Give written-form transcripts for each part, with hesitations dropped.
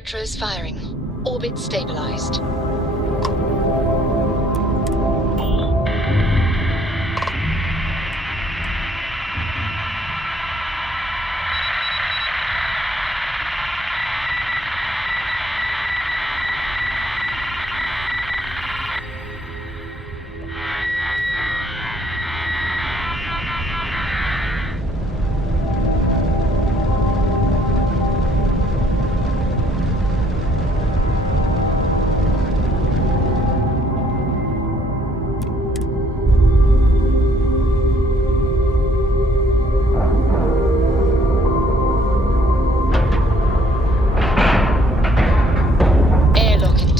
Retros firing. Orbit stabilized.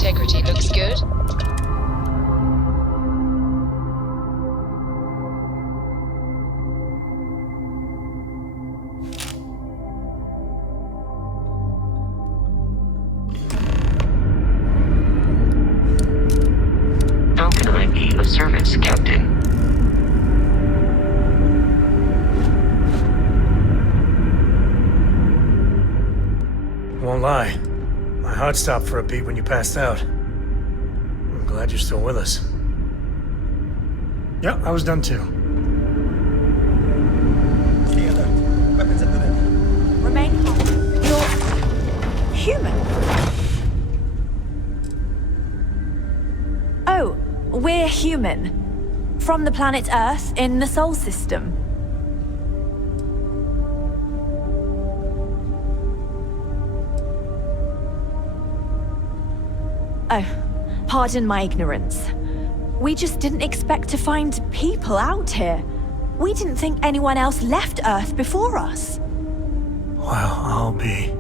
Integrity looks good. Falcon ID of service, Captain. Won't lie. My heart stopped for a beat when you passed out. I'm glad you're still with us. Yeah, I was done too. Stay alert. Weapons at the ready. Remain calm. You're human. Oh, we're human. From the planet Earth in the Sol system. Oh, pardon my ignorance. We just didn't expect to find people out here. We didn't think anyone else left Earth before us. Wow, I'll be.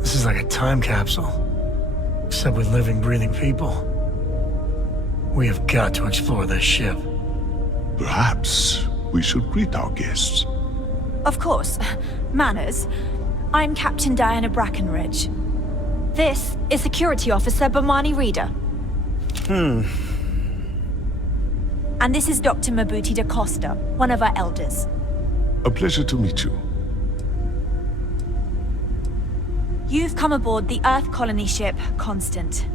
This is like a time capsule. Except with living, breathing people. We have got to explore this ship. Perhaps we should greet our guests. Of course. Manners. I'm Captain Diana Brackenridge. This is Security Officer Bomani Reader. And this is Dr. Mabuti da Costa, one of our elders. A pleasure to meet you. You've come aboard the Earth colony ship, Constant.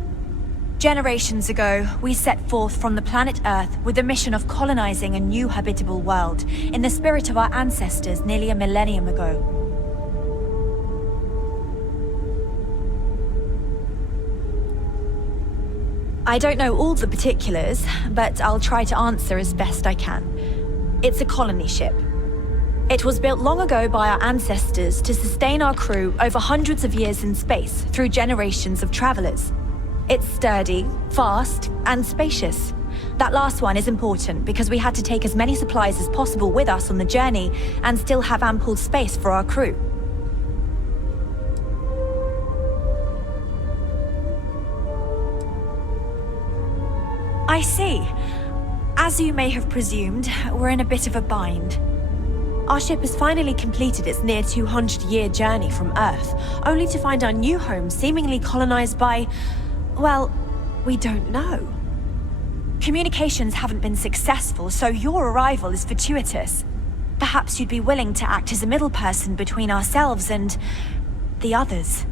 Generations ago, we set forth from the planet Earth with the mission of colonizing a new habitable world, in the spirit of our ancestors nearly a millennium ago. I don't know all the particulars, but I'll try to answer as best I can. It's a colony ship. It was built long ago by our ancestors to sustain our crew over hundreds of years in space through generations of travelers. It's sturdy, fast, and spacious. That last one is important because we had to take as many supplies as possible with us on the journey and still have ample space for our crew. I see. As you may have presumed, we're in a bit of a bind. Our ship has finally completed its near 200-year journey from Earth, only to find our new home seemingly colonized by... well, we don't know. Communications haven't been successful, so your arrival is fortuitous. Perhaps you'd be willing to act as a middle person between ourselves and... the others.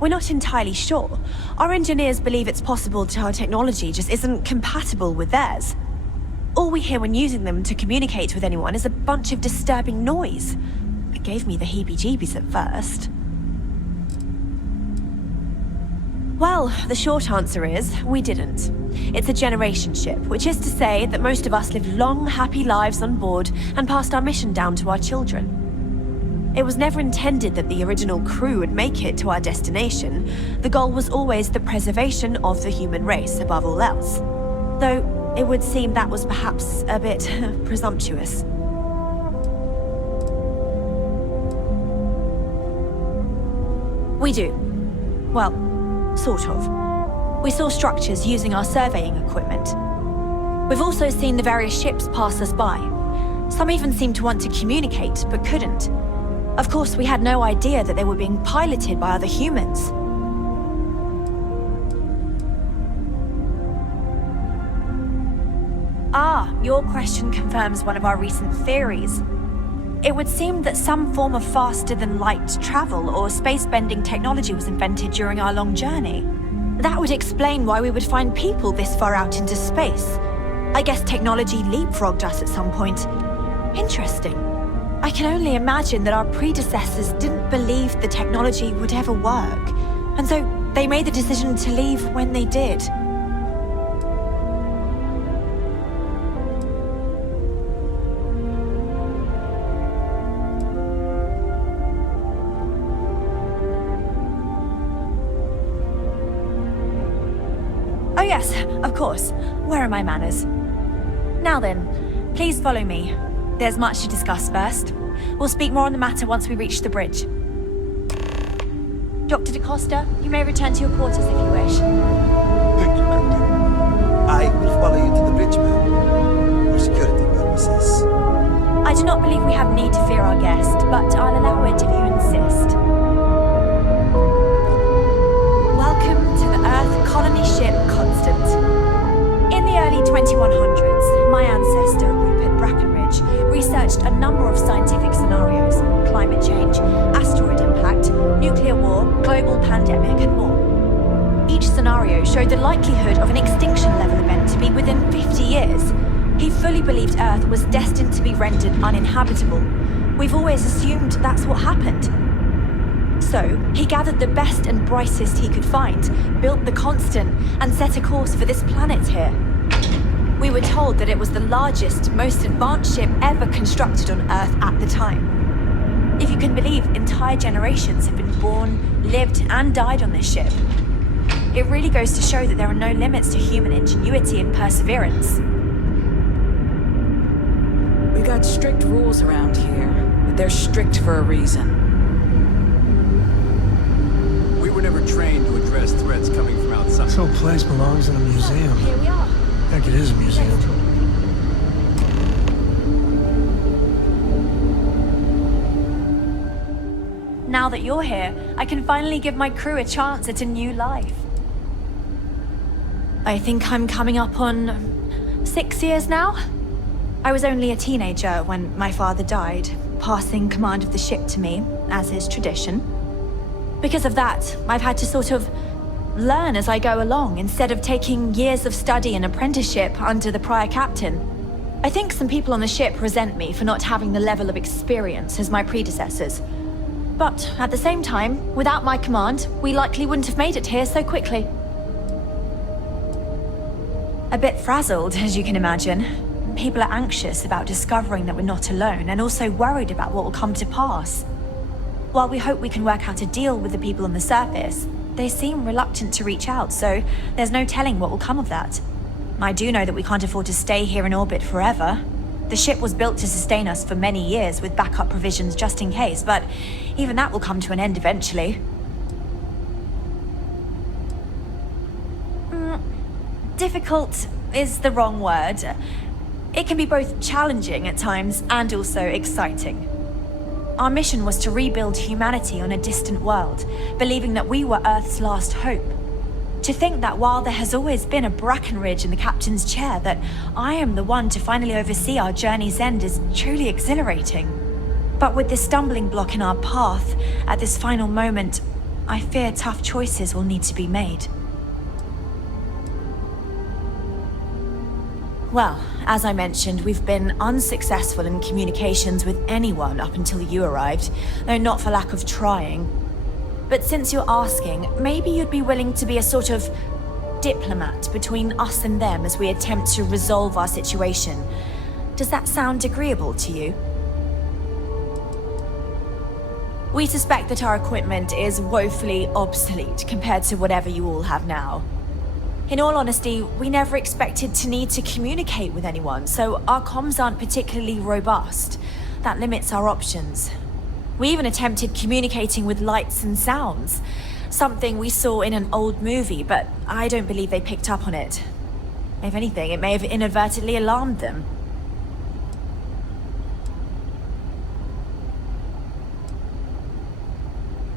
We're not entirely sure. Our engineers believe it's possible that our technology just isn't compatible with theirs. All we hear when using them to communicate with anyone is a bunch of disturbing noise. It gave me the heebie-jeebies at first. Well, the short answer is, we didn't. It's a generation ship, which is to say that most of us lived long, happy lives on board and passed our mission down to our children. It was never intended that the original crew would make it to our destination. The goal was always the preservation of the human race above all else. Though it would seem that was perhaps a bit presumptuous. We do. Well, sort of. We saw structures using our surveying equipment. We've also seen the various ships pass us by. Some even seemed to want to communicate, but couldn't. Of course, we had no idea that they were being piloted by other humans. Ah, your question confirms one of our recent theories. It would seem that some form of faster-than-light travel or space-bending technology was invented during our long journey. That would explain why we would find people this far out into space. I guess technology leapfrogged us at some point. Interesting. I can only imagine that our predecessors didn't believe the technology would ever work, and so they made the decision to leave when they did. Oh yes, of course. Where are my manners? Now then, please follow me. There's much to discuss first. We'll speak more on the matter once we reach the bridge. Dr. DaCosta, you may return to your quarters if you wish. Thank you, Captain. I will follow you to the bridge, ma'am. For security purposes. I do not believe we have need to fear our guest, but I'll allow it if you insist. Welcome to the Earth colony ship Constant. In the early 2100s, my ancestor, Rupert Brackenridge, researched a number of scientific scenarios: climate change, asteroid impact, nuclear war, global pandemic, and more. Each scenario showed the likelihood of an extinction-level event to be within 50 years. He fully believed Earth was destined to be rendered uninhabitable. We've always assumed that's what happened. So, he gathered the best and brightest he could find, built the Constant, and set a course for this planet here. We were told that it was the largest, most advanced ship ever constructed on Earth at the time. If you can believe, entire generations have been born, lived, and died on this ship. It really goes to show that there are no limits to human ingenuity and perseverance. We got strict rules around here, but they're strict for a reason. We were never trained to address threats coming from outside. This whole place belongs in a museum. Here we are. Heck, it is a museum. Now that you're here, I can finally give my crew a chance at a new life. I think I'm coming up on 6 years now. I was only a teenager when my father died, passing command of the ship to me, as is tradition. Because of that, I've had to sort of learn as I go along, instead of taking years of study and apprenticeship under the prior captain. I think some people on the ship resent me for not having the level of experience as my predecessors. But at the same time, without my command, we likely wouldn't have made it here so quickly. A bit frazzled, as you can imagine. People are anxious about discovering that we're not alone, and also worried about what will come to pass. While we hope we can work out a deal with the people on the surface, they seem reluctant to reach out, so there's no telling what will come of that. I do know that we can't afford to stay here in orbit forever. The ship was built to sustain us for many years with backup provisions just in case, but even that will come to an end eventually. Difficult is the wrong word. It can be both challenging at times and also exciting. Our mission was to rebuild humanity on a distant world, believing that we were Earth's last hope. To think that while there has always been a Brackenridge in the captain's chair, that I am the one to finally oversee our journey's end is truly exhilarating. But with this stumbling block in our path, at this final moment, I fear tough choices will need to be made. Well, as I mentioned, we've been unsuccessful in communications with anyone up until you arrived, though not for lack of trying. But since you're asking, maybe you'd be willing to be a sort of diplomat between us and them as we attempt to resolve our situation. Does that sound agreeable to you? We suspect that our equipment is woefully obsolete compared to whatever you all have now. In all honesty, we never expected to need to communicate with anyone, so our comms aren't particularly robust. That limits our options. We even attempted communicating with lights and sounds, something we saw in an old movie, but I don't believe they picked up on it. If anything, it may have inadvertently alarmed them.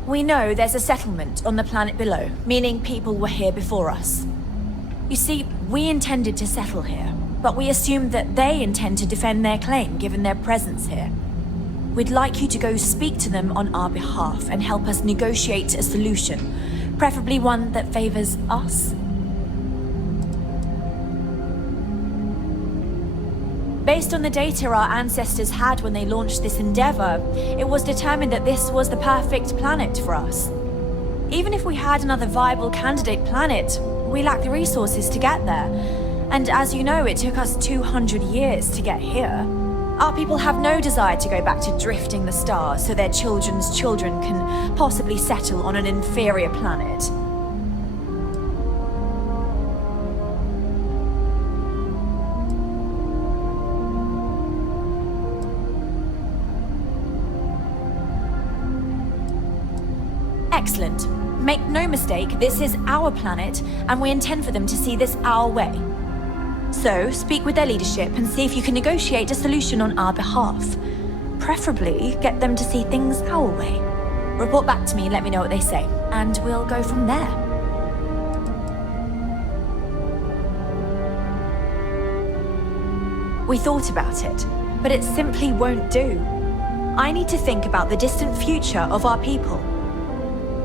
We know there's a settlement on the planet below, meaning people were here before us. You see, we intended to settle here, but we assume that they intend to defend their claim given their presence here. We'd like you to go speak to them on our behalf and help us negotiate a solution, preferably one that favors us. Based on the data our ancestors had when they launched this endeavor, it was determined that this was the perfect planet for us. Even if we had another viable candidate planet, we lack the resources to get there. And as you know, it took us 200 years to get here. Our people have no desire to go back to drifting the stars so their children's children can possibly settle on an inferior planet. Excellent. Make no mistake, this is our planet, and we intend for them to see this our way. So, speak with their leadership and see if you can negotiate a solution on our behalf. Preferably, get them to see things our way. Report back to me and let me know what they say, and we'll go from there. We thought about it, but it simply won't do. I need to think about the distant future of our people.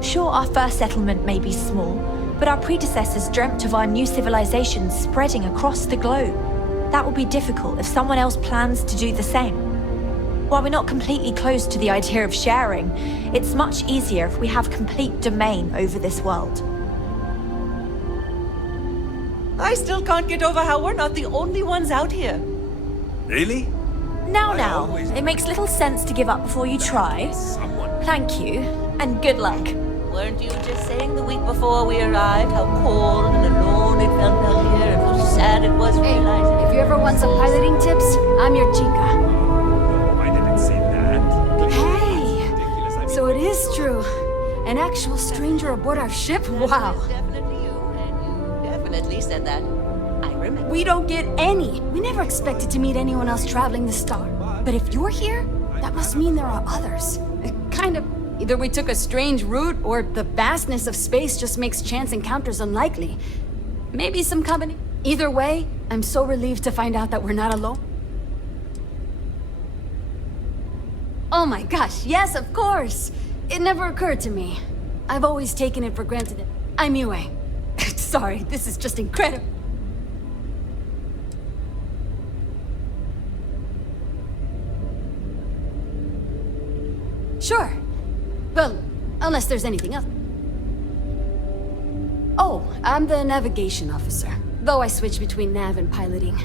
Sure, our first settlement may be small, but our predecessors dreamt of our new civilization spreading across the globe. That will be difficult if someone else plans to do the same. While we're not completely closed to the idea of sharing, it's much easier if we have complete domain over this world. I still can't get over how we're not the only ones out here. Really? Now, it makes little sense to give up before you try. Thank you, and good luck. Weren't you just saying the week before we arrived how cold and alone it felt out here and how sad it was realizing... If you ever want some piloting tips, I'm your chica. No, I didn't say that. Hey! So it is true. An actual stranger aboard our ship? Wow. Definitely you, and you definitely said that. I remember. We don't get any. We never expected to meet anyone else traveling the star. But if you're here, that must mean there are others. Kind of... Either we took a strange route, or the vastness of space just makes chance encounters unlikely. Maybe some company. Either way, I'm so relieved to find out that we're not alone. Oh my gosh, yes, of course! It never occurred to me. I've always taken it for granted. I'm Yue. Sorry, this is just incredible. Sure. Well, unless there's anything else. Oh, I'm the navigation officer, though I switch between nav and piloting.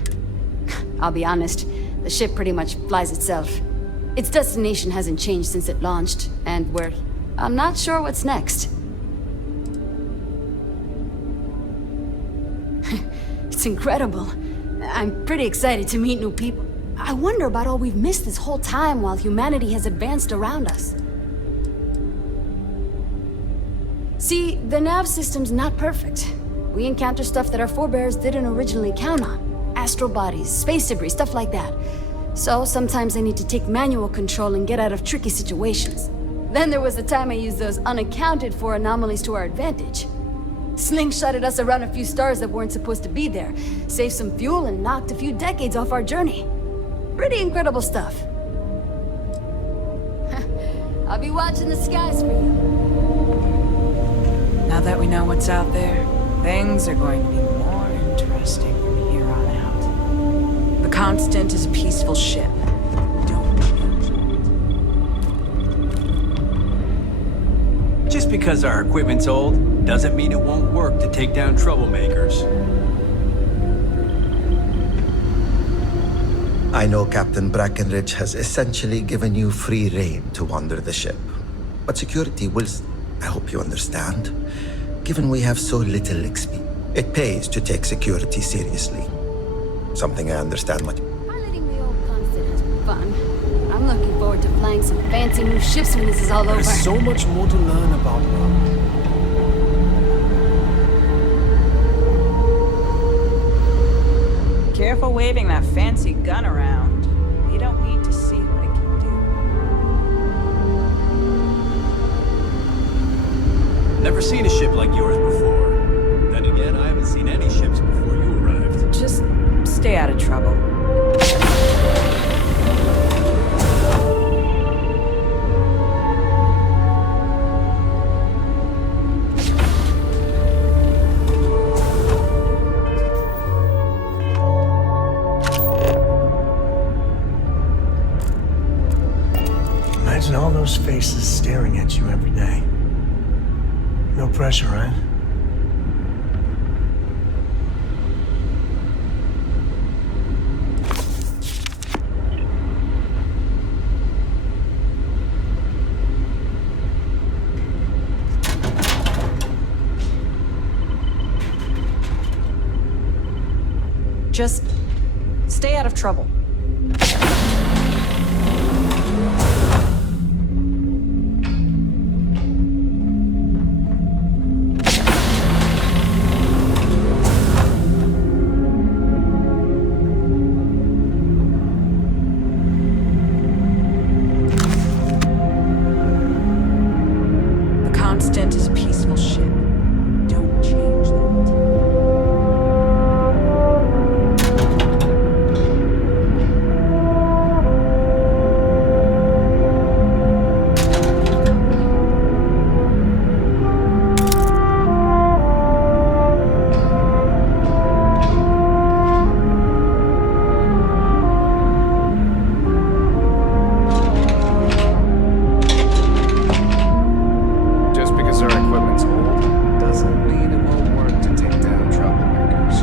I'll be honest, the ship pretty much flies itself. Its destination hasn't changed since it launched, and I'm not sure what's next. It's incredible. I'm pretty excited to meet new people. I wonder about all we've missed this whole time while humanity has advanced around us. See, the nav system's not perfect. We encounter stuff that our forebears didn't originally count on. Astral bodies, space debris, stuff like that. So sometimes I need to take manual control and get out of tricky situations. Then there was the time I used those unaccounted for anomalies to our advantage. Slingshotted us around a few stars that weren't supposed to be there, saved some fuel and knocked a few decades off our journey. Pretty incredible stuff. I'll be watching the skies for you. Now that we know what's out there, things are going to be more interesting from here on out. The Constant is a peaceful ship. Don't Just because our equipment's old, doesn't mean it won't work to take down troublemakers. I know Captain Brackenridge has essentially given you free rein to wander the ship. But security will... I hope you understand. Given we have so little experience, it pays to take security seriously. Something I understand much. Piloting the old Constant has been fun. I'm looking forward to flying some fancy new ships when this is all over. There's so much more to learn about them. Careful waving that fancy gun around. You don't need to see what it can do. Never seen a ship like yours before. Then again, I haven't seen any ships before you arrived. Just stay out of trouble. trouble. Imagine all those faces staring at you every day. No pressure, right? Just stay out of trouble. The Constant is a peaceful ship. Don't change that. Just because our equipment's old doesn't mean it won't work to take down troublemakers.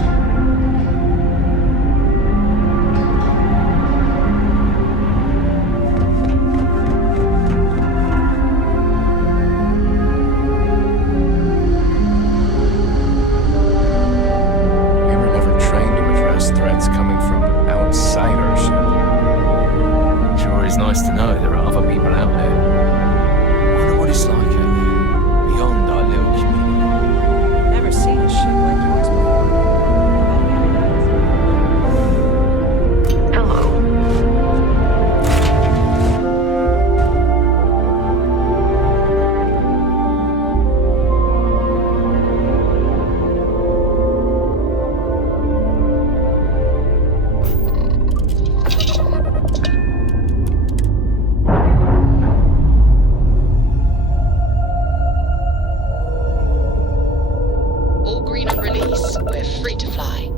We were never trained to address threats coming from outside our ship. Sure is nice to know there are other people out there. Wonder what it's like out there, beyond our little community. Never seen a ship like yours before. Hello. All green on release. We're free to fly.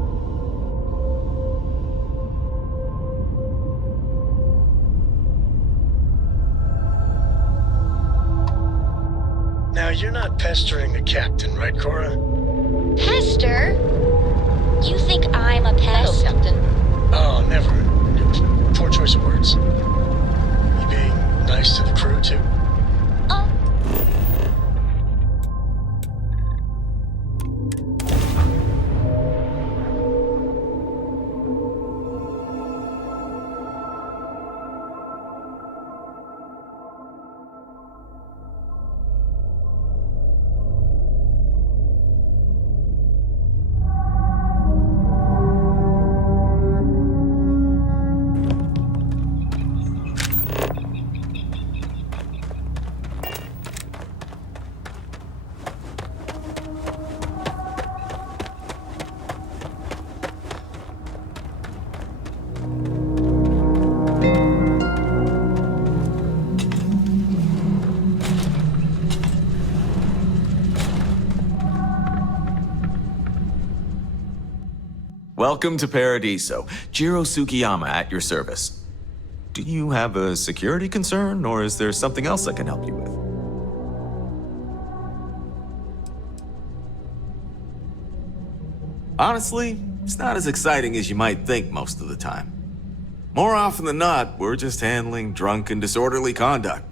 Now, you're not pestering the captain, right, Cora? Pester? You think I'm a pest? Hello, Captain. Oh, never. Poor choice of words. You being nice to the crew, too? Oh, Welcome to Paradiso. Jiro Sukiyama at your service. Do you have a security concern, or is there something else I can help you with? Honestly, it's not as exciting as you might think most of the time. More often than not, we're just handling drunk and disorderly conduct.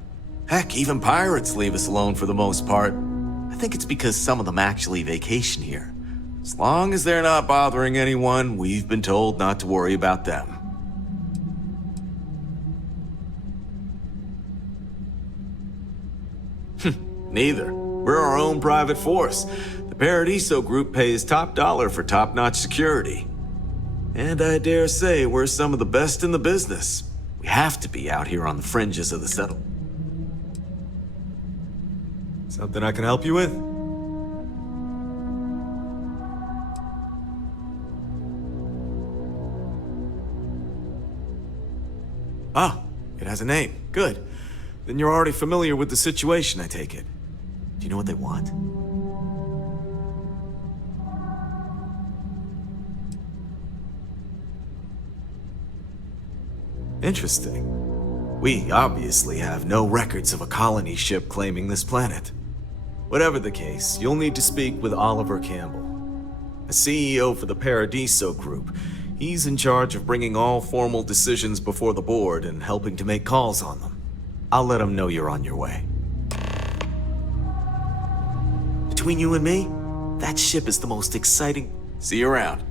Heck, even pirates leave us alone for the most part. I think it's because some of them actually vacation here. As long as they're not bothering anyone, we've been told not to worry about them. Neither. We're our own private force. The Paradiso group pays top dollar for top-notch security. And I dare say we're some of the best in the business. We have to be out here on the fringes of the settlement. Something I can help you with? Oh, it has a name. Good. Then you're already familiar with the situation, I take it. Do you know what they want? Interesting. We obviously have no records of a colony ship claiming this planet. Whatever the case, you'll need to speak with Oliver Campbell, the CEO for the Paradiso Group. He's in charge of bringing all formal decisions before the board and helping to make calls on them. I'll let him know you're on your way. Between you and me, that ship is the most exciting... See you around.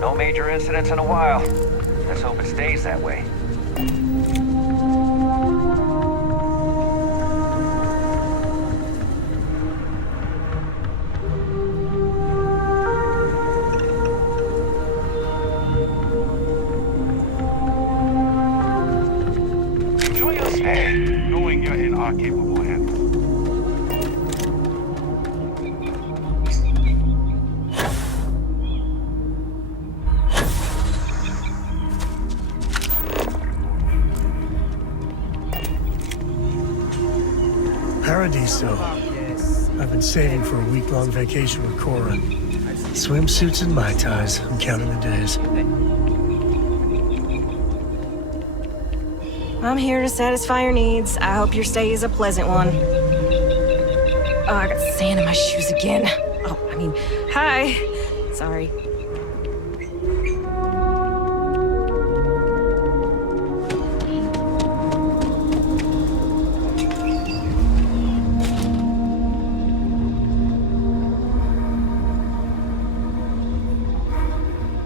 No major incidents in a while. Let's hope it stays that way. Enjoy your stay, knowing you're in our capable hands. Paradiso. I've been saving for a week-long vacation with Cora. Swimsuits and Mai Tais. I'm counting the days. I'm here to satisfy your needs. I hope your stay is a pleasant one. Oh, I got sand in my shoes again. Oh, I mean, hi. Sorry.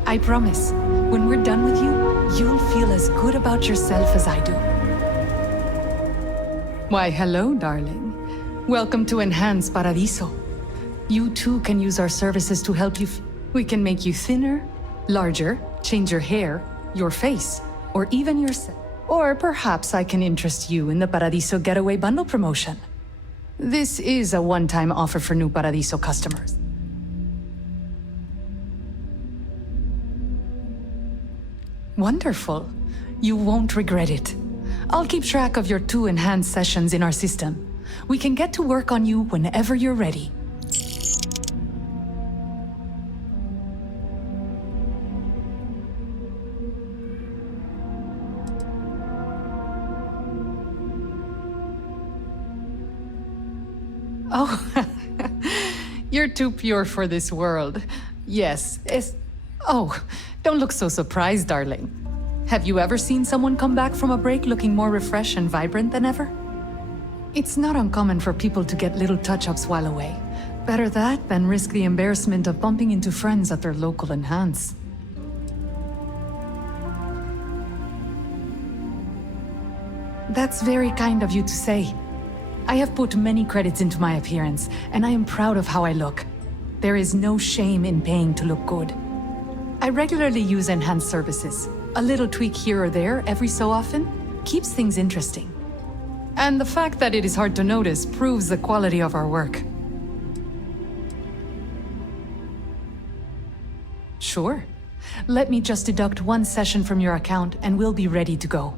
I promise, when we're done with you, you'll feel as good about yourself as I do. Why, hello, darling. Welcome to Enhanced Paradiso. You too can use our services to help you. We can make you thinner, larger, change your hair, your face, or even yourself. Or perhaps I can interest you in the Paradiso Getaway Bundle promotion. This is a one-time offer for new Paradiso customers. Wonderful. You won't regret it. I'll keep track of your 2 enhanced sessions in our system. We can get to work on you whenever you're ready. Oh, you're too pure for this world. Yes, Oh, don't look so surprised, darling. Have you ever seen someone come back from a break looking more refreshed and vibrant than ever? It's not uncommon for people to get little touch-ups while away. Better that than risk the embarrassment of bumping into friends at their local enhance. That's very kind of you to say. I have put many credits into my appearance, and I am proud of how I look. There is no shame in paying to look good. I regularly use enhanced services. A little tweak here or there every so often keeps things interesting. And the fact that it is hard to notice proves the quality of our work. Sure. Let me just deduct 1 session from your account and we'll be ready to go.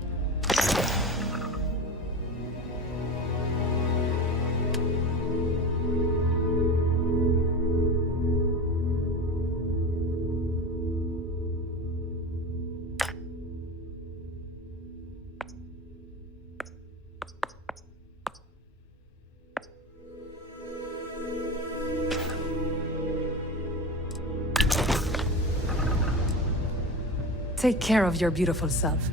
Take care of your beautiful self.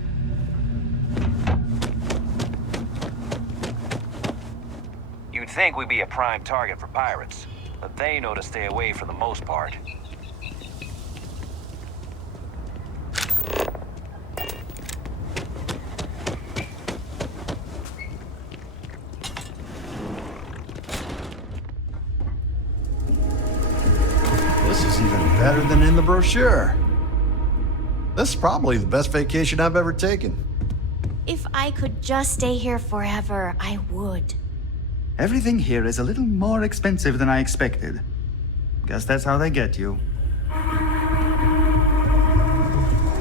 You'd think we'd be a prime target for pirates, but they know to stay away for the most part. better than in the brochure. This is probably the best vacation I've ever taken. If I could just stay here forever, I would. Everything here is a little more expensive than I expected. Guess that's how they get you.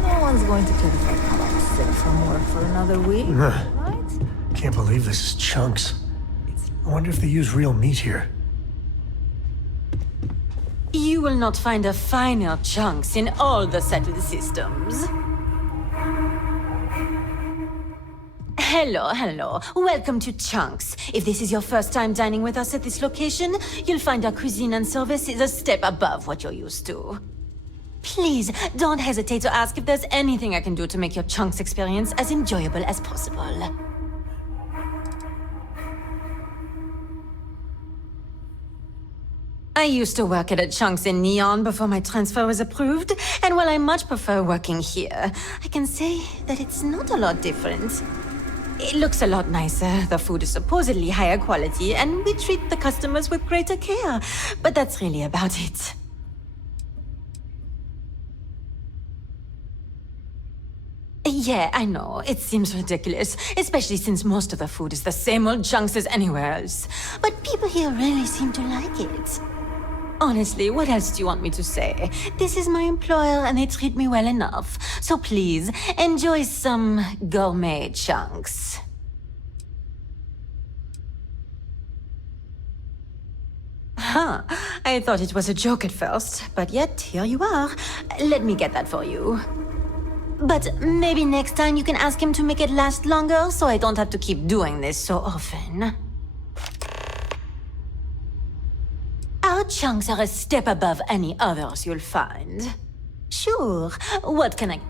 No one's going to care if I come out sick from work for another week, right? Can't believe this is chunks. I wonder if they use real meat here. You will not find a finer chunks in all the settled systems. Hello. Welcome to Chunks. If this is your first time dining with us at this location, you'll find our cuisine and service is a step above what you're used to. Please, don't hesitate to ask if there's anything I can do to make your Chunks experience as enjoyable as possible. I used to work at a Chunks in Neon before my transfer was approved, and while I much prefer working here, I can say that it's not a lot different. It looks a lot nicer, the food is supposedly higher quality, and we treat the customers with greater care, but that's really about it. Yeah, I know, it seems ridiculous, especially since most of the food is the same old Chunks as anywhere else, but people here really seem to like it. Honestly, what else do you want me to say? This is my employer and they treat me well enough. So please, enjoy some gourmet chunks. Huh. I thought it was a joke at first, but yet here you are. Let me get that for you. But maybe next time you can ask him to make it last longer so I don't have to keep doing this so often. Our chunks are a step above any others you'll find. Sure, what can I...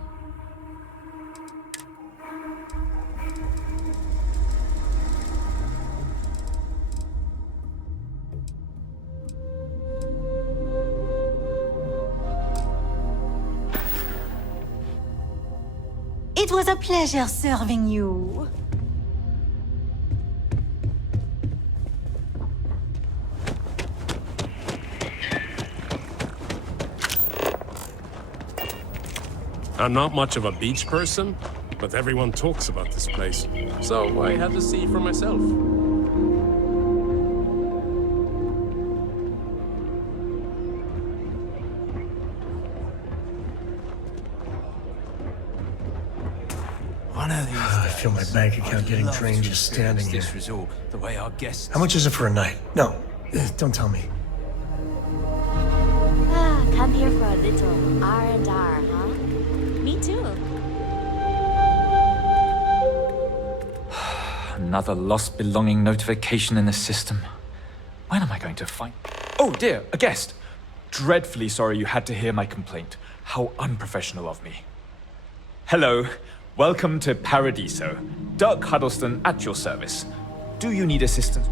It was a pleasure serving you. I'm not much of a beach person, but everyone talks about this place. So I had to see for myself. One of these I feel my bank account getting drained just standing here. Resort, the way our guests... How much is it for a night? No, don't tell me. Come here for a little R&R, huh? Me too. Another lost belonging notification in the system. When am I going to find... Oh dear, a guest! Dreadfully sorry you had to hear my complaint. How unprofessional of me. Hello, welcome to Paradiso. Dirk Huddleston at your service. Do you need assistance?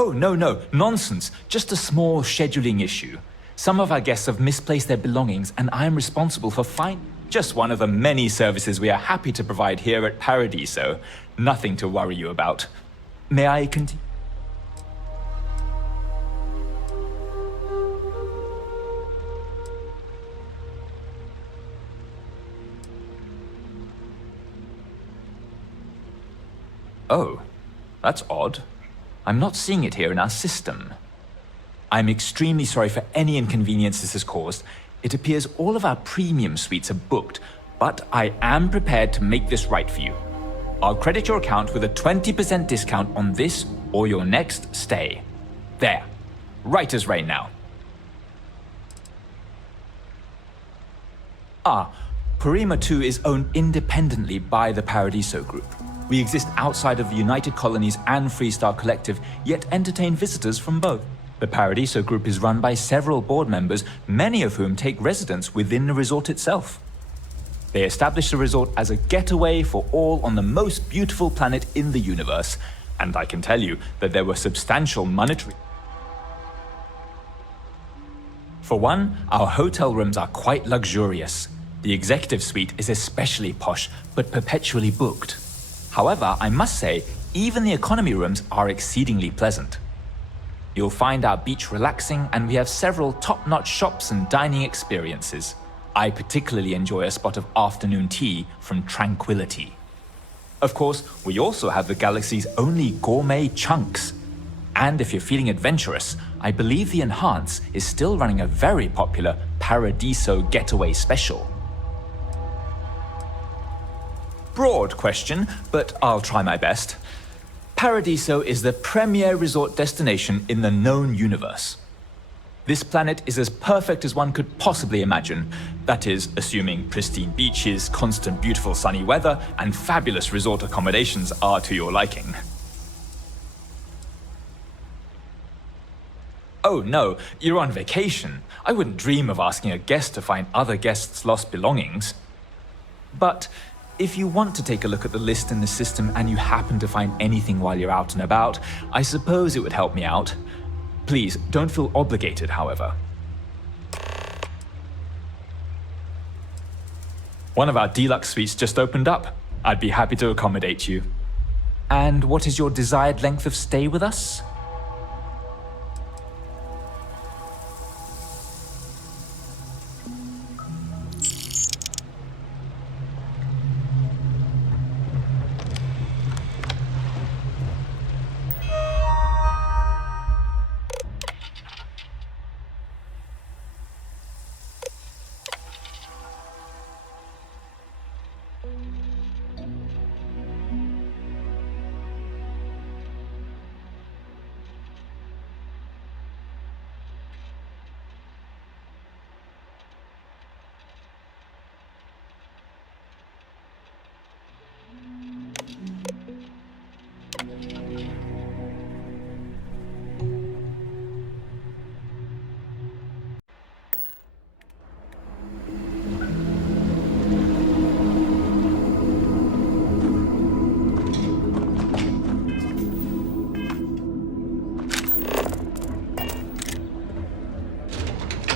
Oh, no, nonsense. Just a small scheduling issue. Some of our guests have misplaced their belongings, and I am responsible for just one of the many services we are happy to provide here at Paradiso. Nothing to worry you about. May I continue? Oh, that's odd. I'm not seeing it here in our system. I'm extremely sorry for any inconvenience this has caused. It appears all of our premium suites are booked, but I am prepared to make this right for you. I'll credit your account with a 20% discount on this or your next stay. There. Right as rain now. Parima 2 is owned independently by the Paradiso Group. We exist outside of the United Colonies and Freestar Collective, yet entertain visitors from both. The Paradiso Group is run by several board members, many of whom take residence within the resort itself. They established the resort as a getaway for all on the most beautiful planet in the universe, and I can tell you that there were substantial monetary... For one, our hotel rooms are quite luxurious. The executive suite is especially posh, but perpetually booked. However, I must say, even the economy rooms are exceedingly pleasant. You'll find our beach relaxing, and we have several top-notch shops and dining experiences. I particularly enjoy a spot of afternoon tea from Tranquility. Of course, we also have the galaxy's only gourmet chunks. And if you're feeling adventurous, I believe the Enhance is still running a very popular Paradiso Getaway Special. Broad question, but I'll try my best. Paradiso is the premier resort destination in the known universe. This planet is as perfect as one could possibly imagine. That is, assuming pristine beaches, constant beautiful sunny weather, and fabulous resort accommodations are to your liking. Oh no, you're on vacation. I wouldn't dream of asking a guest to find other guests' lost belongings. But if you want to take a look at the list in the system and you happen to find anything while you're out and about, I suppose it would help me out. Please, don't feel obligated, however. One of our deluxe suites just opened up. I'd be happy to accommodate you. And what is your desired length of stay with us?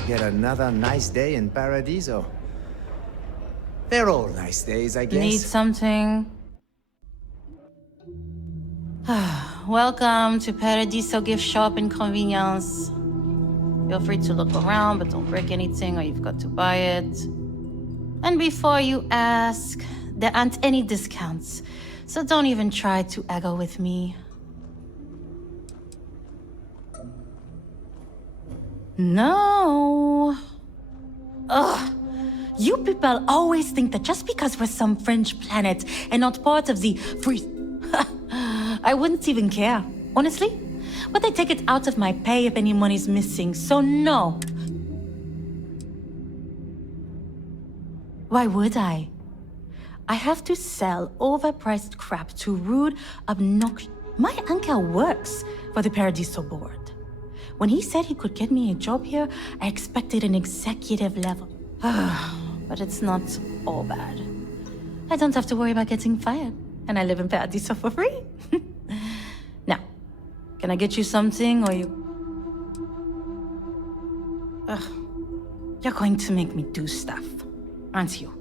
Yet another nice day in Paradiso. They're all nice days, I guess. Need something? Welcome to Paradiso Gift Shop and Convenience. Feel free to look around, but don't break anything or you've got to buy it. And before you ask, there aren't any discounts, so don't even try to haggle with me. No. Ugh. You people always think that just because we're some fringe planet and not part of the free... I wouldn't even care, honestly. But they take it out of my pay if any money's missing, so no. Why would I? I have to sell overpriced crap to rude, obnoxious... My uncle works for the Paradiso board. When he said he could get me a job here, I expected an executive level. But it's not all bad. I don't have to worry about getting fired, and I live in Paradiso for free. Now, can I get you something, or you... You're going to make me do stuff, aren't you?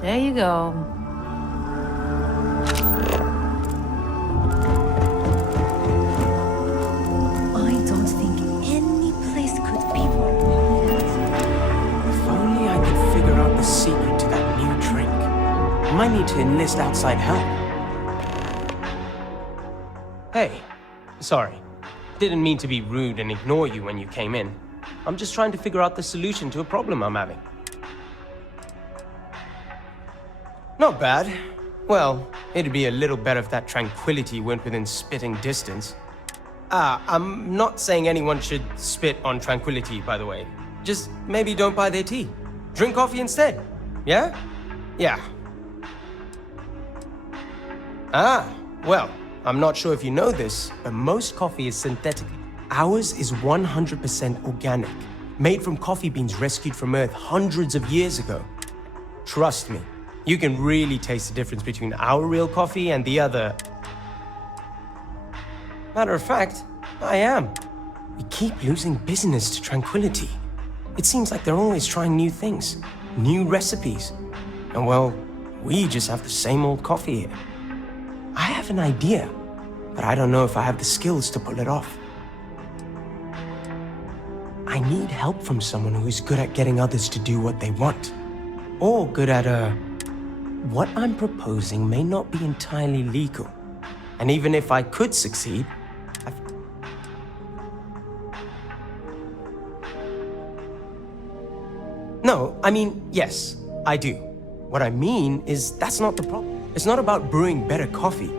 There you go. I don't think any place could be more perfect. If only I could figure out the secret to that new drink. I might need to enlist outside help. Hey, sorry. Didn't mean to be rude and ignore you when you came in. I'm just trying to figure out the solution to a problem I'm having. Not bad. Well, it'd be a little better if that tranquility weren't within spitting distance. I'm not saying anyone should spit on tranquility, by the way. Just maybe don't buy their tea. Drink coffee instead. Yeah? Yeah. Well, I'm not sure if you know this, but most coffee is synthetic. Ours is 100% organic, made from coffee beans rescued from Earth hundreds of years ago. Trust me, you can really taste the difference between our real coffee and the other. Matter of fact, I am. We keep losing business to Tranquility. It seems like they're always trying new things, new recipes. And well, we just have the same old coffee here. I have an idea, but I don't know if I have the skills to pull it off. I need help from someone who's good at getting others to do what they want. Or good at, what I'm proposing may not be entirely legal. And even if I could succeed, No, I mean, yes, I do. What I mean is that's not the problem. It's not about brewing better coffee.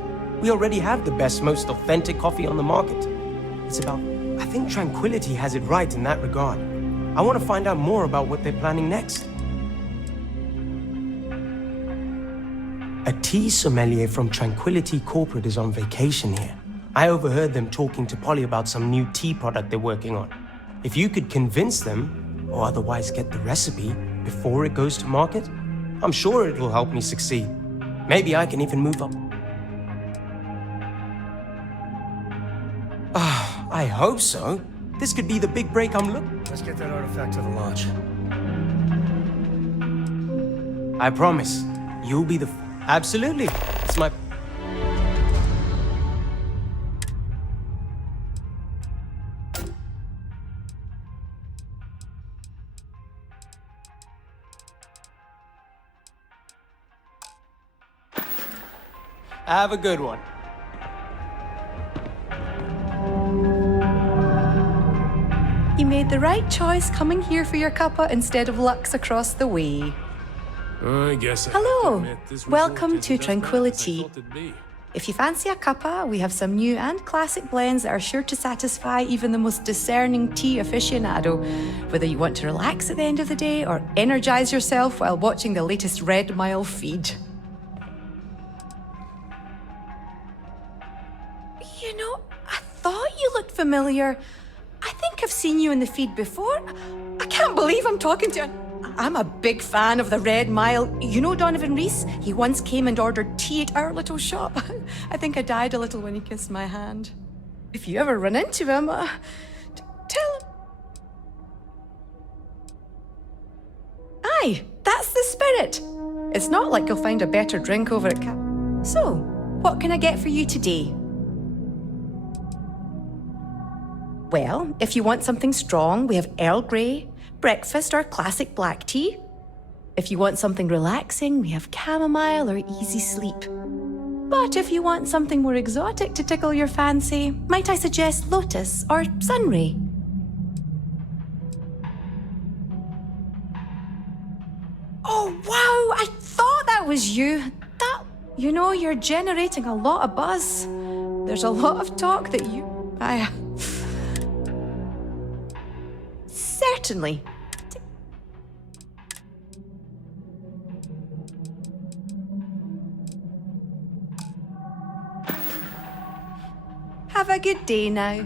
We already have the best, most authentic coffee on the market. It's about, I think Tranquility has it right in that regard. I want to find out more about what they're planning next. A tea sommelier from Tranquility Corporate is on vacation here. I overheard them talking to Polly about some new tea product they're working on. If you could convince them, or otherwise get the recipe before it goes to market, I'm sure it will help me succeed. Maybe I can even move up. I hope so. This could be the big break I'm looking. Let's get that artifact to the launch. I promise, you'll be the... Absolutely. It's my... Have a good one. You made the right choice coming here for your cuppa instead of Lux across the way. I guess I Hello, have to admit, this welcome result to isn't as bad as I Tranquility. thought it'd be. If you fancy a cuppa, we have some new and classic blends that are sure to satisfy even the most discerning tea aficionado, whether you want to relax at the end of the day or energize yourself while watching the latest Red Mile feed. You know, I thought you looked familiar. I think I've seen you in the feed before. I can't believe I'm talking to you. I'm a big fan of the Red Mile. You know Donovan Reese? He once came and ordered tea at our little shop. I think I died a little when he kissed my hand. If you ever run into him, tell him. Aye, that's the spirit. It's not like you'll find a better drink over at So, what can I get for you today? Well, if you want something strong, we have Earl Grey, breakfast or classic black tea. If you want something relaxing, we have chamomile or easy sleep. But if you want something more exotic to tickle your fancy, might I suggest lotus or sunray? Oh, wow, I thought that was you. You know, you're generating a lot of buzz. There's a lot of talk that Certainly. Have a good day now.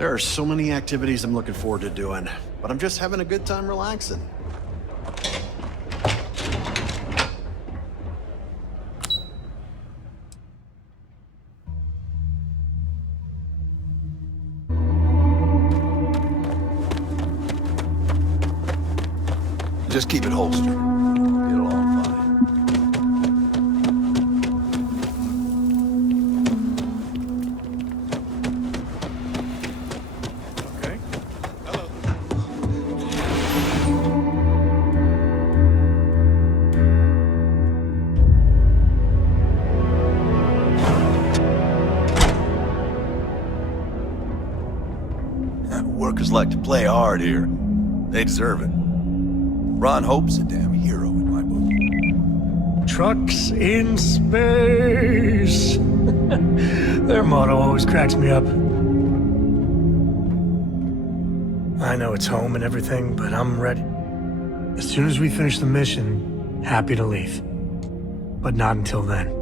There are so many activities I'm looking forward to doing, but I'm just having a good time relaxing. Just keep it holstered. Get along fine. Workers like to play hard here. They deserve it. Ron Hope's a damn hero in my book. Trucks in space. Their motto always cracks me up. I know it's home and everything, but I'm ready. As soon as we finish the mission, happy to leave. But not until then.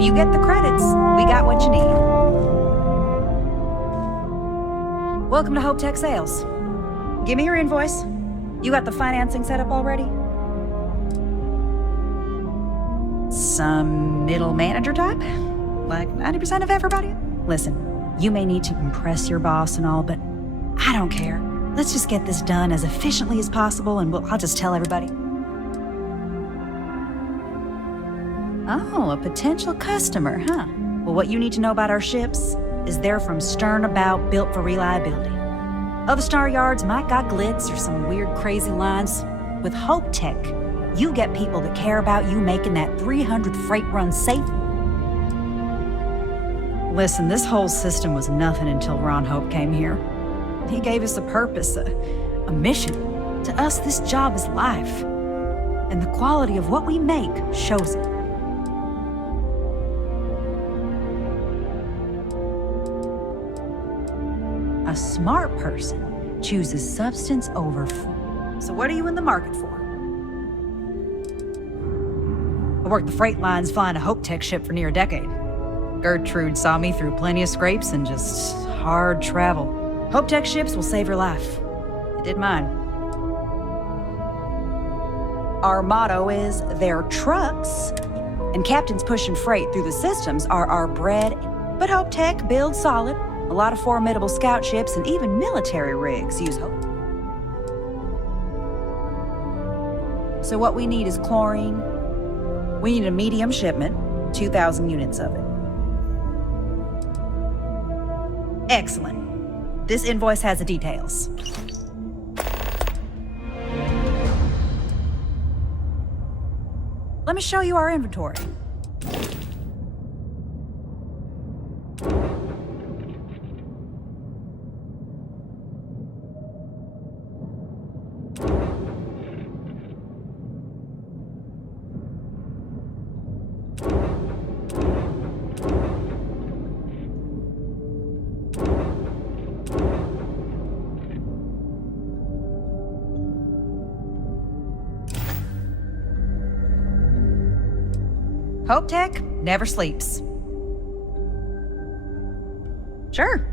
You get the credits, we got what you need. Welcome to Hope Tech Sales. Give me your invoice. You got the financing set up already? Some middle manager type? Like 90% of everybody? Listen, you may need to impress your boss and all, but I don't care. Let's just get this done as efficiently as possible and I'll just tell everybody. Oh, a potential customer, huh? Well, what you need to know about our ships is they're from stern about, built for reliability. Other Star Yards might got glitz or some weird crazy lines. With Hope Tech, you get people that care about you making that 300 freight run safe. Listen, this whole system was nothing until Ron Hope came here. He gave us a purpose, a mission. To us, this job is life. And the quality of what we make shows it. A smart person chooses substance over food. So what are you in the market for? I worked the freight lines flying a Hope Tech ship for near a decade. Gertrude saw me through plenty of scrapes and just hard travel. Hope Tech ships will save your life. It did mine. Our motto is, they're trucks, and captains pushing freight through the systems are our bread. But Hope Tech builds solid. A lot of formidable scout ships and even military rigs use Hope. So what we need is chlorine. We need a medium shipment, 2,000 units of it. Excellent. This invoice has the details. Let me show you our inventory. Hope Tech never sleeps. Sure.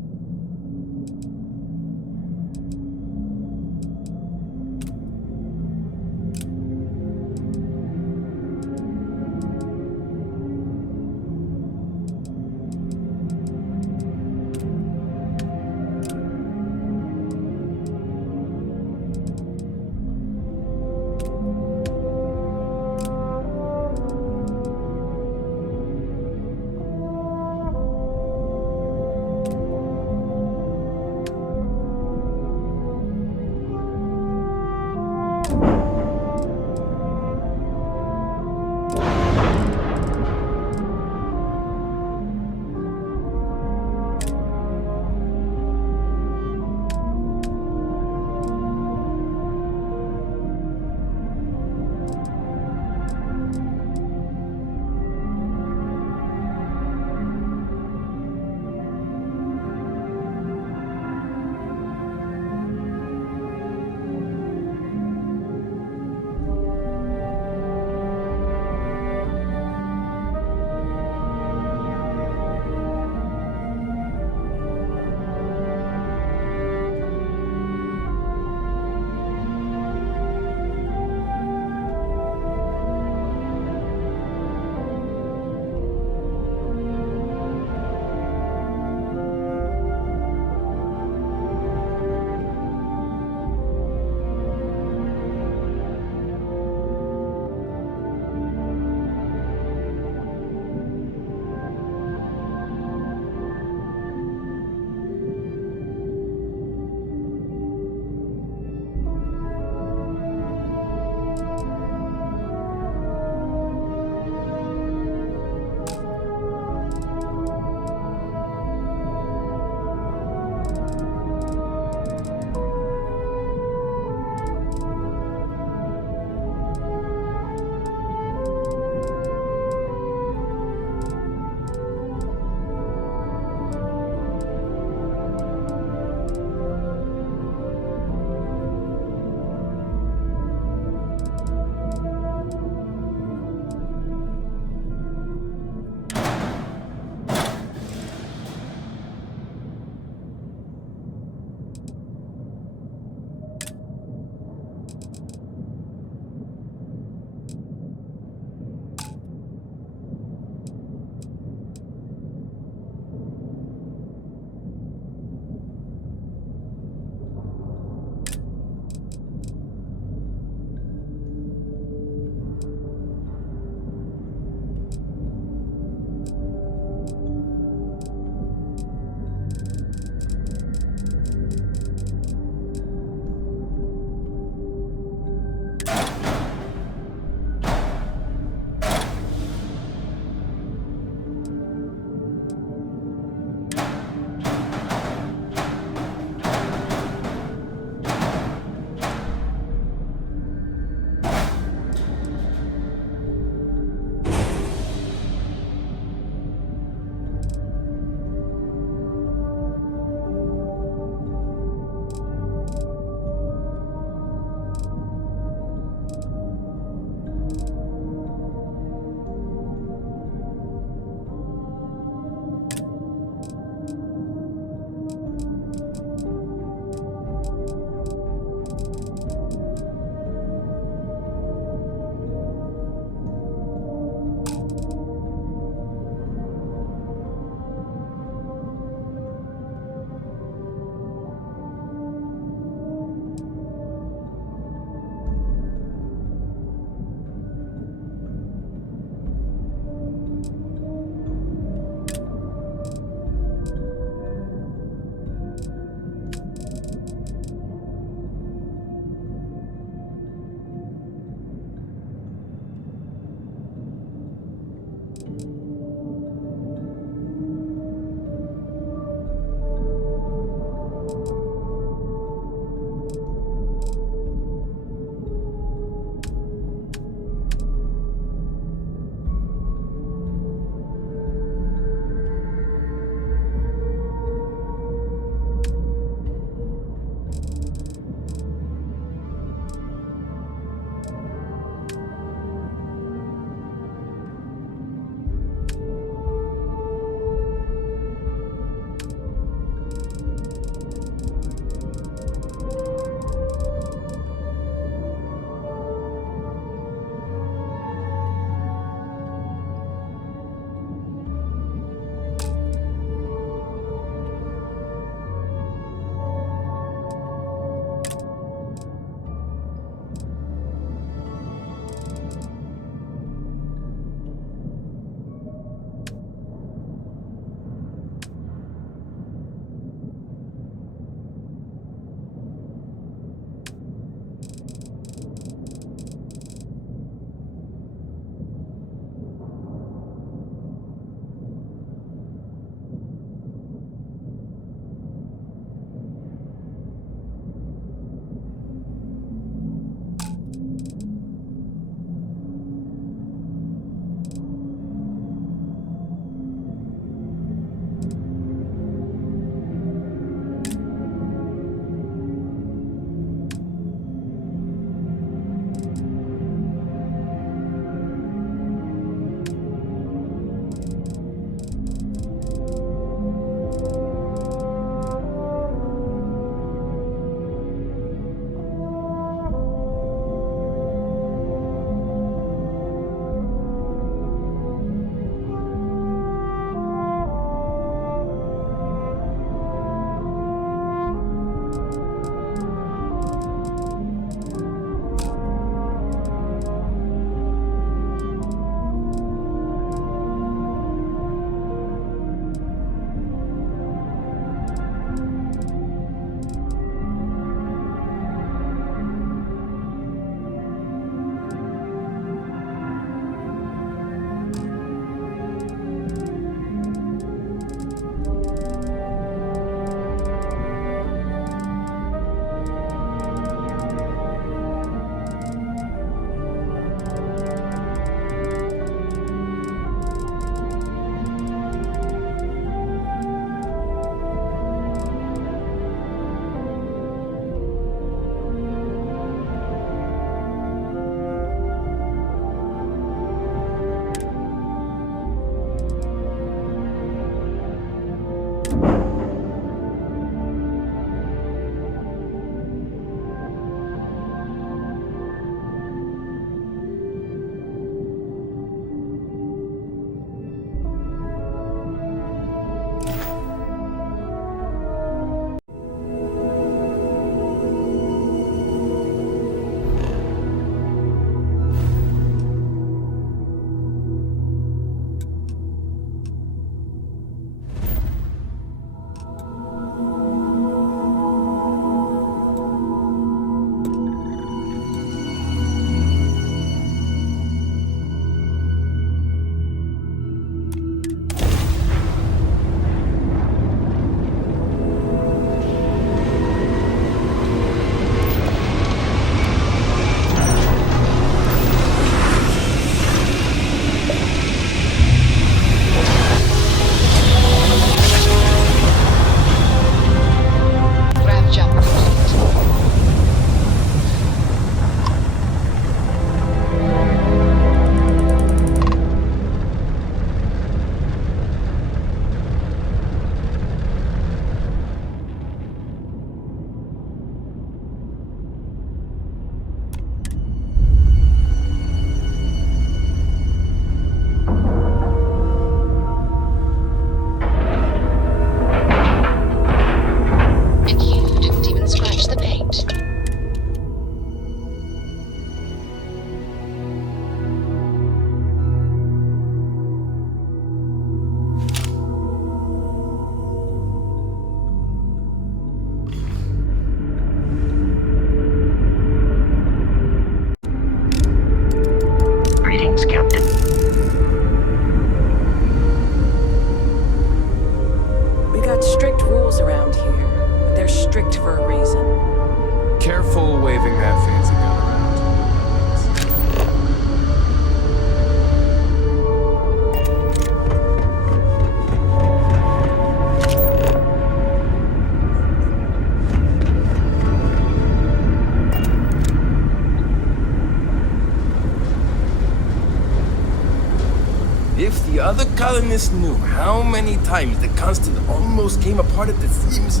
other colonists knew how many times the constant almost came apart at the seams.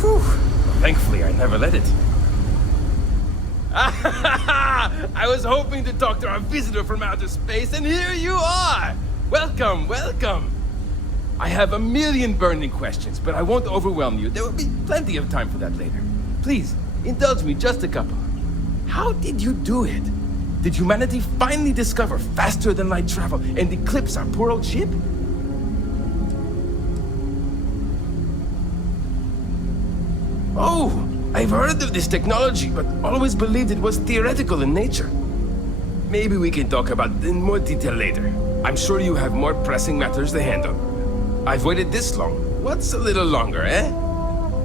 Whew. Thankfully, I never let it. I was hoping to talk to our visitor from outer space, and here you are! Welcome, welcome! I have a million burning questions, but I won't overwhelm you. There will be plenty of time for that later. Please, indulge me just a couple. How did you do it? Did humanity finally discover faster than light travel and eclipse our poor old ship? Oh, I've heard of this technology, but always believed it was theoretical in nature. Maybe we can talk about it in more detail later. I'm sure you have more pressing matters to handle. I've waited this long. What's a little longer, eh?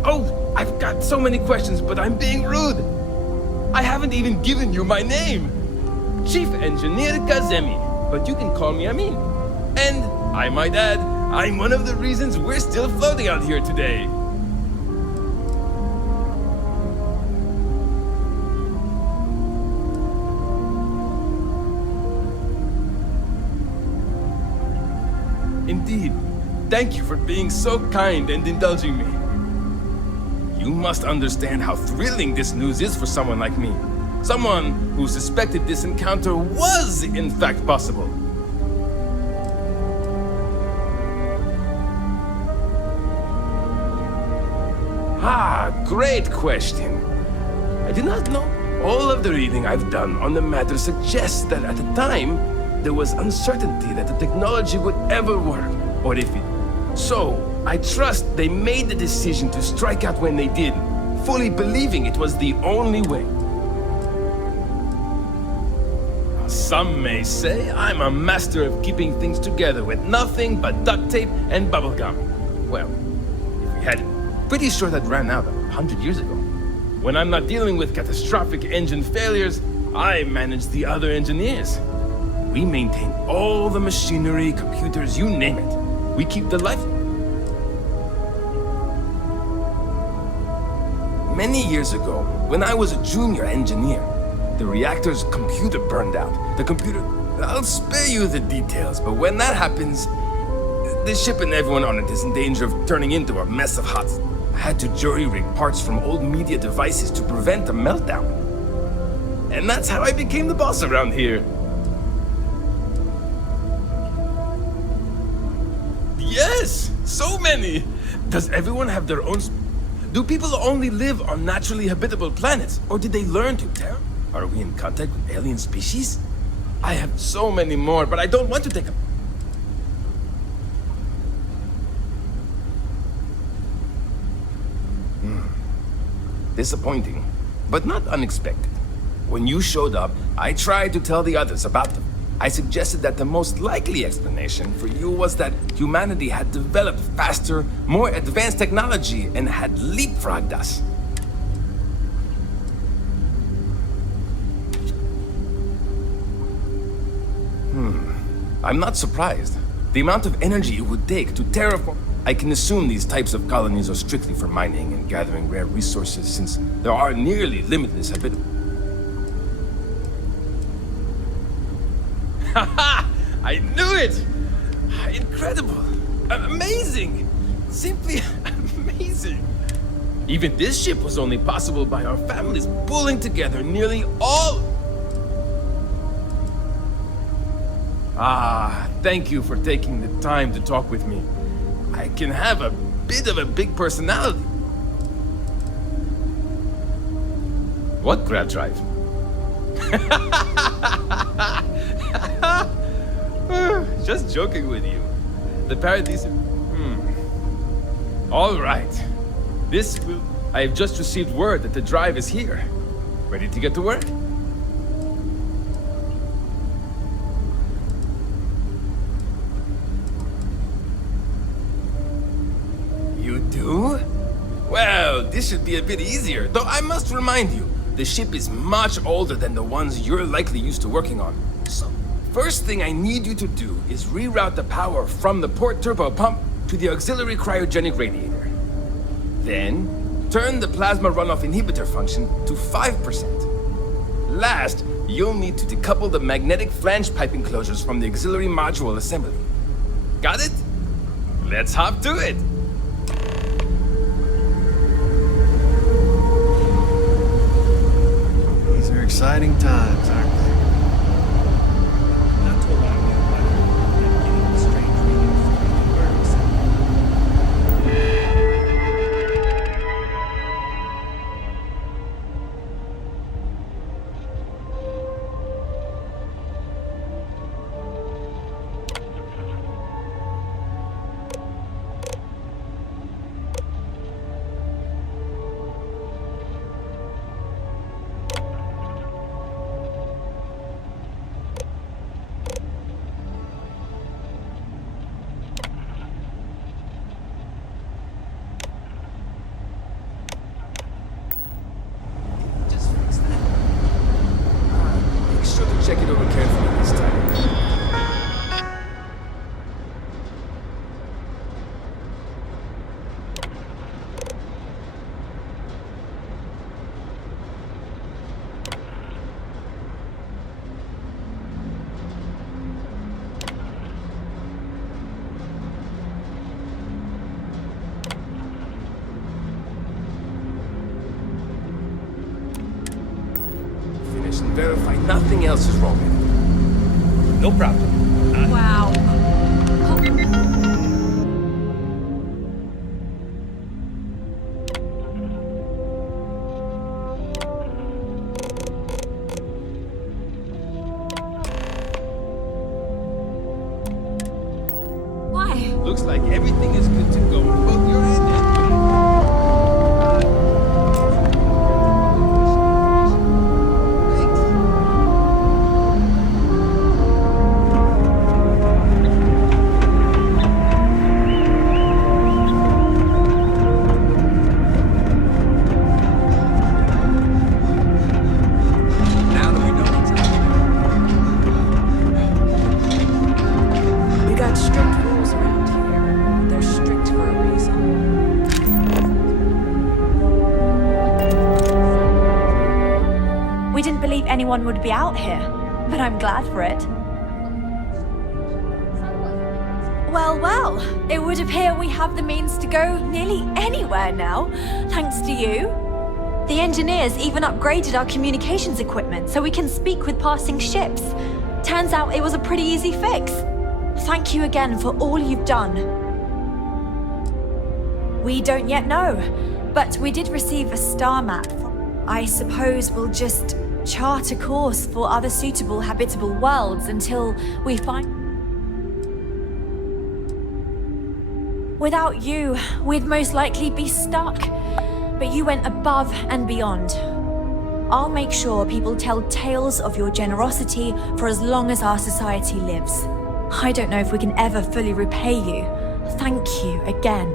Oh, I've got so many questions, but I'm being rude. I haven't even given you my name. Chief Engineer Kazemi, but you can call me Amin. And, I might add, I'm one of the reasons we're still floating out here today. Indeed. Thank you for being so kind and indulging me. You must understand how thrilling this news is for someone like me. Someone who suspected this encounter was, in fact, possible. Ah, great question. I do not know. All of the reading I've done on the matter suggests that at the time, there was uncertainty that the technology would ever work, or if it... So, I trust they made the decision to strike out when they did, fully believing it was the only way. Some may say I'm a master of keeping things together with nothing but duct tape and bubblegum. Well, if we had it, pretty sure that ran out 100 years ago. When I'm not dealing with catastrophic engine failures, I manage the other engineers. We maintain all the machinery, computers, you name it. We keep the life... Many years ago, when I was a junior engineer, the reactor's computer burned out. The computer... I'll spare you the details, but when that happens, the ship and everyone on it is in danger of turning into a mess of hot... I had to jury-rig parts from old media devices to prevent a meltdown. And that's how I became the boss around here. Yes! So many! Does everyone have their own... Do people only live on naturally habitable planets? Or did they learn to terra? Are we in contact with alien species? I have so many more, but I don't want to take a... Disappointing, but not unexpected. When you showed up, I tried to tell the others about them. I suggested that the most likely explanation for you was that humanity had developed faster, more advanced technology and had leapfrogged us. I'm not surprised. The amount of energy it would take to terraform... I can assume these types of colonies are strictly for mining and gathering rare resources, since there are nearly limitless habitable... Haha! I knew it! Incredible! Amazing! Simply amazing! Even this ship was only possible by our families pulling together nearly all... Ah, thank you for taking the time to talk with me. I can have a bit of a big personality. What grab drive? Just joking with you. The Paradise... All right. This will... I have just received word that the drive is here. Ready to get to work? You do? Well, this should be a bit easier, though I must remind you, the ship is much older than the ones you're likely used to working on. So, first thing I need you to do is reroute the power from the port turbo pump to the auxiliary cryogenic radiator. Then, turn the plasma runoff inhibitor function to 5%. Last, you'll need to decouple the magnetic flange pipe enclosures from the auxiliary module assembly. Got it? Let's hop to it. These are exciting times, aren't they? Not to allow you, but I'm getting strange readings from the birds. Make sure to check it over carefully this time. Finish and verify nothing else is wrong with it. No problem. Wow. Why? Looks like everything is good to go. Both your end and Now that we know what's happening. We got strict rules around here. They're strict for a reason. We didn't believe anyone would be out here, but I'm glad for it. Well, well, it would appear we have the means to go nearly anywhere now, thanks to you. The engineers even upgraded our communications equipment so we can speak with passing ships. Turns out it was a pretty easy fix. Thank you again for all you've done. We don't yet know, but we did receive a star map. I suppose we'll just chart a course for other suitable habitable worlds until we find... Without you, we'd most likely be stuck. But you went above and beyond. I'll make sure people tell tales of your generosity for as long as our society lives. I don't know if we can ever fully repay you. Thank you again.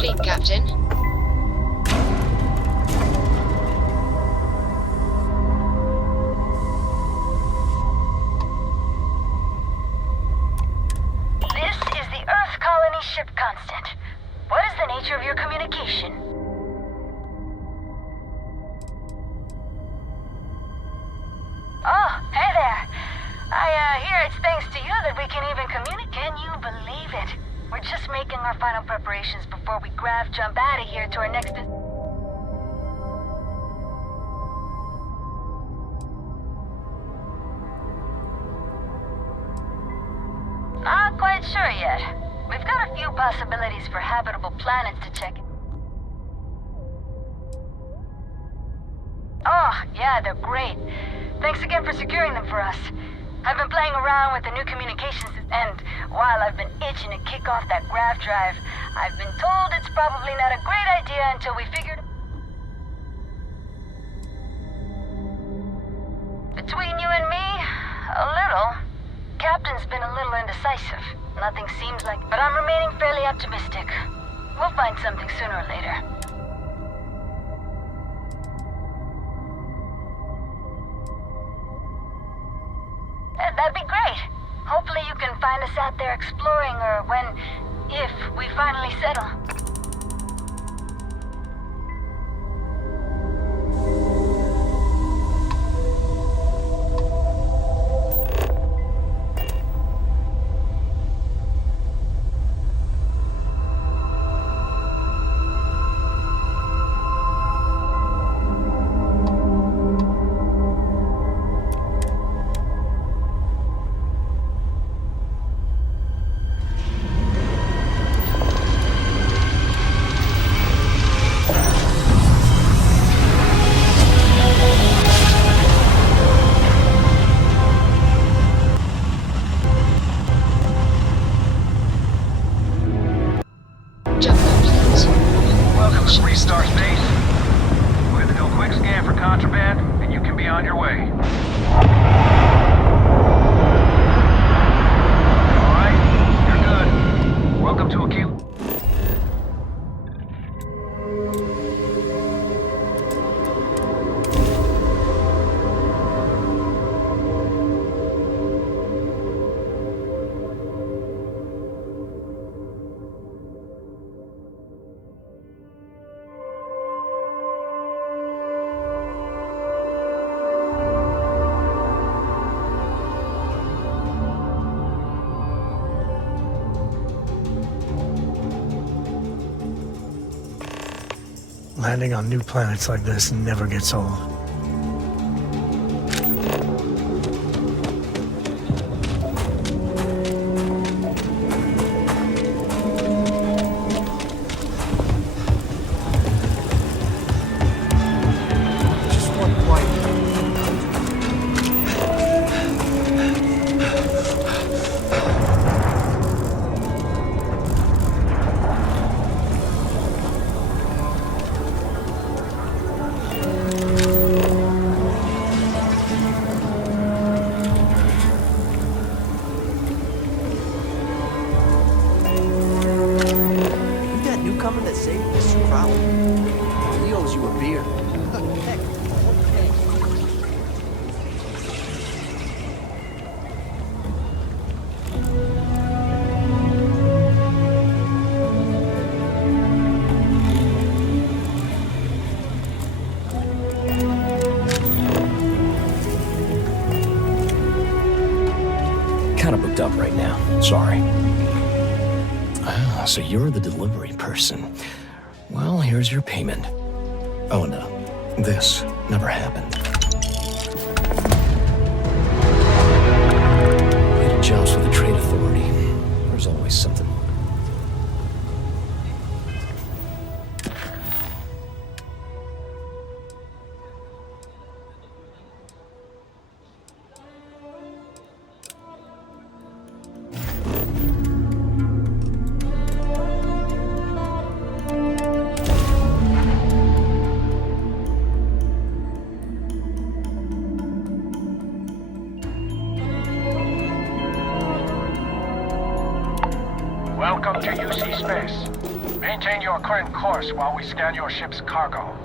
complete, Captain. This is the Earth Colony ship Constant. What is the nature of your communication? Oh, hey there. I hear it's thanks to you that we can even communicate. Can you believe it? We're just making our final preparations before we jump out of here to our next... Not quite sure yet. We've got a few possibilities for habitable planets to check. Oh, yeah, they're great. Thanks again for securing them for us. I've been playing around with the new communications, and while I've been itching to kick off that grav drive, I've been told it's probably not a great idea until we figured... Between you and me, a little. Captain's been a little indecisive. Nothing seems like... But I'm remaining fairly optimistic. We'll find something sooner or later. That'd be great. Hopefully you can find us out there exploring, or if we finally settle. Welcome to Restart Space. We're gonna do a quick scan for contraband, and you can be on your way. Alright, you're good. Welcome to Acute. Landing on new planets like this never gets old. Up right now. Sorry. Ah, so you're the delivery person. Well, here's your payment. Oh no, this never happened. Any jobs with the Trade Authority? There's always something. Maintain your current course while we scan your ship's cargo.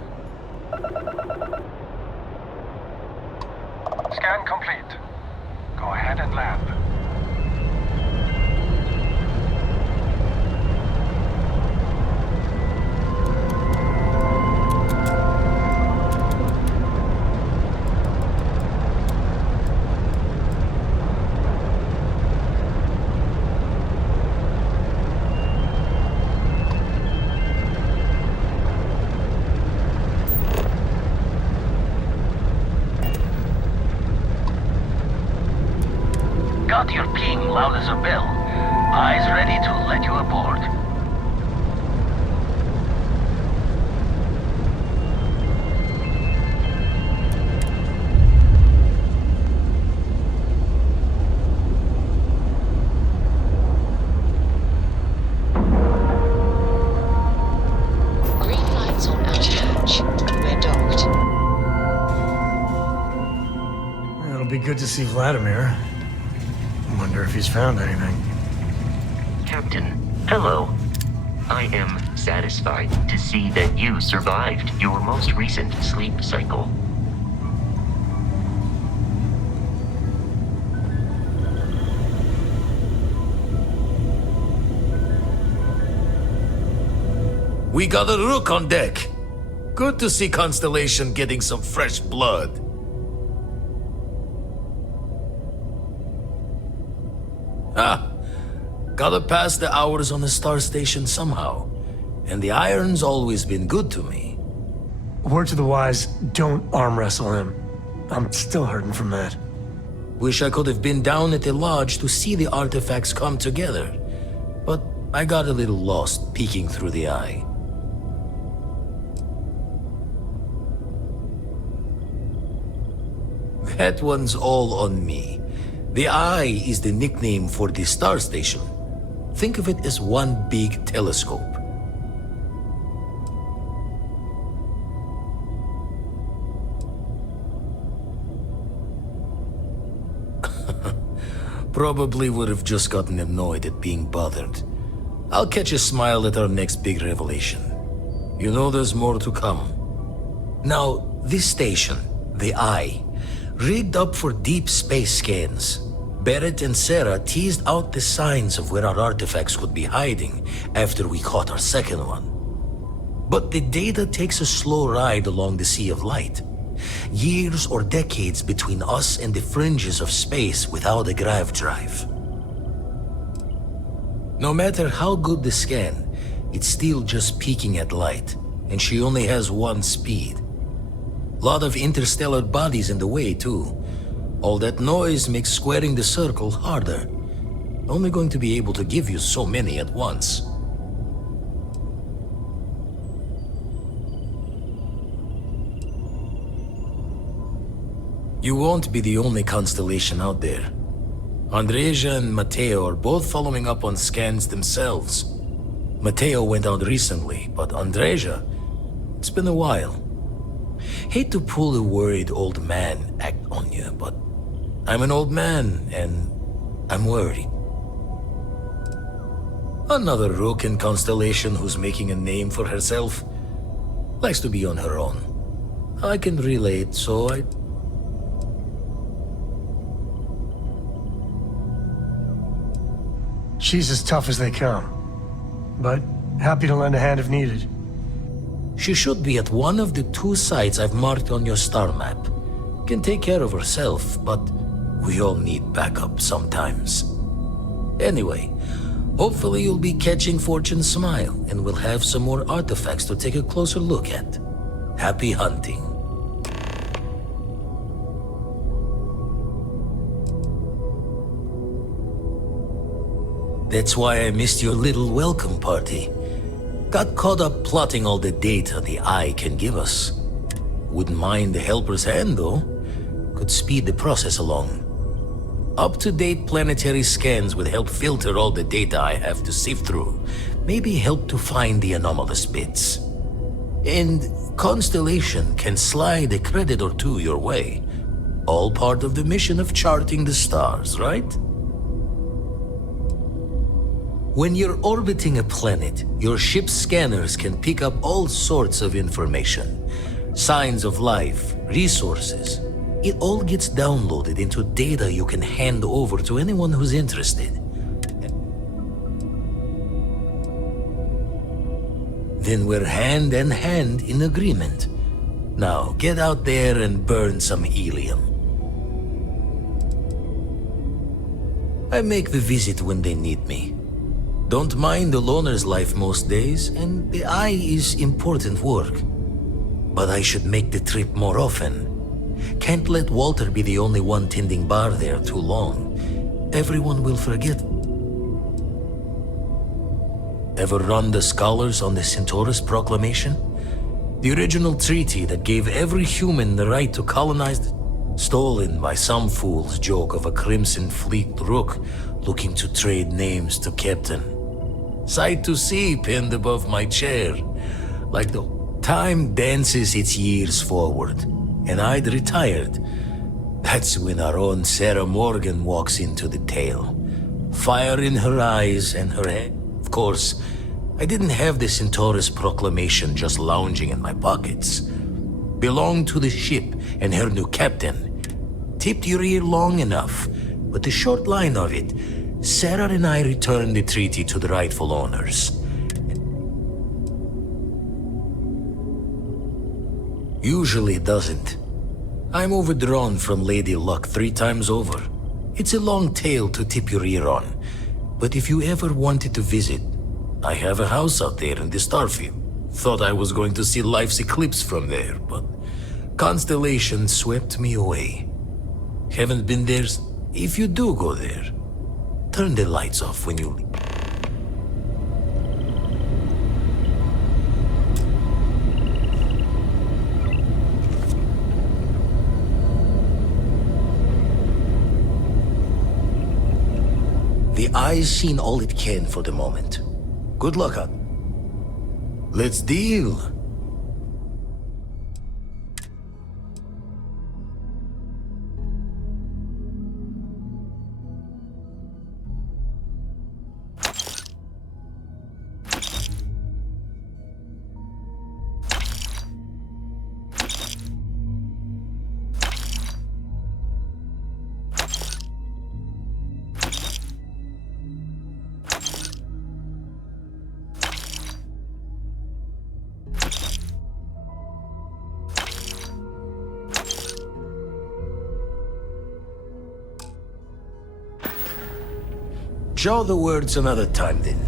Scan complete. Go ahead and land. Got your ping loud as a bell. Eyes ready to let you aboard. Green lights on outer hatch. We're docked. It'll be good to see Vladimir. Wonder if he's found anything. Captain, hello. I am satisfied to see that you survived your most recent sleep cycle. We got a rook on deck. Good to see Constellation getting some fresh blood. Gotta pass the hours on the star station somehow. And the iron's always been good to me. Word to the wise, don't arm wrestle him. I'm still hurting from that. Wish I could have been down at the lodge to see the artifacts come together. But I got a little lost peeking through the eye. That one's all on me. The Eye is the nickname for the star station. Think of it as one big telescope. Probably would have just gotten annoyed at being bothered. I'll catch a smile at our next big revelation. You know there's more to come. Now, this station, the Eye, rigged up for deep space scans. Barrett and Sarah teased out the signs of where our artifacts could be hiding after we caught our second one. But the data takes a slow ride along the Sea of Light. Years or decades between us and the fringes of space without a grav drive. No matter how good the scan, it's still just peeking at light, and she only has one speed. Lot of interstellar bodies in the way, too. All that noise makes squaring the circle harder. Only going to be able to give you so many at once. You won't be the only constellation out there. Andreja and Matteo are both following up on scans themselves. Matteo went out recently, but Andreja, it's been a while. Hate to pull a worried old man act on you, but I'm an old man, and I'm worried. Another rook in Constellation who's making a name for herself. Likes to be on her own. I can relate, so I... She's as tough as they come. But happy to lend a hand if needed. She should be at one of the 2 sites I've marked on your star map. Can take care of herself, but we all need backup sometimes. Anyway, hopefully you'll be catching Fortune's smile, and we'll have some more artifacts to take a closer look at. Happy hunting. That's why I missed your little welcome party. Got caught up plotting all the data the Eye can give us. Wouldn't mind the helper's hand, though. Could speed the process along. Up-to-date planetary scans would help filter all the data I have to sift through. Maybe help to find the anomalous bits. And Constellation can slide a credit or two your way. All part of the mission of charting the stars, right? When you're orbiting a planet, your ship's scanners can pick up all sorts of information. Signs of life, resources. It all gets downloaded into data you can hand over to anyone who's interested. Then we're hand in hand in agreement. Now, get out there and burn some helium. I make the visit when they need me. Don't mind the loner's life most days, and the eye is important work. But I should make the trip more often. Can't let Walter be the only one tending bar there too long. Everyone will forget. Ever run the scholars on the Centaurus Proclamation? The original treaty that gave every human the right to colonize the... Stolen by some fool's joke of a Crimson Fleet rook looking to trade names to Captain. Sight to see pinned above my chair. Like the time dances its years forward, and I'd retired. That's when our own Sarah Morgan walks into the tale. Fire in her eyes and her head. Of course, I didn't have the Centaurus Proclamation just lounging in my pockets. Belonged to the ship and her new captain. Tipped your ear long enough, but the short line of it, Sarah and I returned the treaty to the rightful owners. Usually it doesn't. I'm overdrawn from Lady Luck 3 times over. It's a long tale to tip your ear on, but if you ever wanted to visit, I have a house out there in the Starfield. Thought I was going to see life's eclipse from there, but constellation swept me away. Haven't been there. If you do go there, turn the lights off when you leave. The eye's seen all it can for the moment. Good luck out. Let's deal. Show the words another time, then.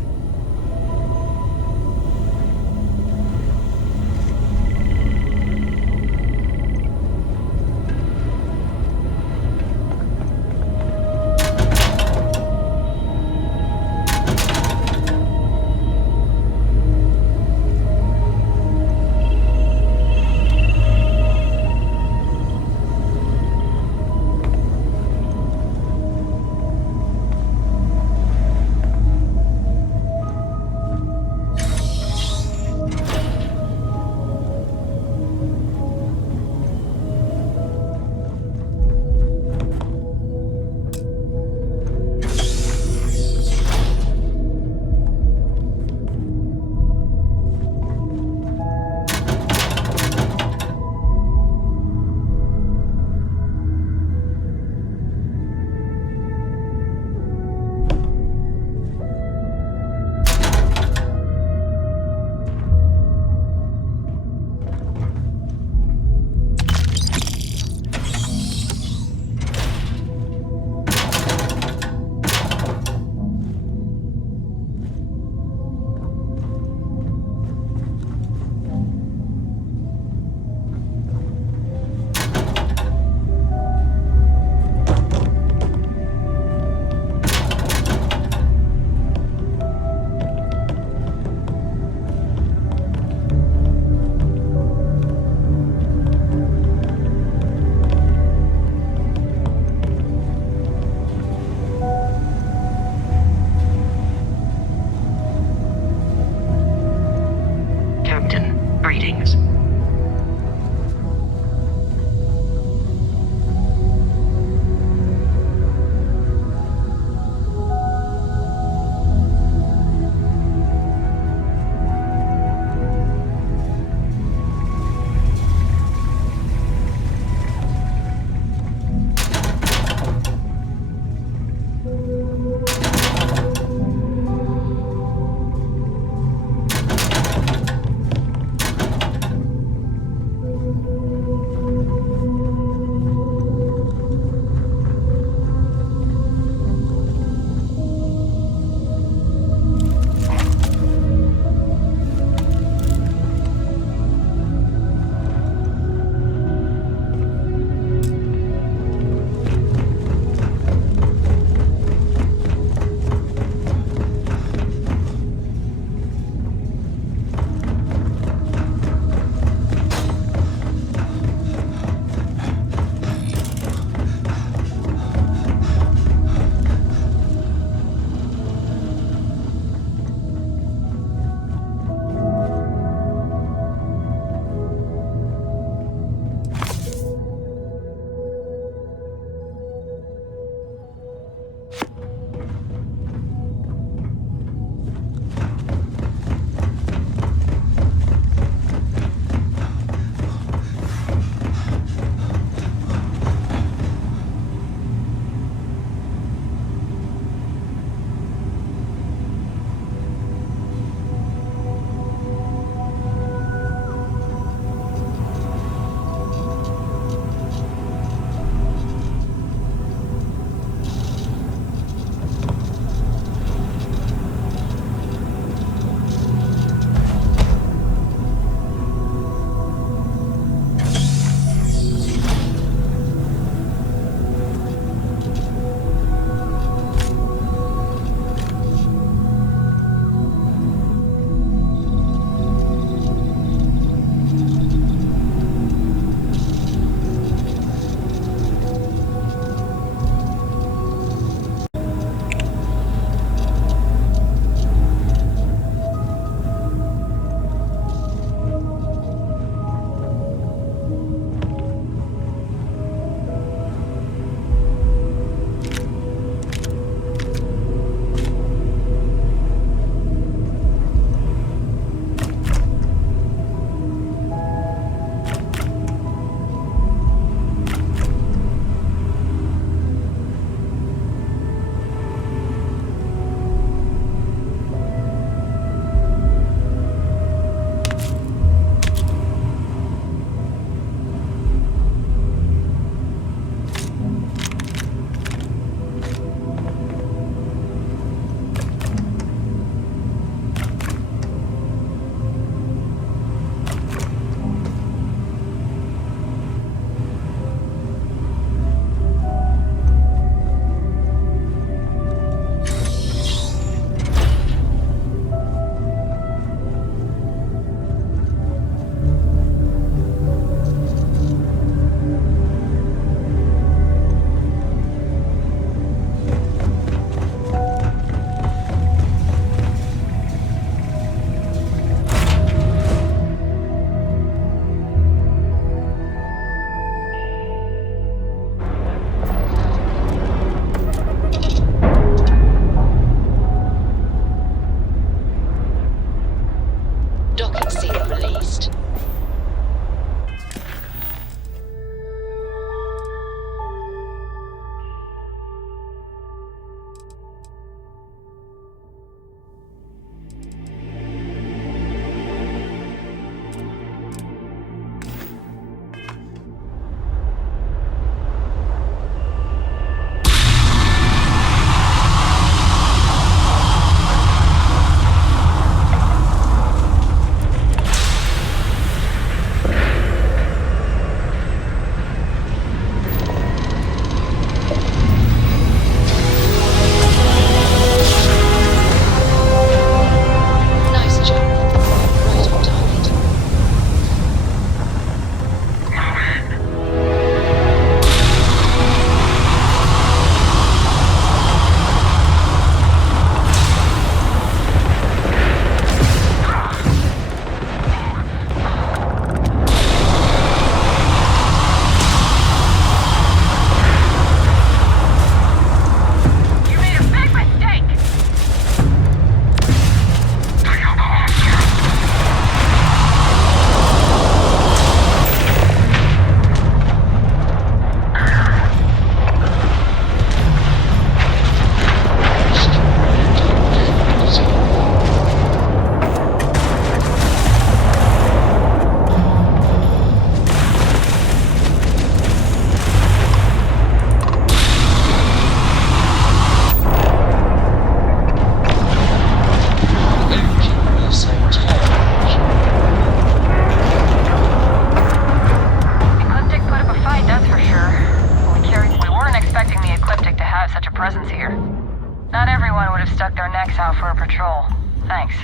Thanks.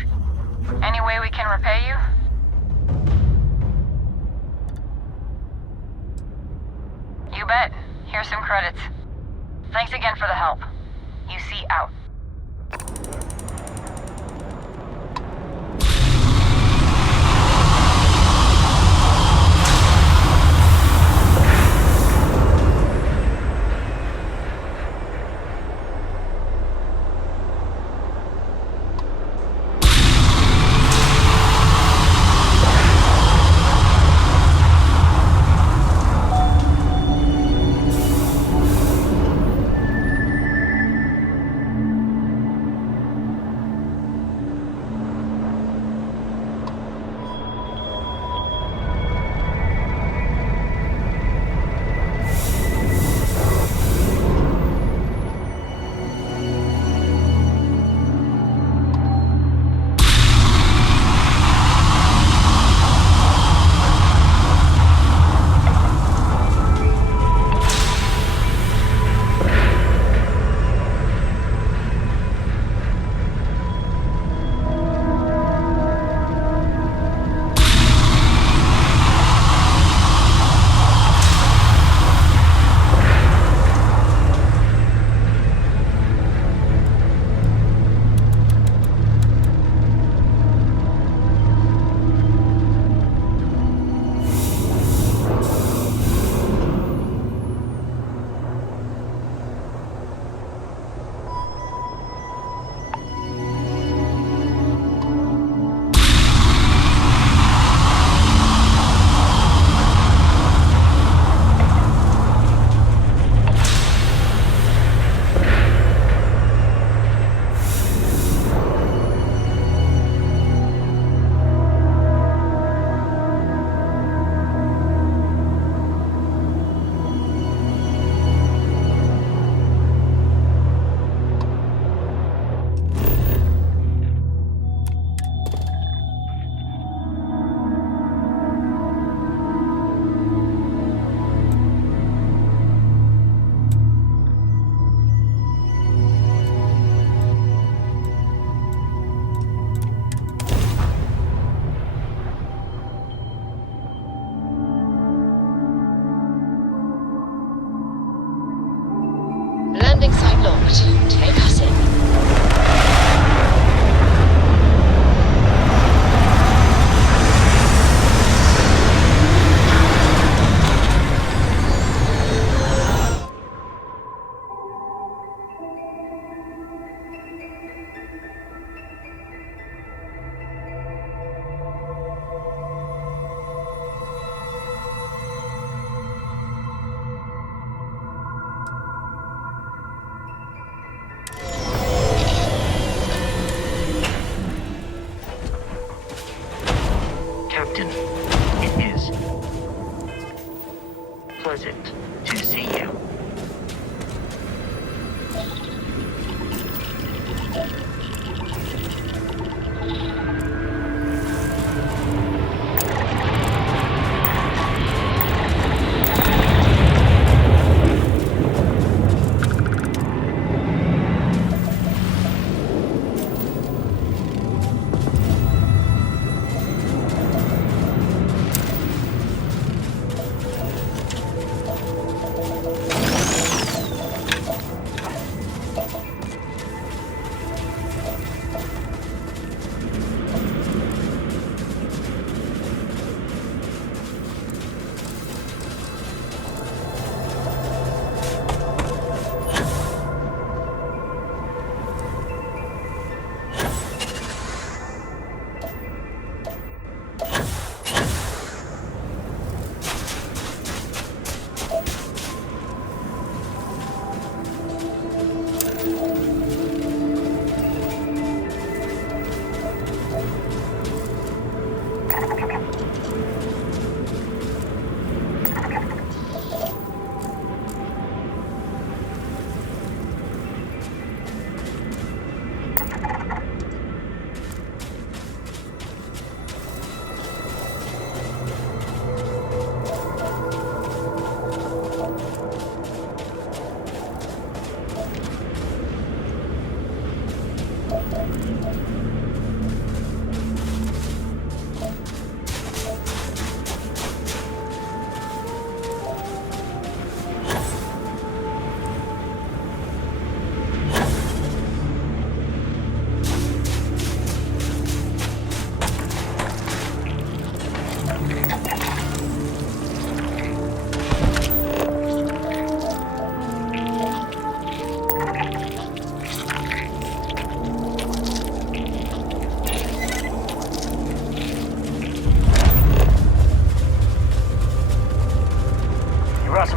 Any way we can repay you? You bet. Here's some credits. Thanks again for the help. UC out. Landing site locked. Take us in. Captain, it is pleasant to see you.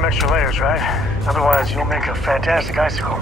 extra layers, right? Otherwise, you'll make a fantastic icicle.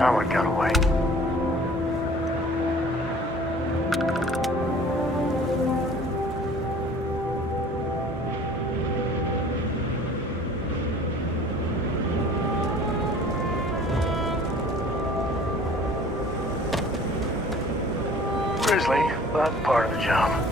That one got away. Grisly, but part of the job.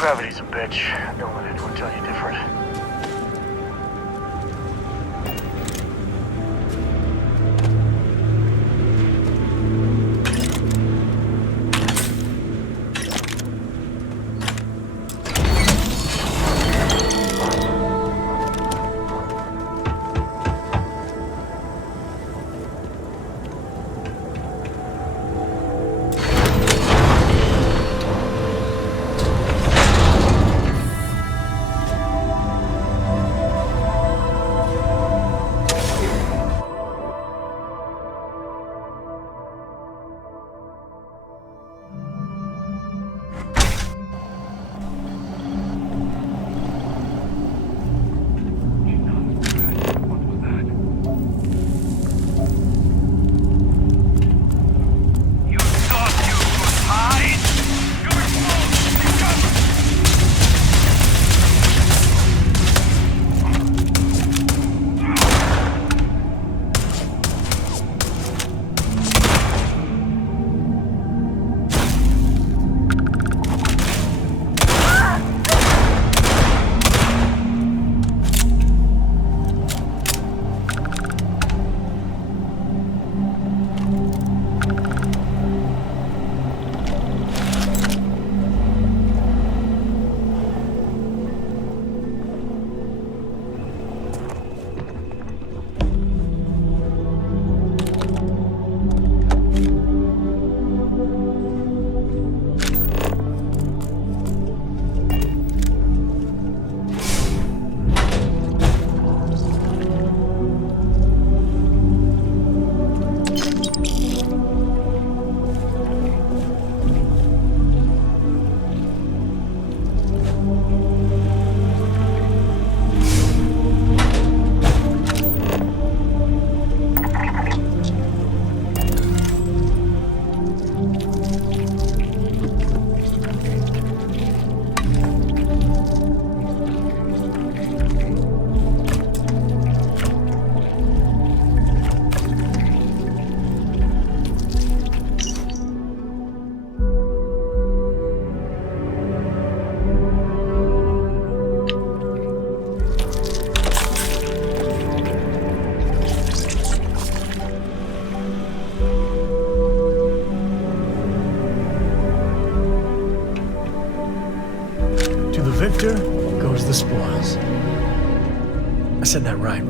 Gravity's a bitch. Don't let anyone tell you different. victor goes the spoils. I said that right?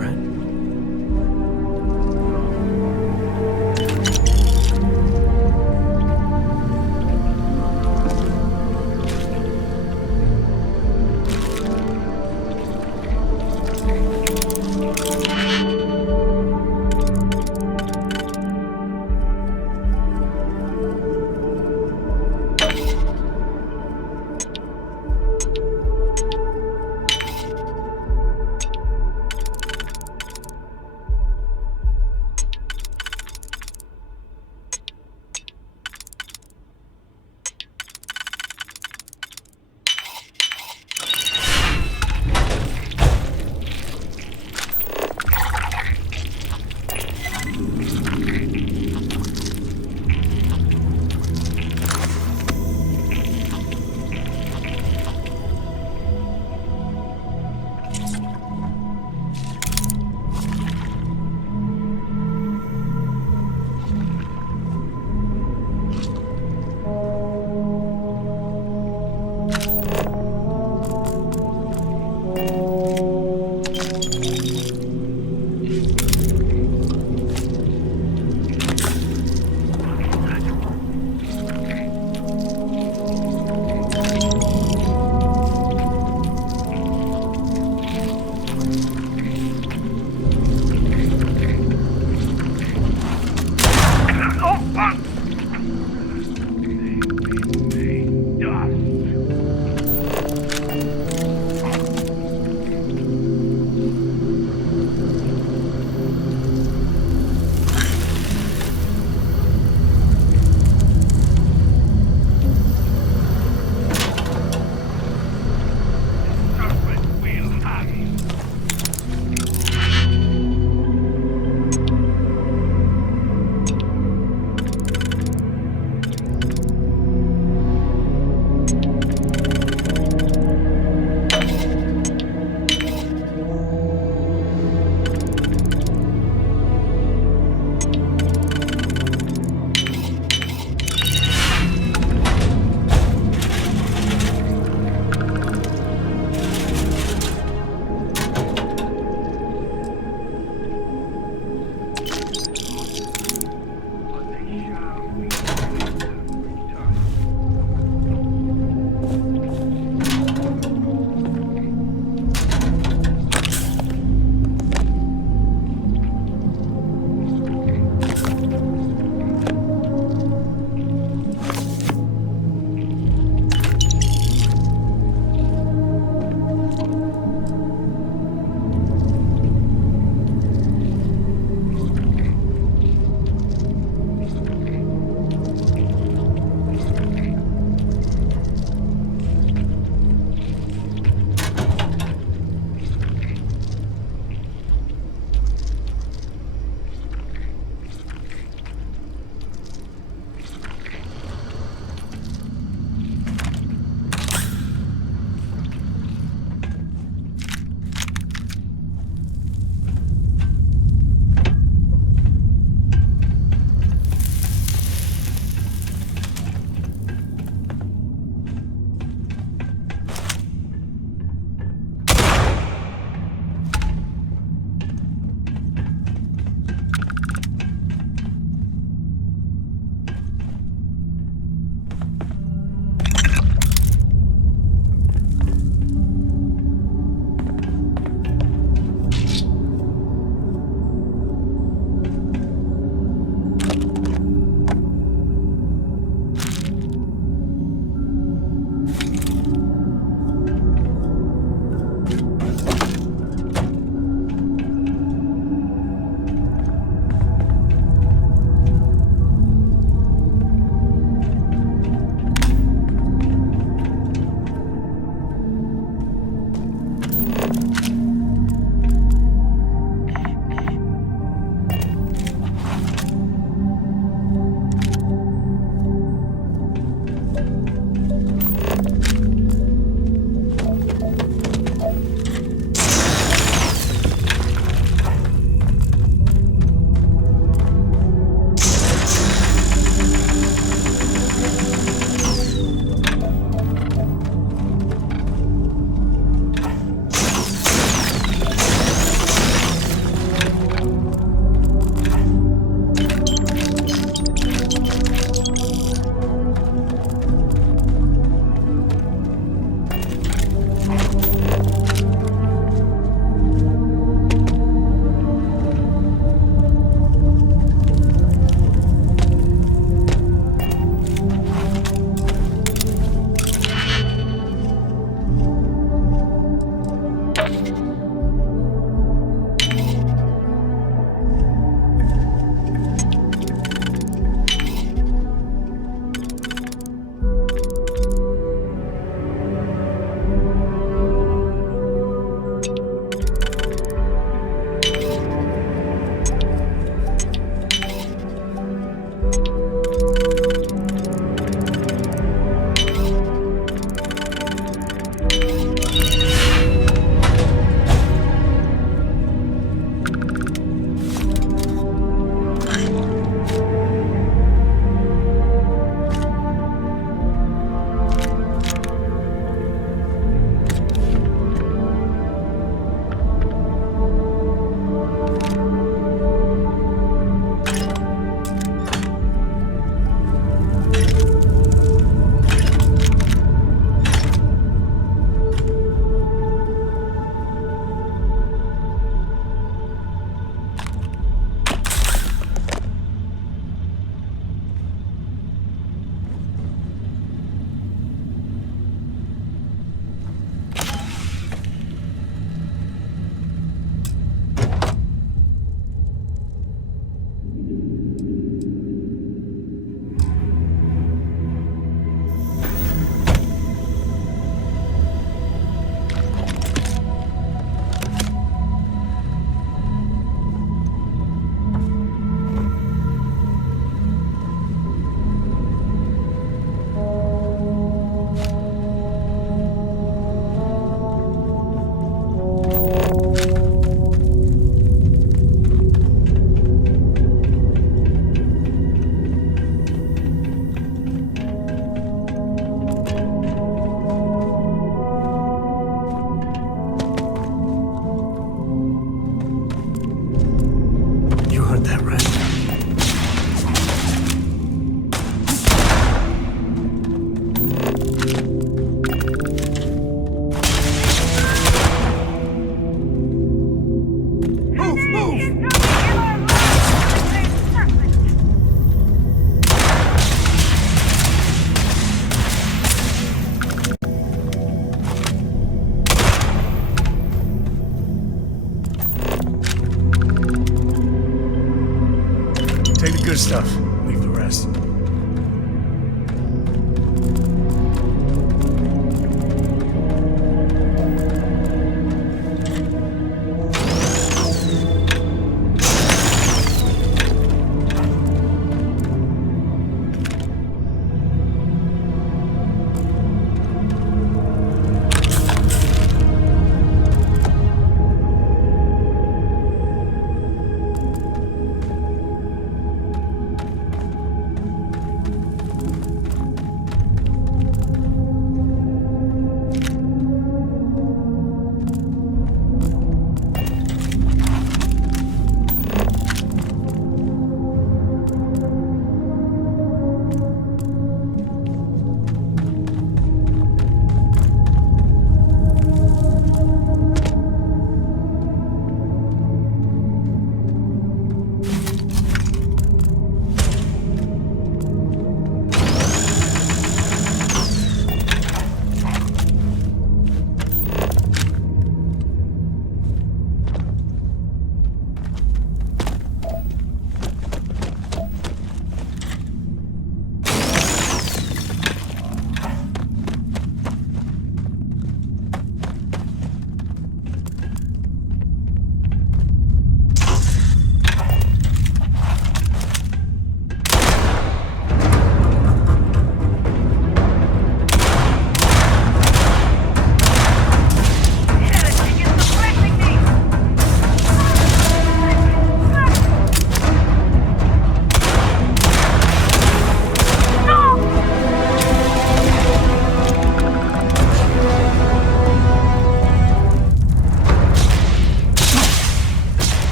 stuff. Leave the rest.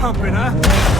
pumping, huh?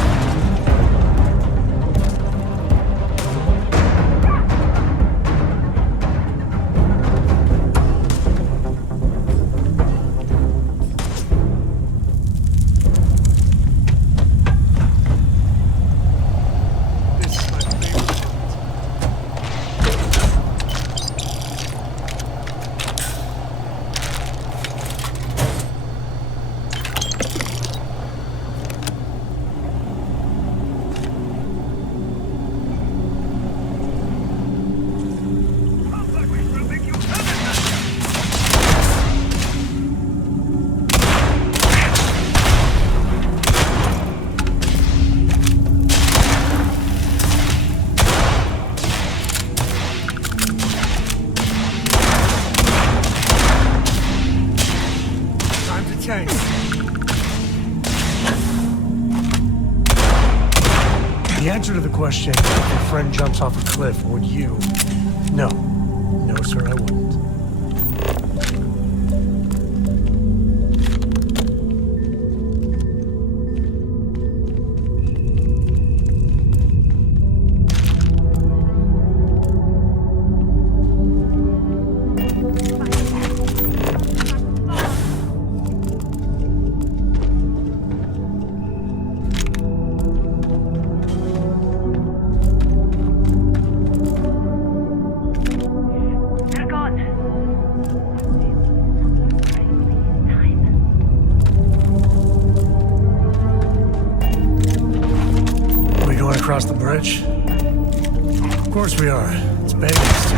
The answer to the question, if your friend jumps off a cliff, would you? No. No, sir, I wouldn't. Across the bridge? Of course we are. It's Vegas.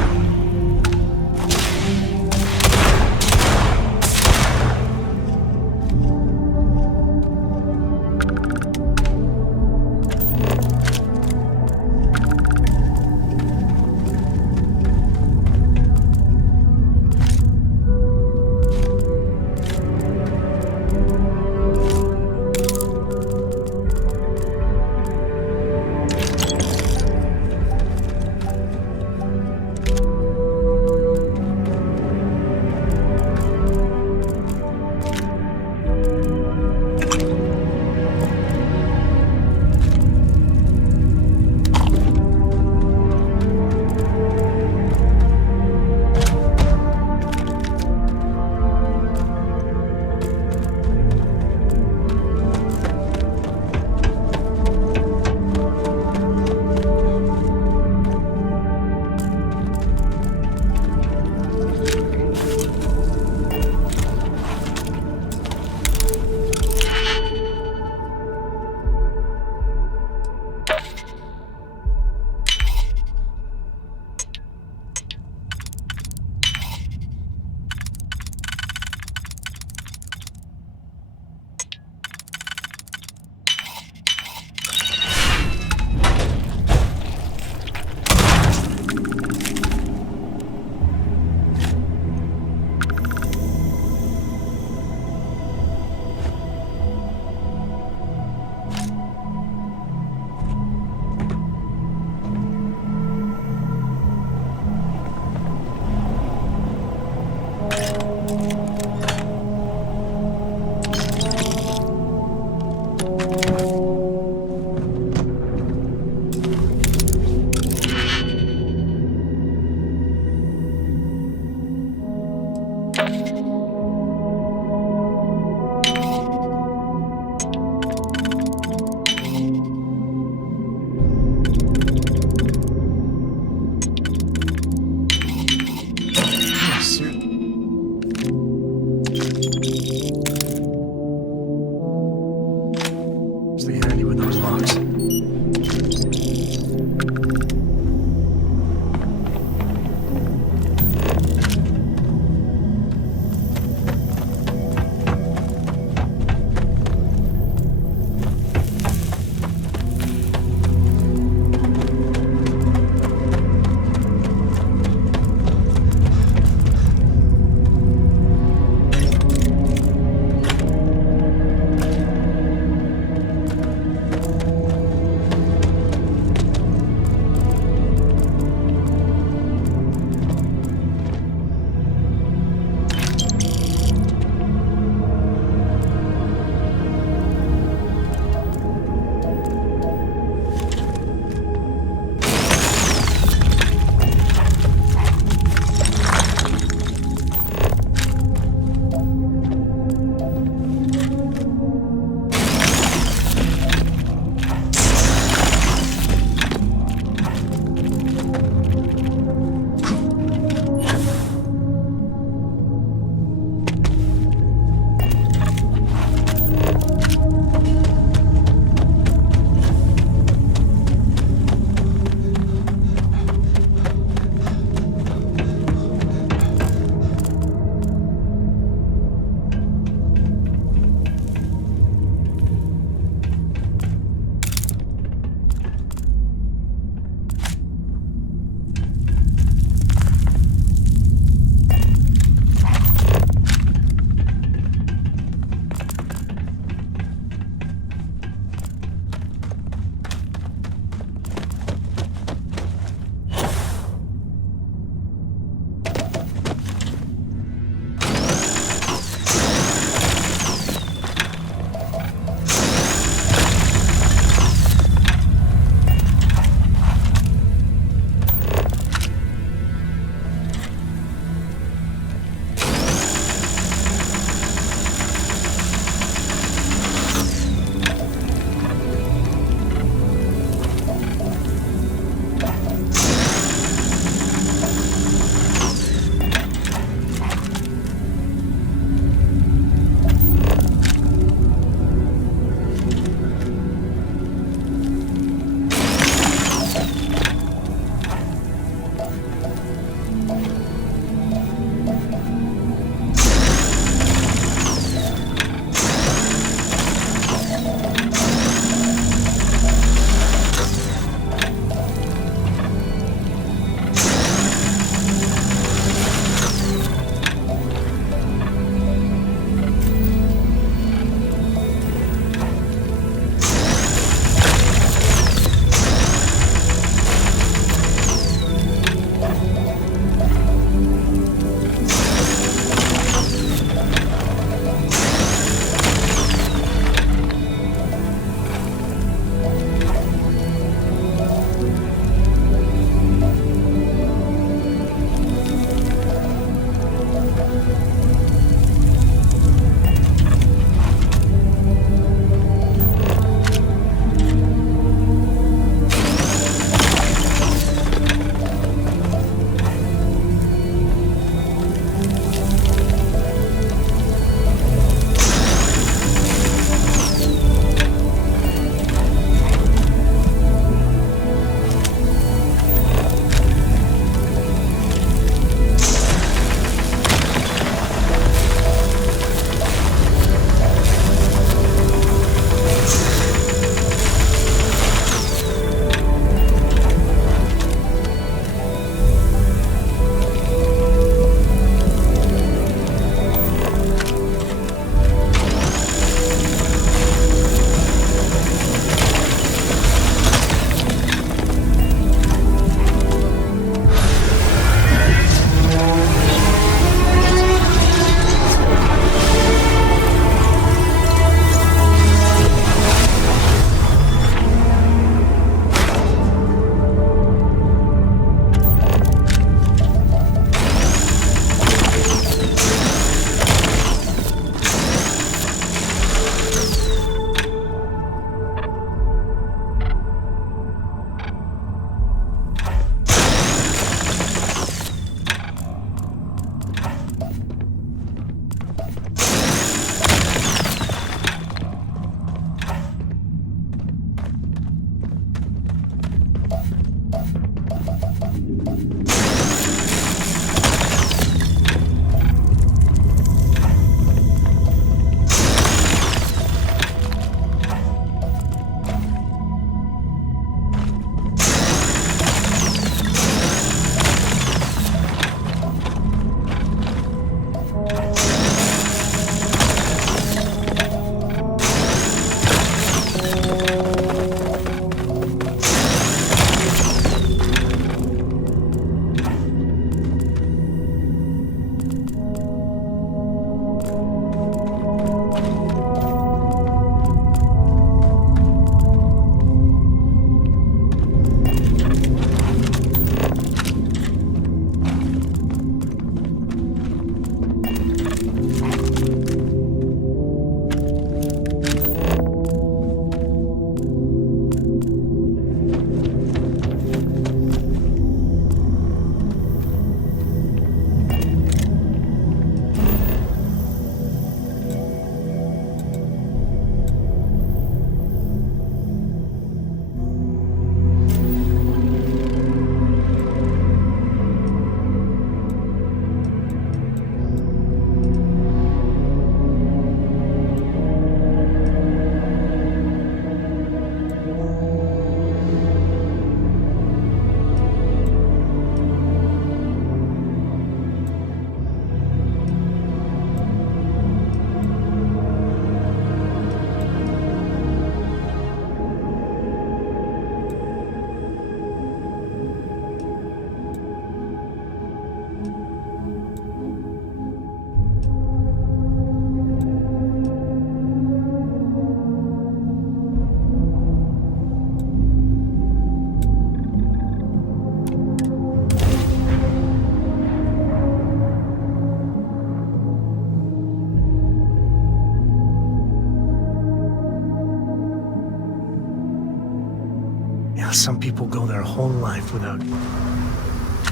Some people go their whole life without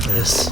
this.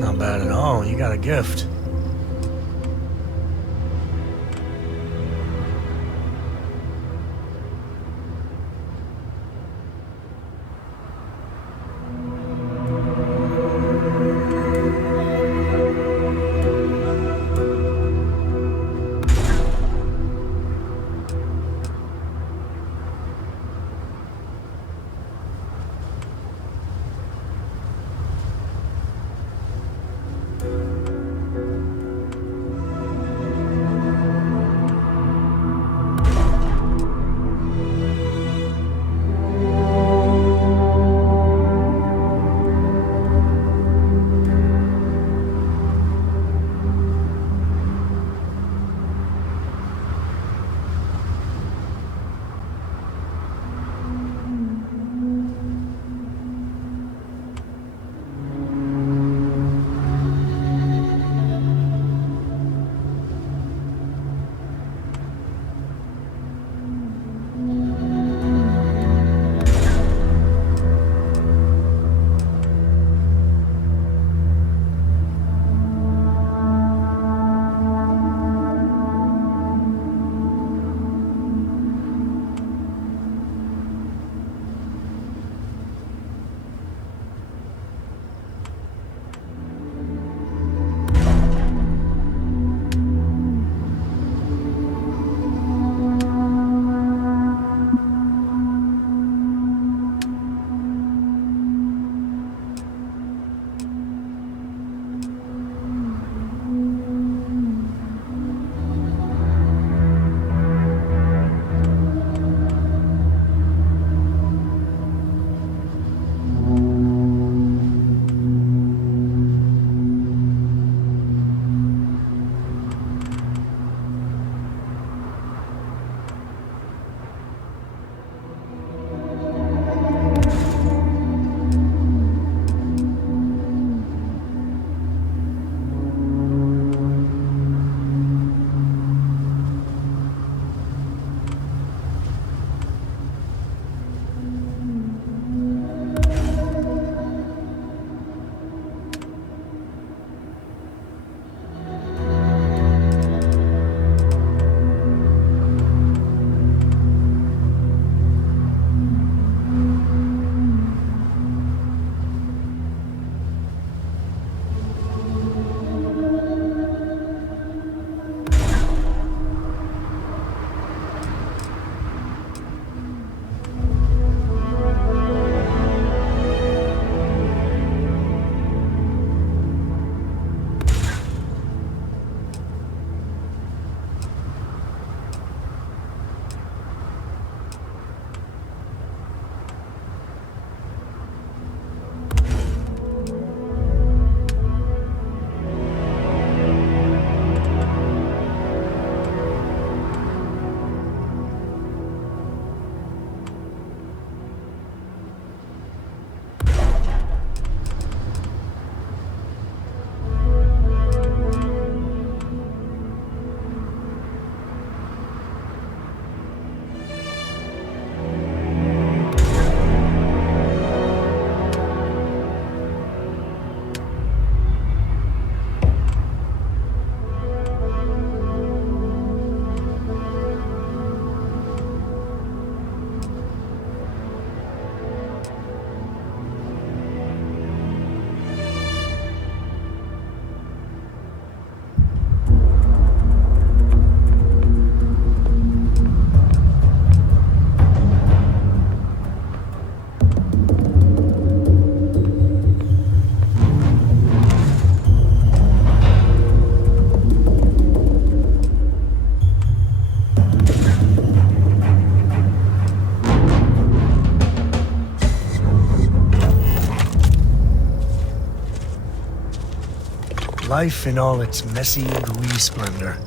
Not bad at all. You got a gift. Life in all its messy, gooey splendor.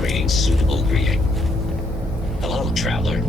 creating suitable greeting. Hello, traveler.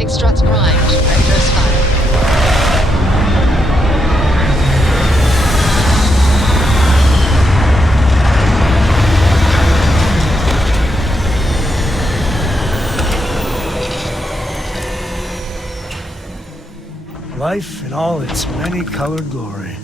Extract primed. Reverse fire. Life in all its many-colored glory.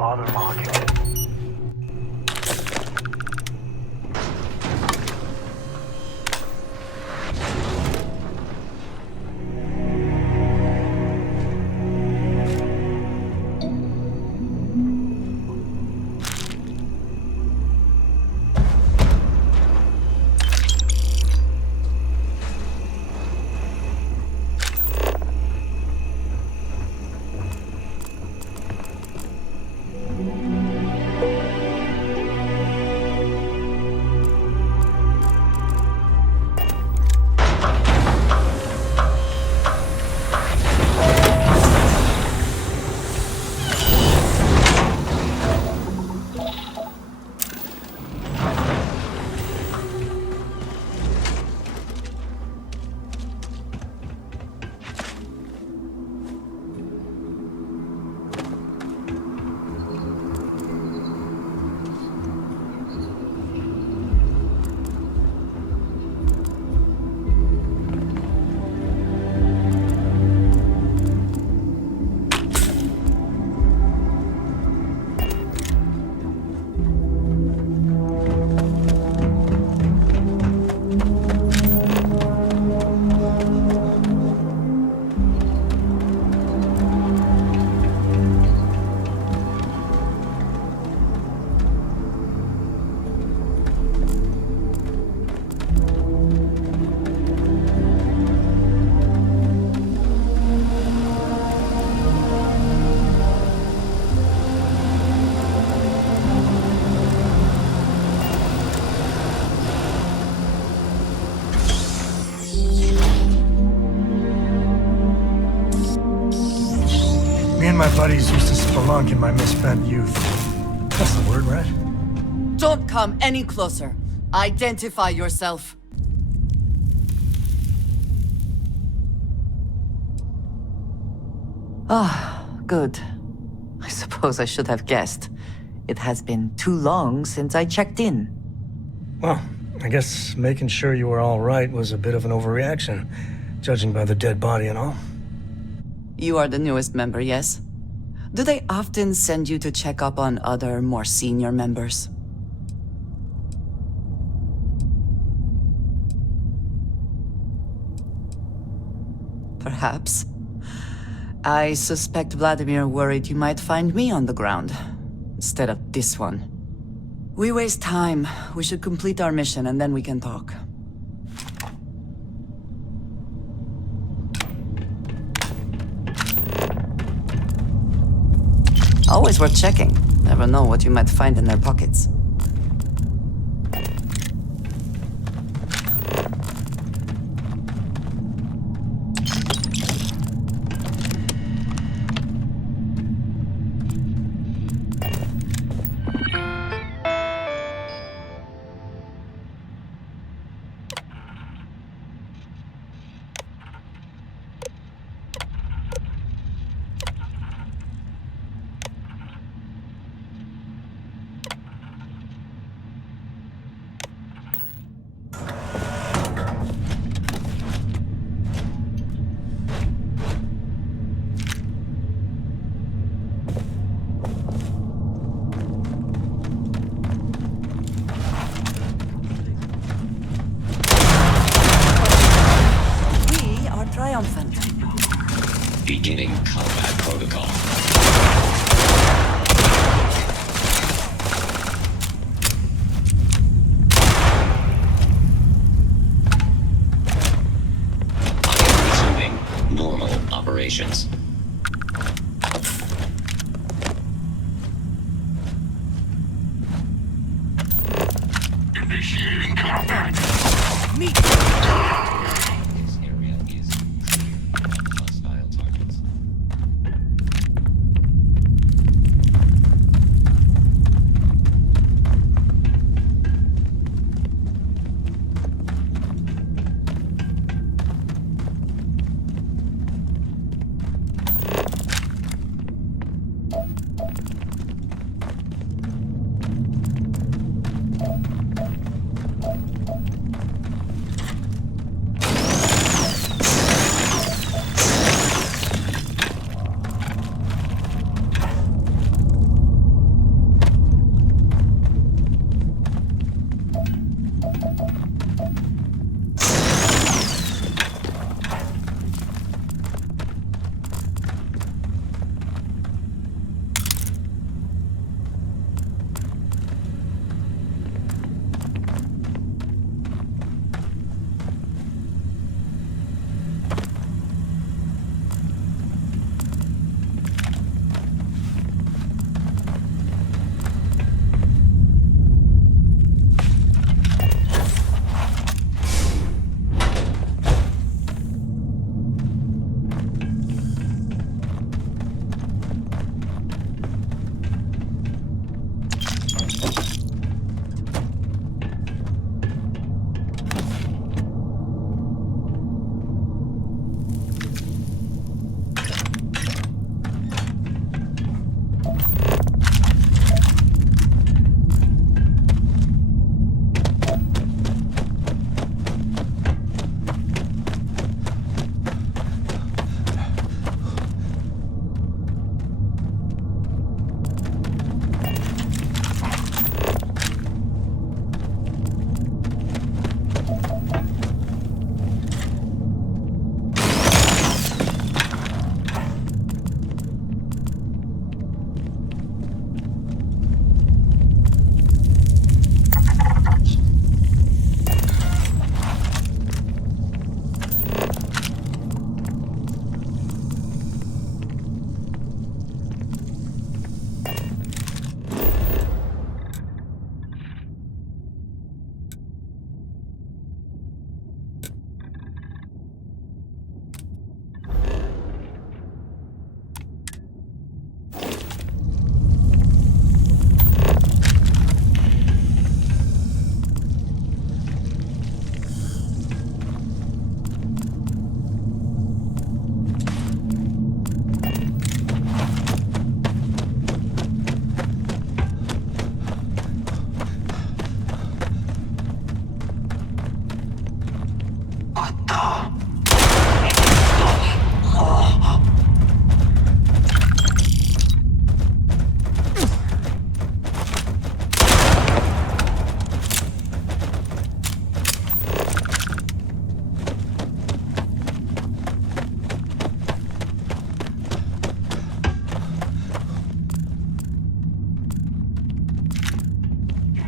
bother logging it. My buddies used to spelunk in my misspent youth. That's the word, right? Don't come any closer. Identify yourself. Ah, good. I suppose I should have guessed. It has been too long since I checked in. Well, I guess making sure you were all right was a bit of an overreaction, judging by the dead body and all. You are the newest member, yes? Do they often send you to check up on other, more senior members? Perhaps. I suspect Vladimir worried you might find me on the ground, instead of this one. We waste time. We should complete our mission and then we can talk. Always worth checking. Never know what you might find in their pockets. Beginning combat protocol. I am resuming normal operations. Initiating combat. Meet.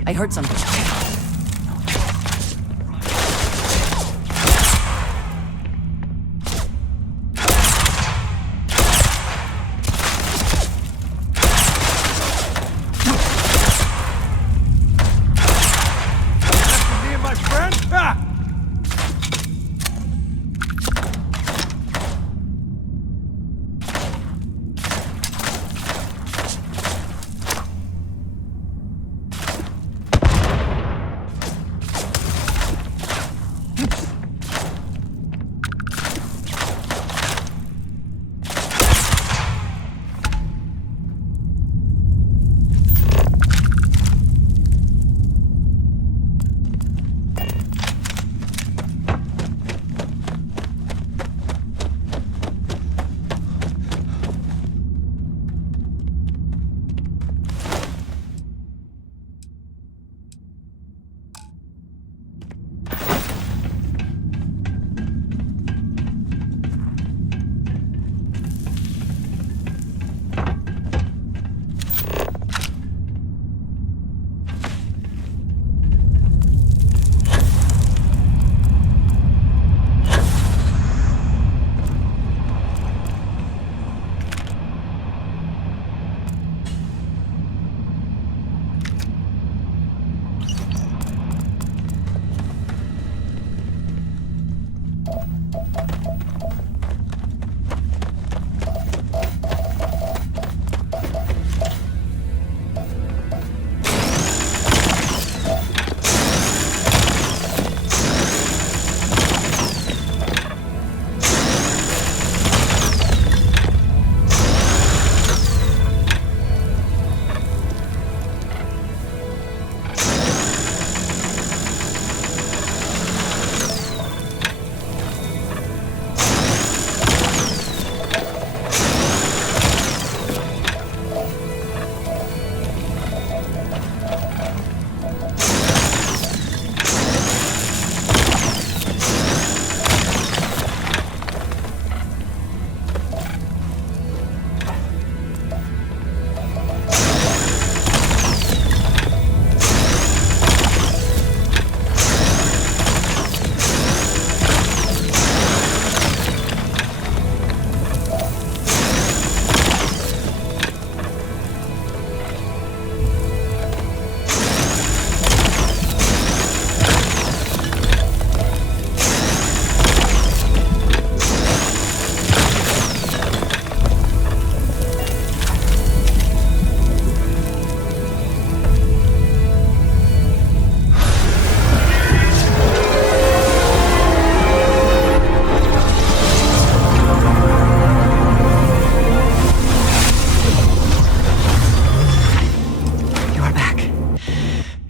I heard something. Me and my friend? Ah!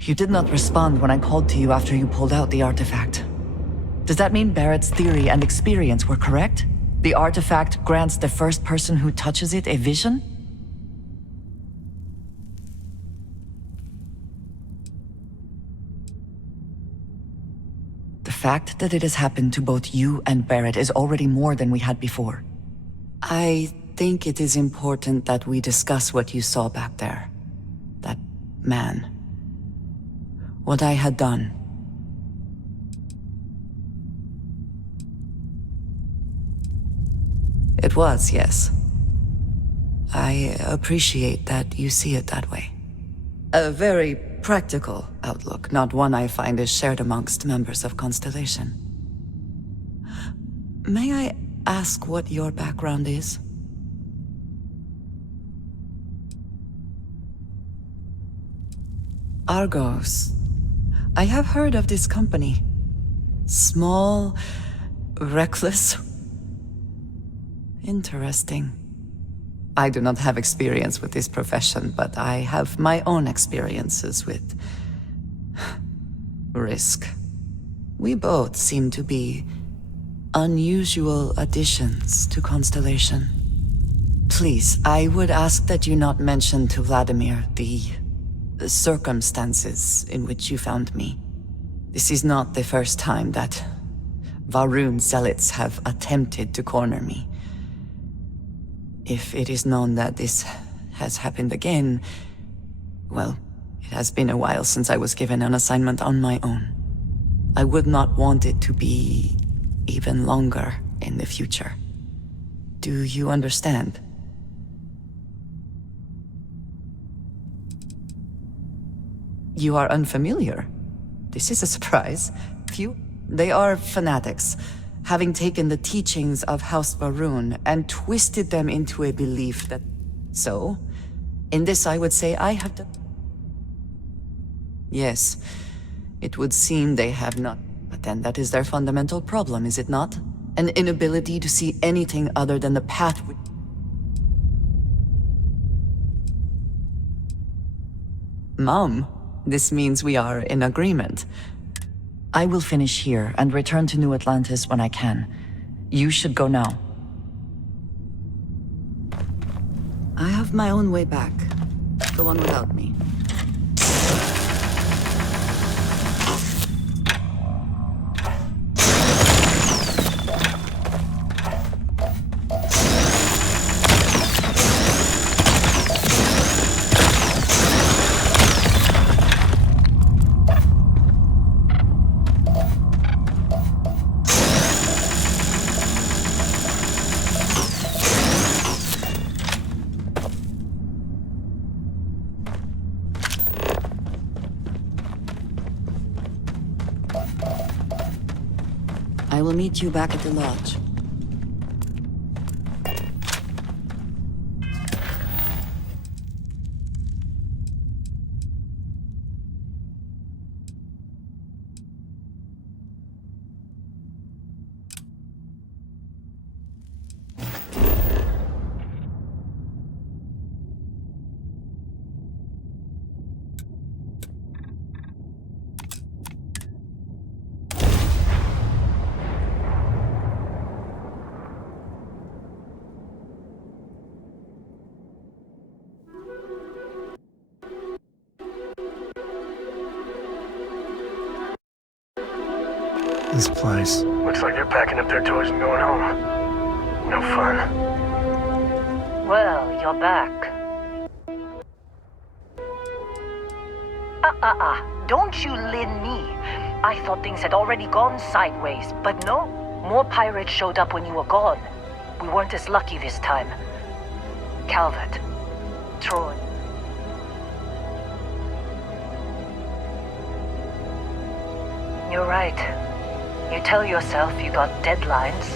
You did not respond when I called to you after you pulled out the artifact. Does that mean Barrett's theory and experience were correct? The artifact grants the first person who touches it a vision? The fact that it has happened to both you and Barrett is already more than we had before. I think it is important that we discuss what you saw back there. That man. What I had done. It was, yes. I appreciate that you see it that way. A very practical outlook, not one I find is shared amongst members of Constellation. May I ask what your background is? Argos. I have heard of this company. Small, reckless. Interesting. I do not have experience with this profession, but I have my own experiences with risk. We both seem to be unusual additions to Constellation. Please, I would ask that you not mention to Vladimir the circumstances in which you found me. This is not the first time that Varun zealots have attempted to corner me. If it is known that this has happened again, well, It has been a while since I was given an assignment on my own. I would not want it to be even longer in the future. Do you understand? You are unfamiliar. This is a surprise. They are fanatics, having taken the teachings of House Varun and twisted them into a belief that... So, in this I would say I have done... Yes, it would seem they have not. But then that is their fundamental problem, is it not? An inability to see anything other than the path we... Mom, this means we are in agreement. I will finish here and return to New Atlantis when I can. You should go now. I have my own way back. Go on without me. I will meet you back at the lodge. This place. Looks like they're packing up their toys and going home. No fun. Well, you're back. Don't you lin me. I thought things had already gone sideways, but no. More pirates showed up when you were gone. We weren't as lucky this time. Calvert. Troy. You're right. You tell yourself you got deadlines,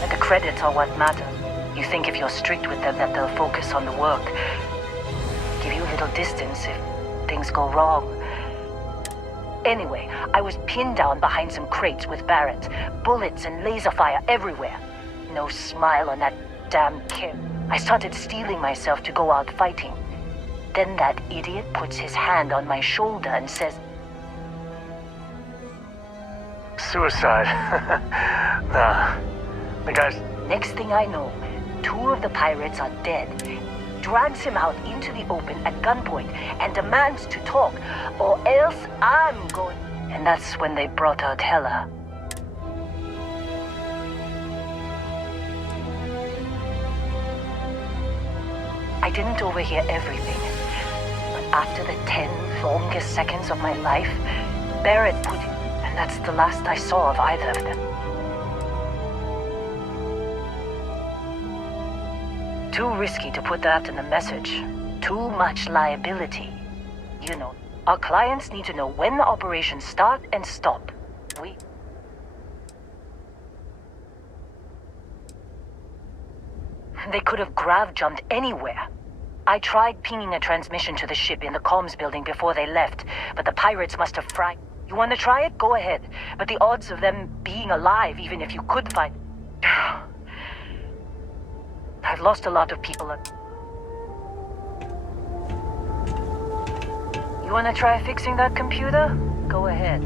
that the credits are what matter. You think if you're strict with them that they'll focus on the work. Give you a little distance if things go wrong. Anyway, I was pinned down behind some crates with Barrett. Bullets and laser fire everywhere. No smile on that damn kid. I started steeling myself to go out fighting. Then that idiot puts his hand on my shoulder and says, Suicide. Nah. The guy's... Next thing I know, 2 of the pirates are dead. Drags him out into the open at gunpoint and demands to talk, or else I'm going... And that's when they brought out Hela. I didn't overhear everything, but after the 10 longest seconds of my life, Barrett put... And that's the last I saw of either of them. Too risky to put that in the message. Too much liability. You know, our clients need to know when the operations start and stop. They could have grav-jumped anywhere. I tried pinging a transmission to the ship in the comms building before they left, but the pirates must have fried. You want to try it? Go ahead. But the odds of them being alive, even if you could find... I've lost a lot of people. You want to try fixing that computer? Go ahead.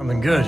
Something good.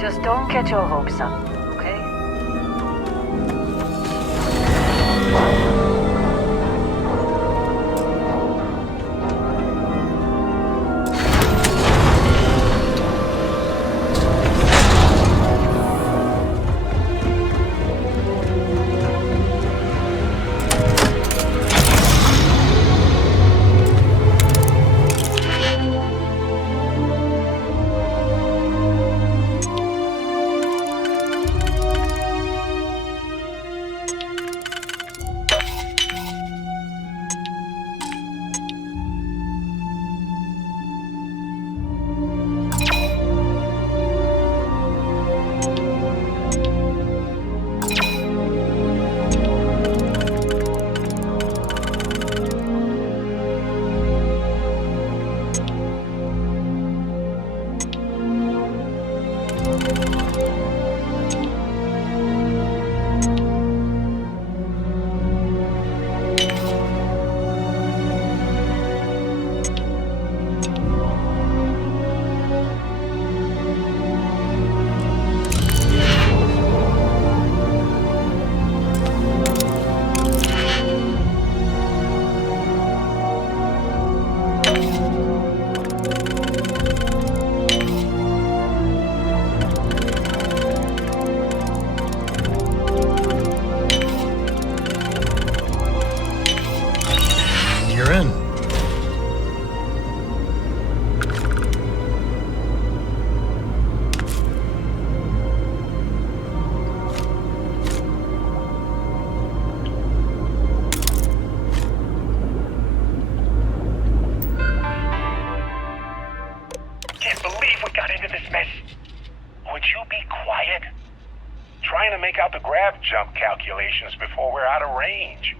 Just don't get your hopes up, okay? You're in. Can't believe we got into this mess. Would you be quiet? Trying to make out the grav jump calculations before we're out of range.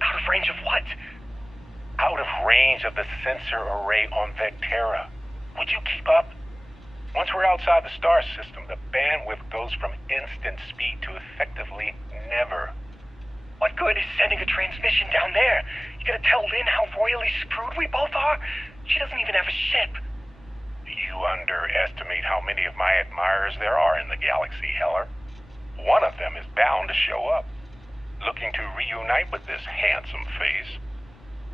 Out of range of what? Out of range of the sensor array on Vectera. Would you keep up? Once we're outside the star system, the bandwidth goes from instant speed to effectively never. What good is sending a transmission down there? You gonna tell Lynn how royally screwed we both are? She doesn't even have a ship. You underestimate how many of my admirers there are in the galaxy, Heller. One of them is bound to show up, looking to reunite with this handsome face.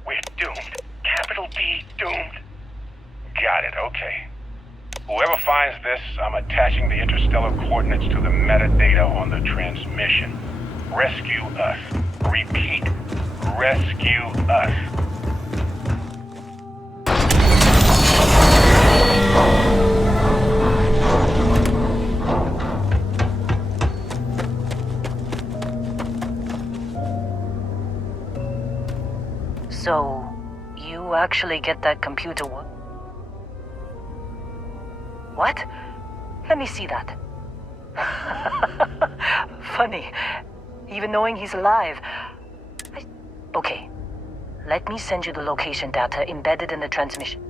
We're doomed. Capital D, doomed. Got it, okay. Whoever finds this, I'm attaching the interstellar coordinates to the metadata on the transmission. Rescue us. Repeat, rescue us. So, you actually get that computer What? Let me see that. Funny. Even knowing he's alive. Okay. Let me send you the location data embedded in the transmission.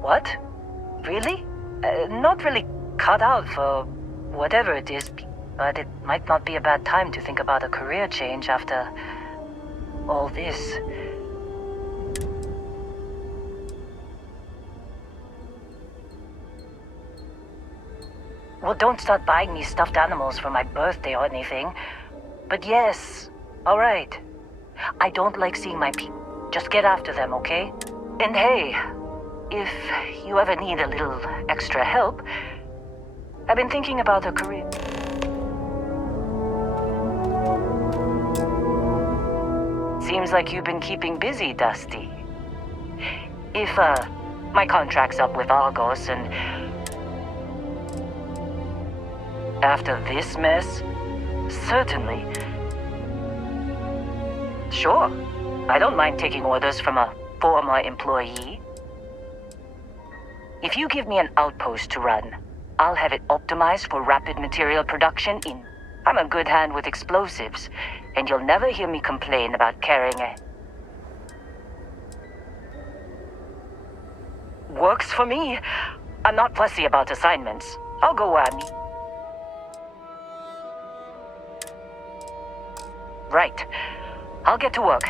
What? Really? Not really cut out for whatever it is, but it might not be a bad time to think about a career change after all this. Well, don't start buying me stuffed animals for my birthday or anything. But yes, alright. I don't like seeing my people. Just get after them, okay? And hey, if you ever need a little extra help, I've been thinking about a career. Seems like you've been keeping busy, Dusty. If, my contract's up with Argos and after this mess, certainly. Sure, I don't mind taking orders from a former employee. If you give me an outpost to run, I'll have it optimized for rapid material production in... I'm a good hand with explosives, and you'll never hear me complain about carrying a... Works for me. I'm not fussy about assignments. I'll go where I meet. Right. I'll get to work.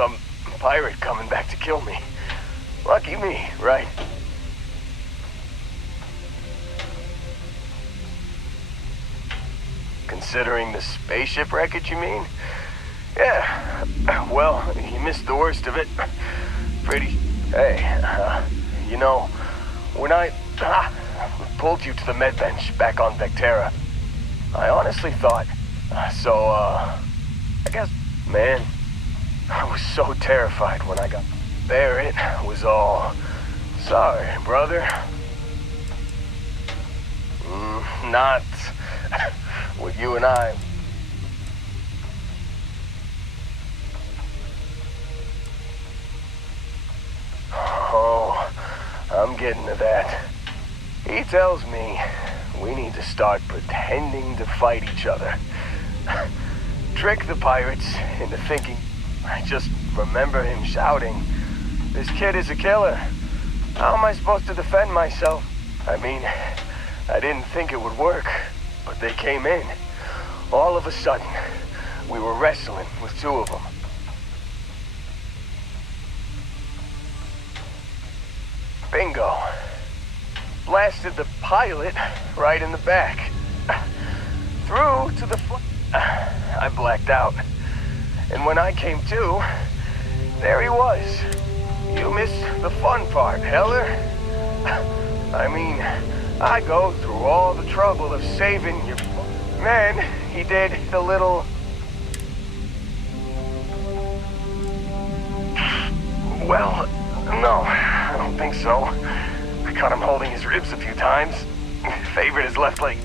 some pirate coming back to kill me. Lucky me, right? Considering the spaceship wreckage, you mean? Yeah, well, you missed the worst of it. Pretty... Hey, you know, when I pulled you to the med bench back on Vectera, I honestly thought... I guess... Man, I was so terrified when I got there. It was all... Sorry, brother. Not... with you and I... Oh, I'm getting to that. He tells me we need to start pretending to fight each other. Trick the pirates into thinking... I just remember him shouting, "This kid is a killer. How am I supposed to defend myself?" I mean, I didn't think it would work, but they came in. All of a sudden, we were wrestling with two of them. Bingo. Blasted the pilot right in the back. Through to the I blacked out. And when I came to, there he was. You missed the fun part, Heller. I mean, I go through all the trouble of saving your... Then he did the little... Well, no, I don't think so. I caught him holding his ribs a few times. Favored his left leg.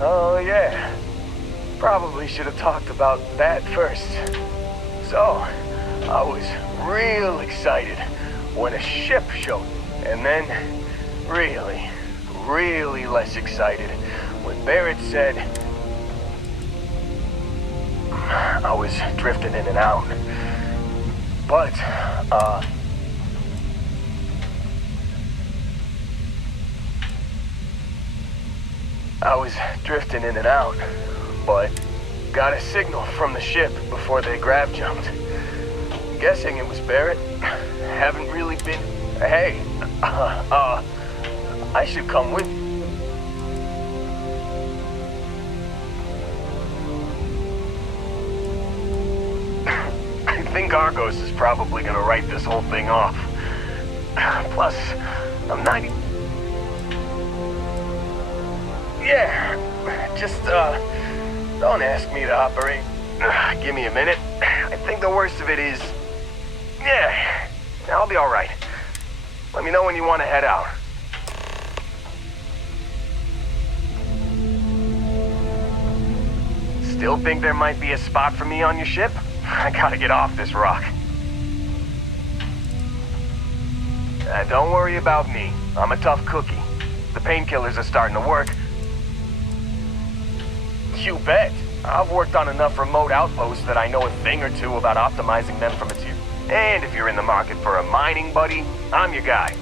Oh, yeah. Probably should have talked about that first. So, I was real excited when a ship showed. And then, really, really less excited when Barrett said... I was drifting in and out. But, I was drifting in and out, but got a signal from the ship before they grav jumped. Guessing it was Barrett. Haven't really been... Hey, I should come with you. I think Argos is probably gonna write this whole thing off. Plus, I'm 90... Yeah, just, don't ask me to operate. Give me a minute. I think the worst of it is... Yeah, I'll be alright. Let me know when you want to head out. Still think there might be a spot for me on your ship? I gotta get off this rock. Don't worry about me. I'm a tough cookie. The painkillers are starting to work. You bet. I've worked on enough remote outposts that I know a thing or two about optimizing them for material. And if you're in the market for a mining buddy, I'm your guy.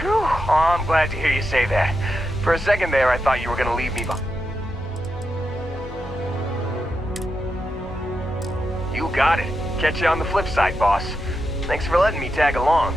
Whew, oh, I'm glad to hear you say that. For a second there, I thought you were gonna leave me behind. You got it. Catch you on the flip side, boss. Thanks for letting me tag along.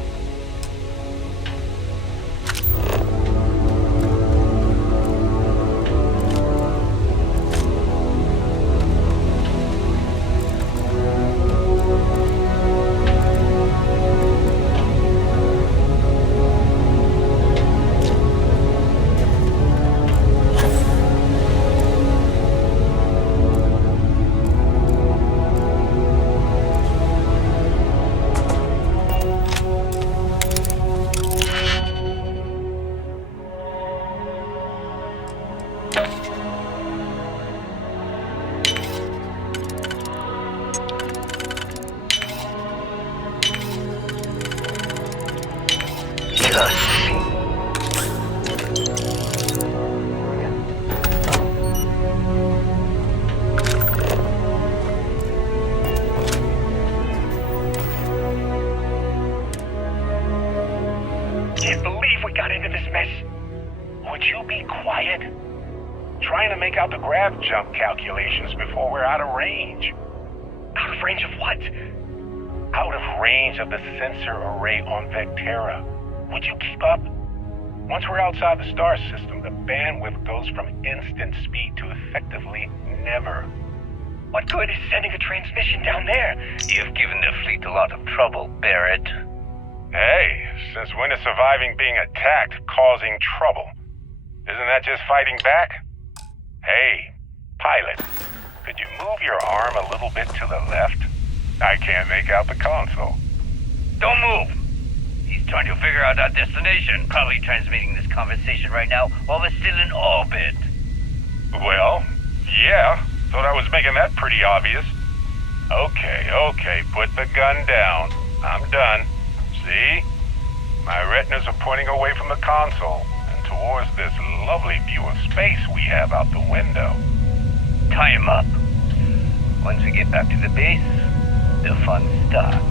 Trying to make out the grav jump calculations before we're out of range. Out of range of what? Out of range of the sensor array on Vectera. Would you keep up? Once we're outside the star system, the bandwidth goes from instant speed to effectively never. What good is sending a transmission down there? You've given the fleet a lot of trouble, Barrett. Hey, since when is surviving being attacked causing trouble? Isn't that just fighting back? Hey, pilot, could you move your arm a little bit to the left? I can't make out the console. Don't move! He's trying to figure out our destination. Probably transmitting this conversation right now while we're still in orbit. Well, yeah. Thought I was making that pretty obvious. Okay, put the gun down. I'm done. See? My retinas are pointing away from the console and towards this lovely view of space we have out the window. Tie him up. Once we get back to the base, the fun starts.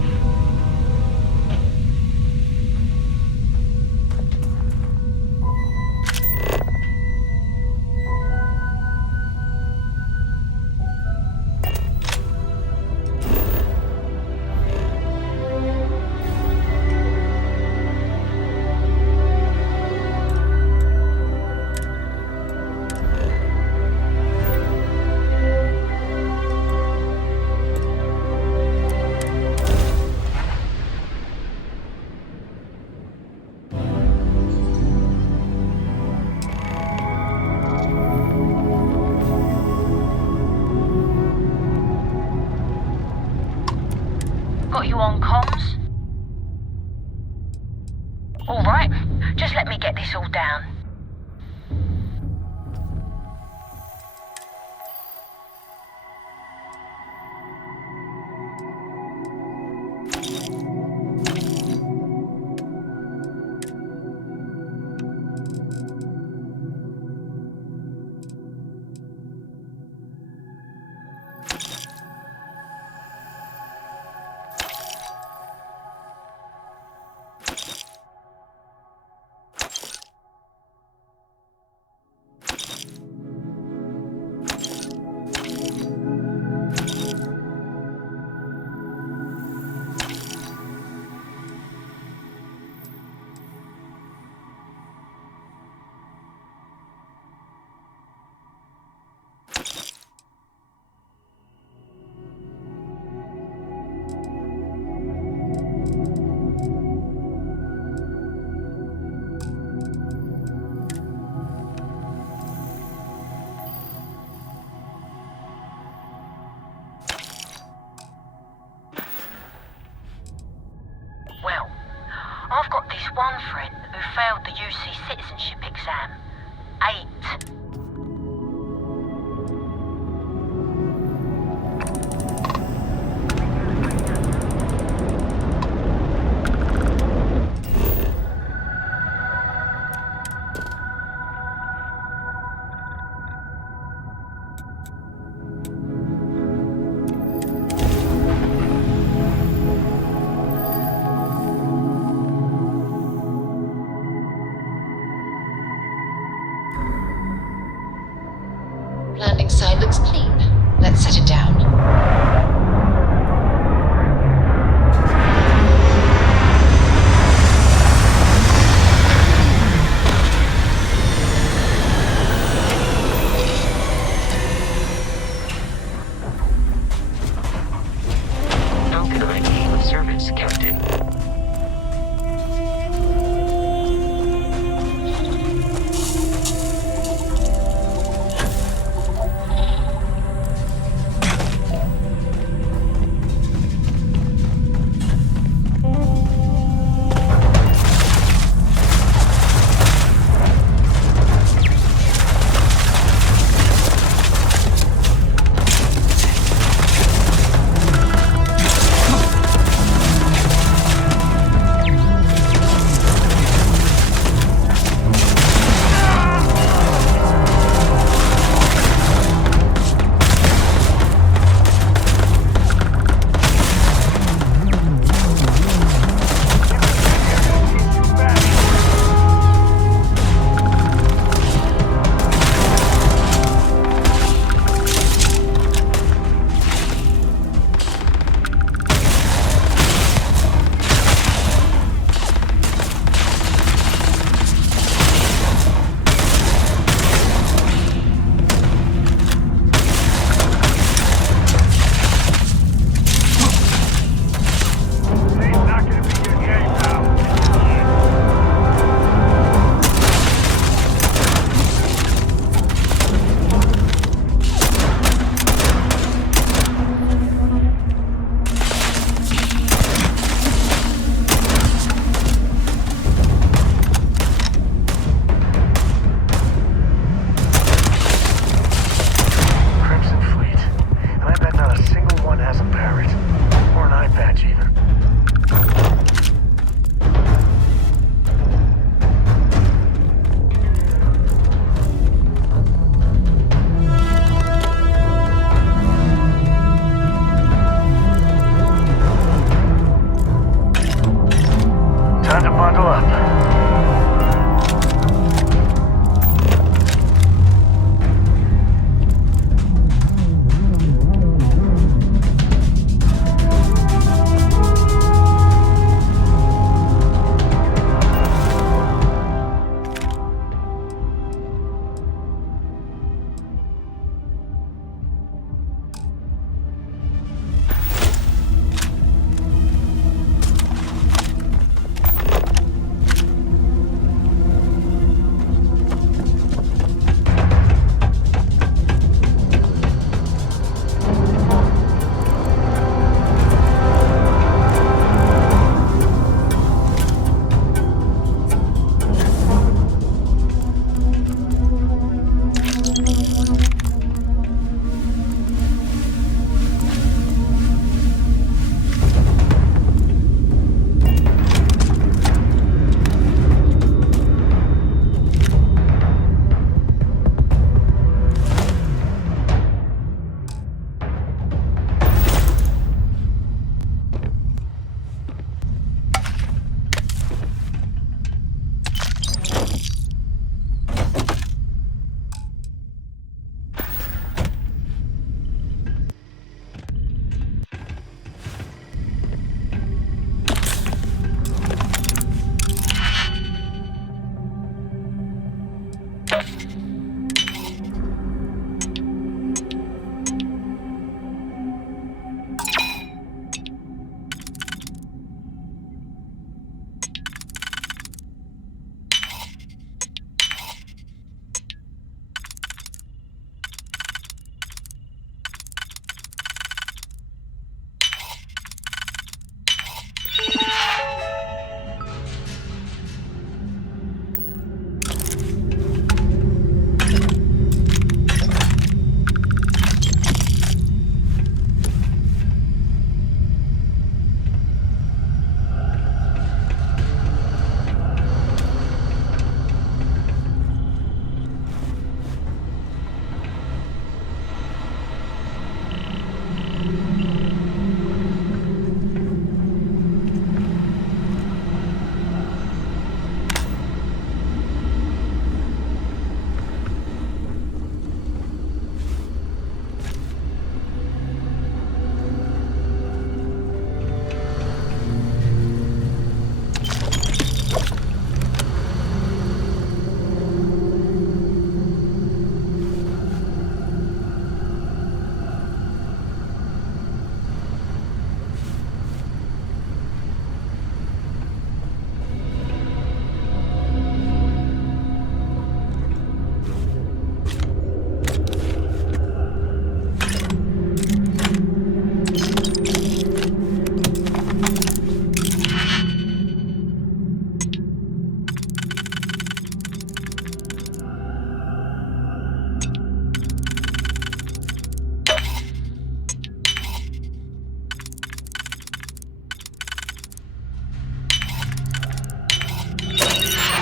Got you on comms? Alright, just let me get this all down. Well, I've got this one friend who failed the UC citizenship exam. 8.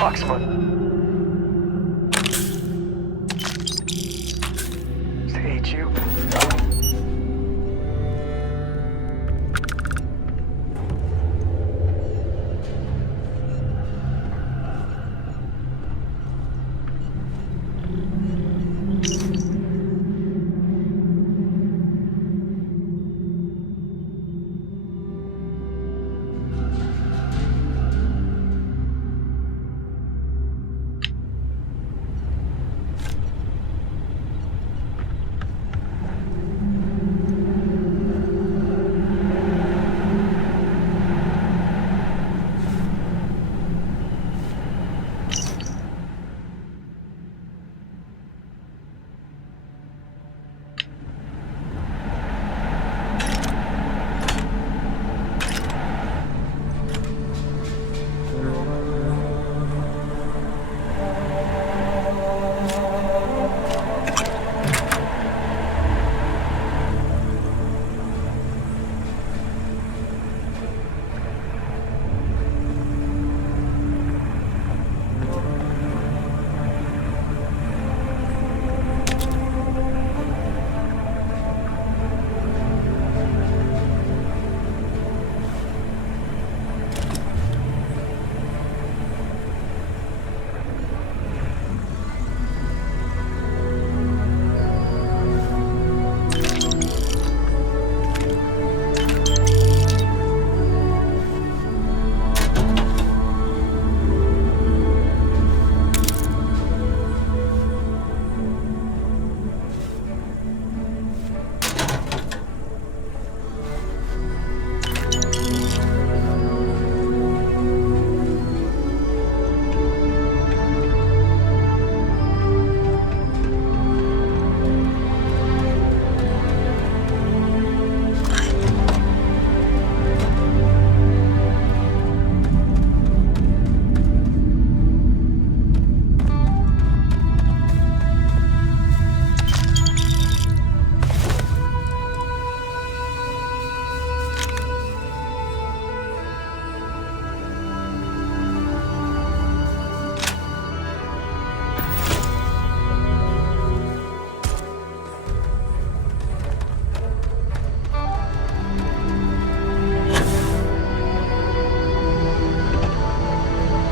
Proxima. Hate you.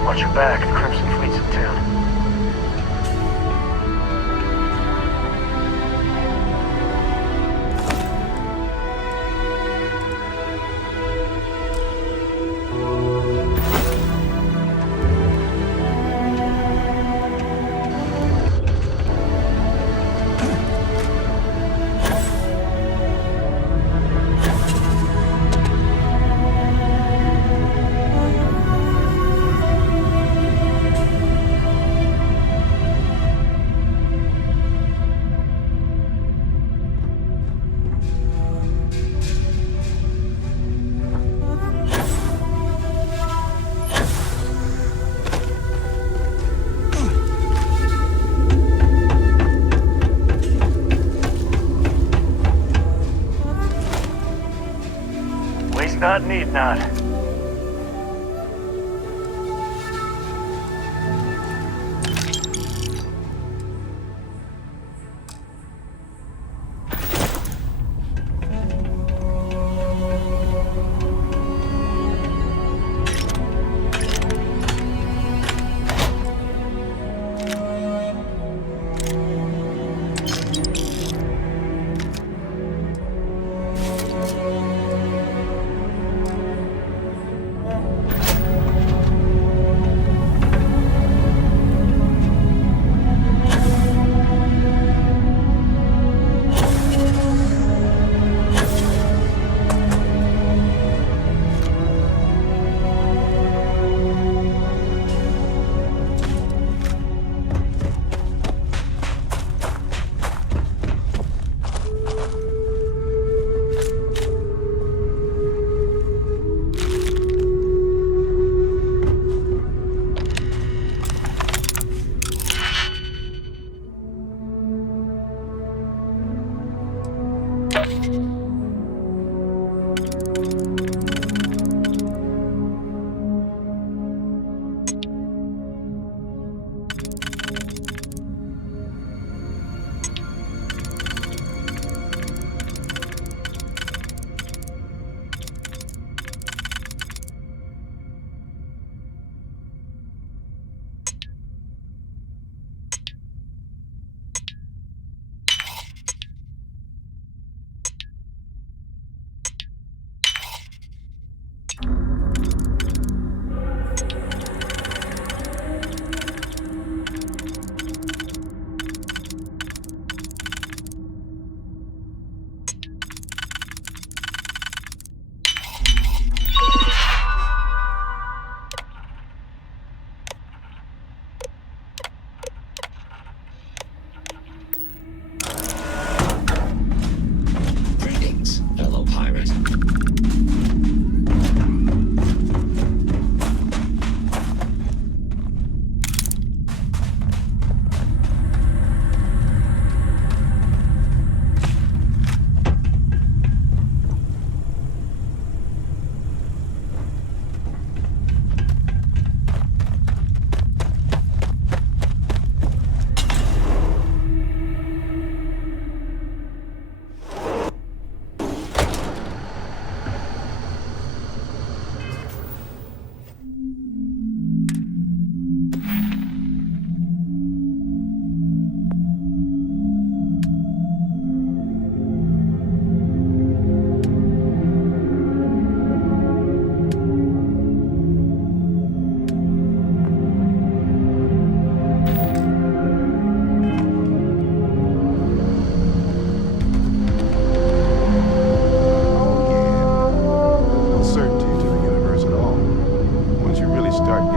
Watch your back, the Crimson Fleet's in town. Not, need not.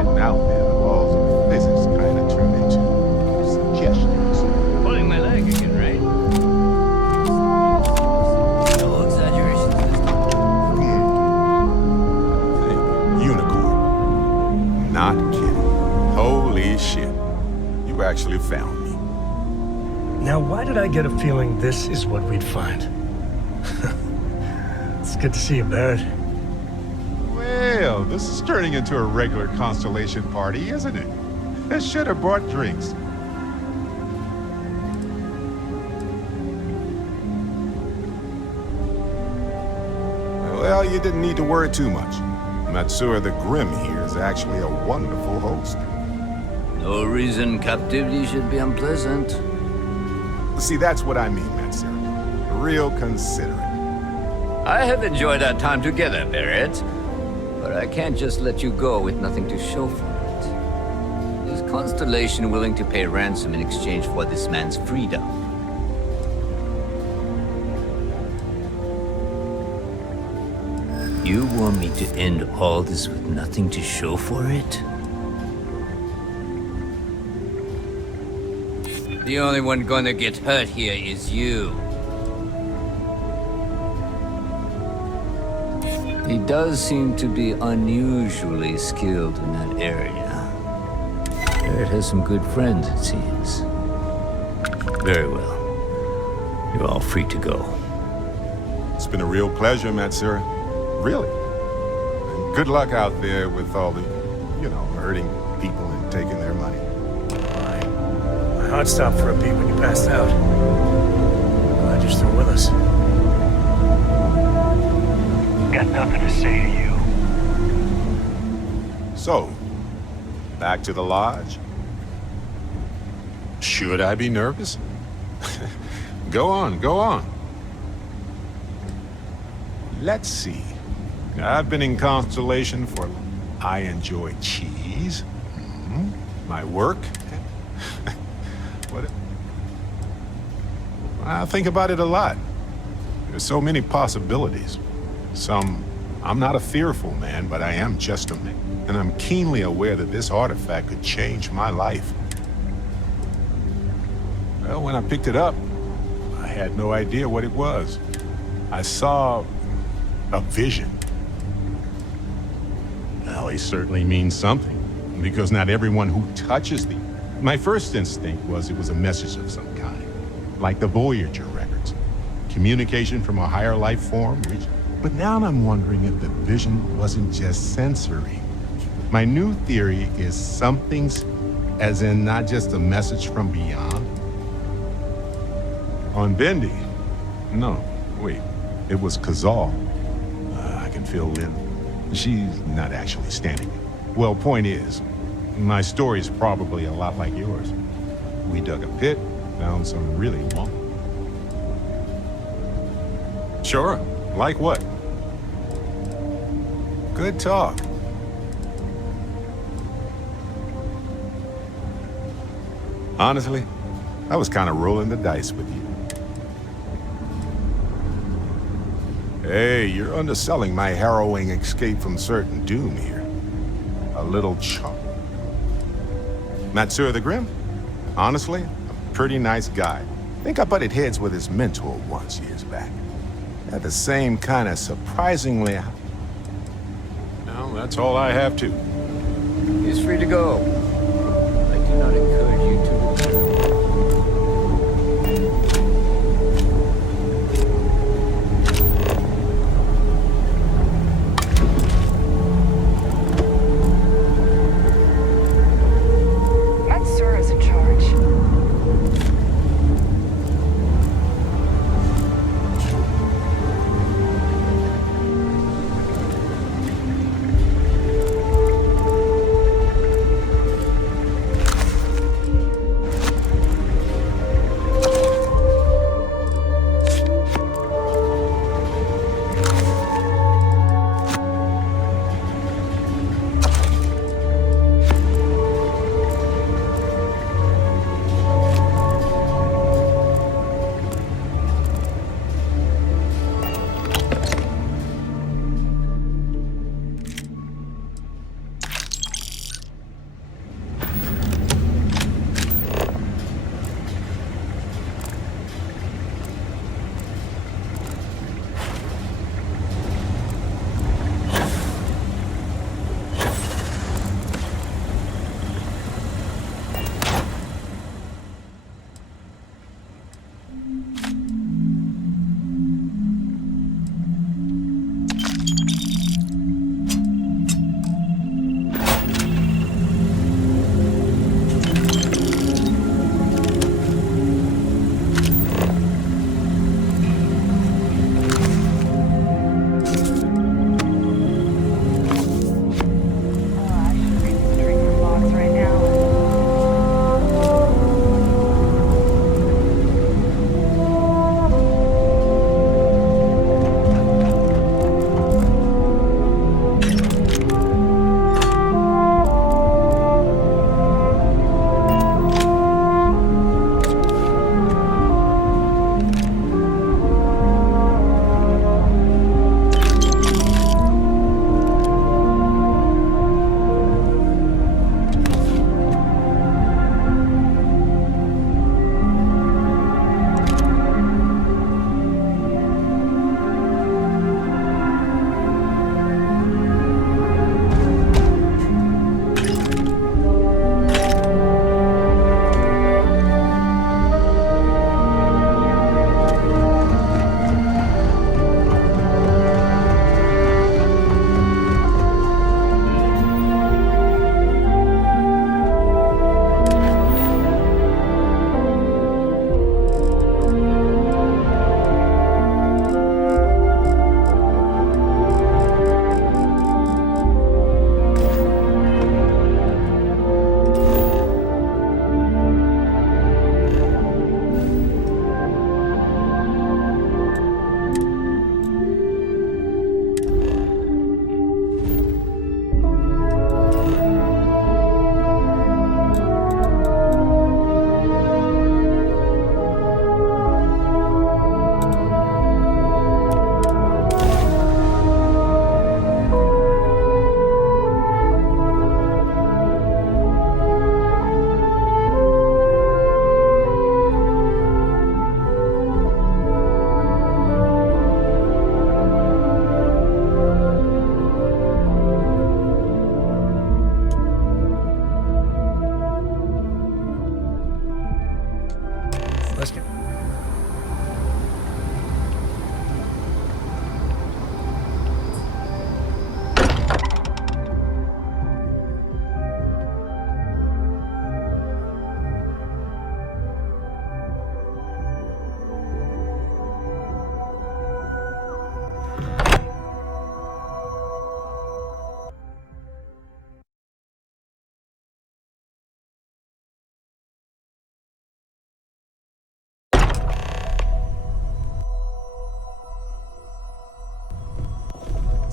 getting out there, the laws of physics kind of turn into suggestions. Pulling my leg again, right? No exaggerations this time. Unicorn. Not kidding. Holy shit. You actually found me. Now, why did I get a feeling this is what we'd find? It's good to see you, Barrett. Well, this is turning into a regular Constellation party, isn't it? I should have brought drinks. Well, you didn't need to worry too much. Matsura the Grim here is actually a wonderful host. No reason captivity should be unpleasant. See, that's what I mean, Matsura. Real considerate. I have enjoyed our time together, Barrett. But I can't just let you go with nothing to show for it. Is Constellation willing to pay ransom in exchange for this man's freedom? You want me to end all this with nothing to show for it? The only one gonna get hurt here is you. He does seem to be unusually skilled in that area. Barrett has some good friends, it seems. Very well. You're all free to go. It's been a real pleasure, Matsura. Really. And good luck out there with all the, hurting people and taking their money. My heart stopped for a beat when you passed out. Glad you're still with us. Got nothing to say to you. So, back to the lodge? Should I be nervous? Go on, go on. Let's see. I've been in Constellation for... I enjoy cheese. My work. What? I think about it a lot. There's so many possibilities. I'm not a fearful man, but I am just a man. And I'm keenly aware that this artifact could change my life. Well, when I picked it up, I had no idea what it was. I saw a vision. Well, it certainly means something, because not everyone who touches the... My first instinct was it was a message of some kind, like the Voyager records. Communication from a higher life form reached... But now I'm wondering if the vision wasn't just sensory. My new theory is something's, as in not just a message from beyond. On Bendy? No, wait. It was Kazal. I can feel Lynn. She's not actually standing. Well, point is, my story's probably a lot like yours. We dug a pit, found some really wonk. Sure. Like what? Good talk. Honestly, I was kind of rolling the dice with you. Hey, you're underselling my harrowing escape from certain doom here. A little chump. Matsura the Grim? Honestly, a pretty nice guy. Think I butted heads with his mentor once years back. Had the same kind of surprisingly... Well, that's all I have to. He's free to go. I do not encourage you to return. Matsura's in charge.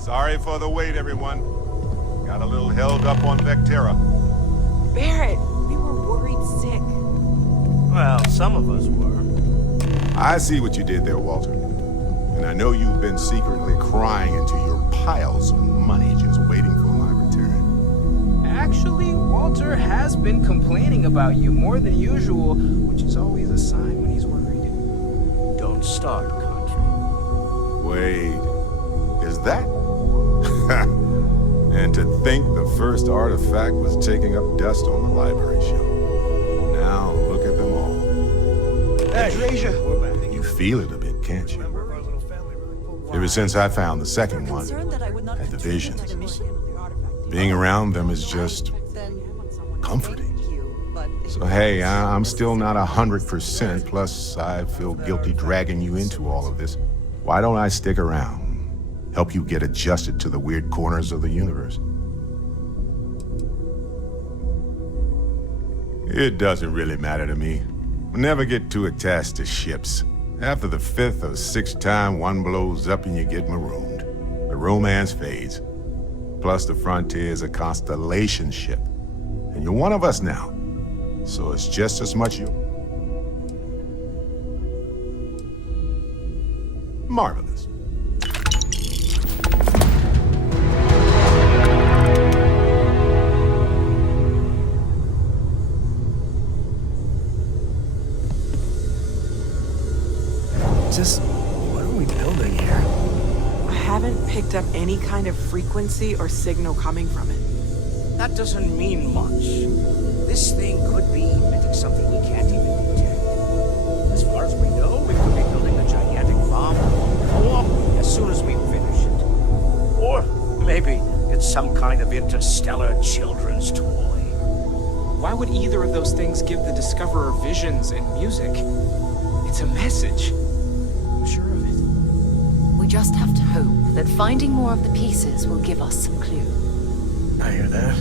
Sorry for the wait, everyone. Got a little held up on Vectera. Barrett, we were worried sick. Well, some of us were. I see what you did there, Walter. And I know you've been secretly crying into your piles of money just waiting for my return. Actually, Walter has been complaining about you more than usual, which is always a sign when he's worried. Don't start, country. Wait, is that? And to think the first artifact was taking up dust on the library shelf. Now look at them all. Hey, Andresia, we're back. You feel it a bit, can't you? Ever since I found the second one, at the visions, being around them is just comforting. So hey, I'm still not 100%, plus I feel guilty dragging you into all of this. Why don't I stick around? Help you get adjusted to the weird corners of the universe. It doesn't really matter to me. Never get too attached to ships. After the 5th or 6th time one blows up and you get marooned, the romance fades. Plus the Frontier's a constellation ship. And you're one of us now. So it's just as much you. Marvelous. Just what are we building here? I haven't picked up any kind of frequency or signal coming from it. That doesn't mean much. This thing could be emitting something we can't even detect. As far as we know, we could be building a gigantic bomb as soon as we finish it. Or maybe it's some kind of interstellar children's toy. Why would either of those things give the Discoverer visions and music? It's a message. I'm sure of it. We just have to hope that finding more of the pieces will give us some clue. I hear that.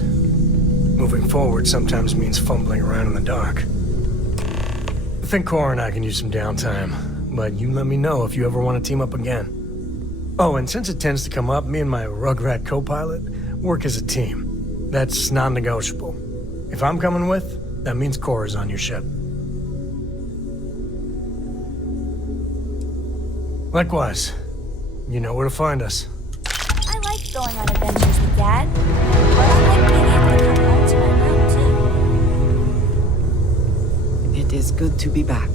Moving forward sometimes means fumbling around in the dark. I think Cora and I can use some downtime, but you let me know if you ever want to team up again. Oh, and since it tends to come up, me and my Rugrat co-pilot work as a team. That's non-negotiable. If I'm coming with, that means Cora's on your ship. Likewise, you know where to find us. I like going on adventures with Dad, but I like being able to come home to my room, too. It is good to be back.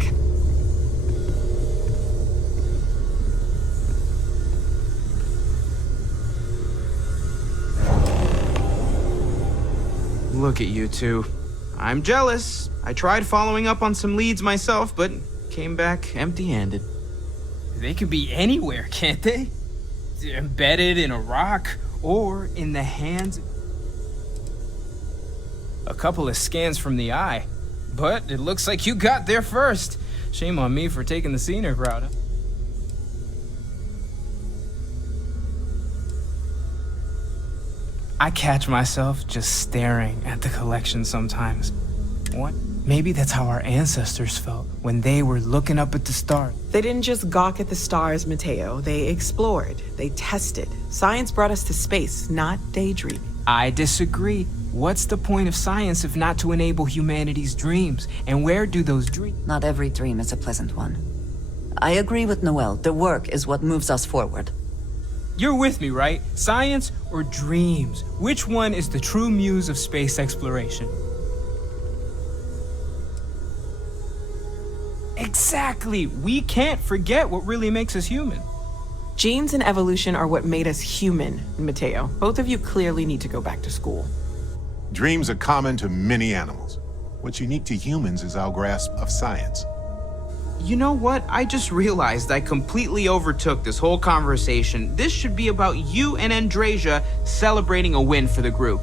Look at you two. I'm jealous. I tried following up on some leads myself, but came back empty-handed. They could be anywhere, can't they? Embedded in a rock, or in the hands... A couple of scans from the eye, but it looks like you got there first. Shame on me for taking the scenic route, huh? I catch myself just staring at the collection sometimes. What? Maybe that's how our ancestors felt when they were looking up at the stars. They didn't just gawk at the stars, Mateo. They explored. They tested. Science brought us to space, not daydreaming. I disagree. What's the point of science if not to enable humanity's dreams? And where do those dreams... Not every dream is a pleasant one. I agree with Noel. The work is what moves us forward. You're with me, right? Science or dreams? Which one is the true muse of space exploration? Exactly! We can't forget what really makes us human. Genes and evolution are what made us human, Mateo. Both of you clearly need to go back to school. Dreams are common to many animals. What's unique to humans is our grasp of science. You know what? I just realized I completely overtook this whole conversation. This should be about you and Andresia celebrating a win for the group.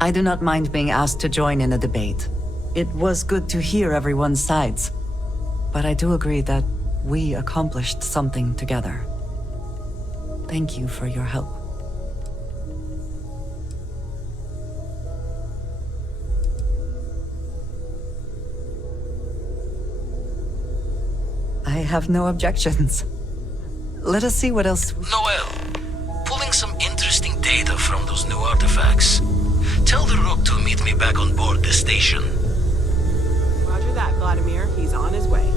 I do not mind being asked to join in a debate. It was good to hear everyone's sides. But I do agree that we accomplished something together. Thank you for your help. I have no objections. Let us see what else... Noel, pulling from those new artifacts. Tell the Rook to meet me back on board the station. Roger that, Vladimir. He's on his way.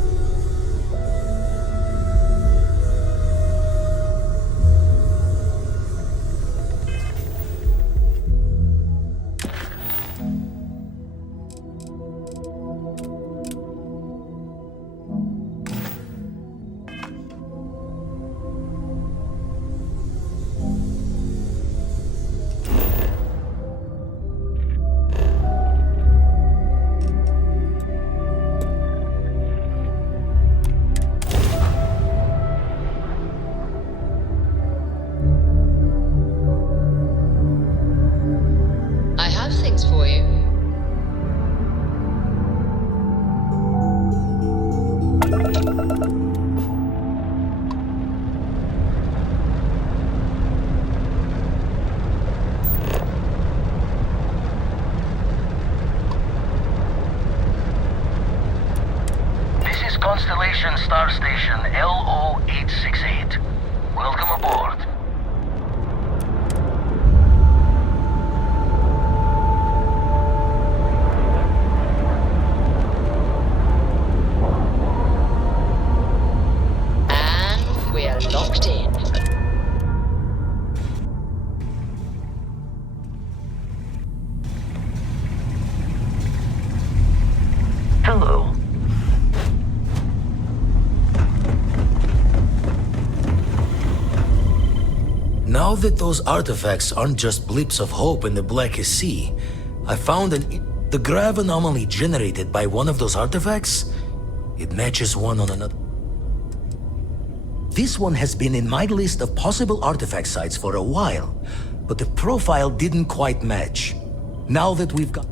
For you. This is Constellation Star Station LO-868. Welcome aboard. Locked in. Hello. Now that those artifacts aren't just blips of hope in the blackest sea, I found the grav anomaly generated by one of those artifacts. It matches one on another. This one has been in my list of possible artifact sites for a while, but the profile didn't quite match. Now that we've got...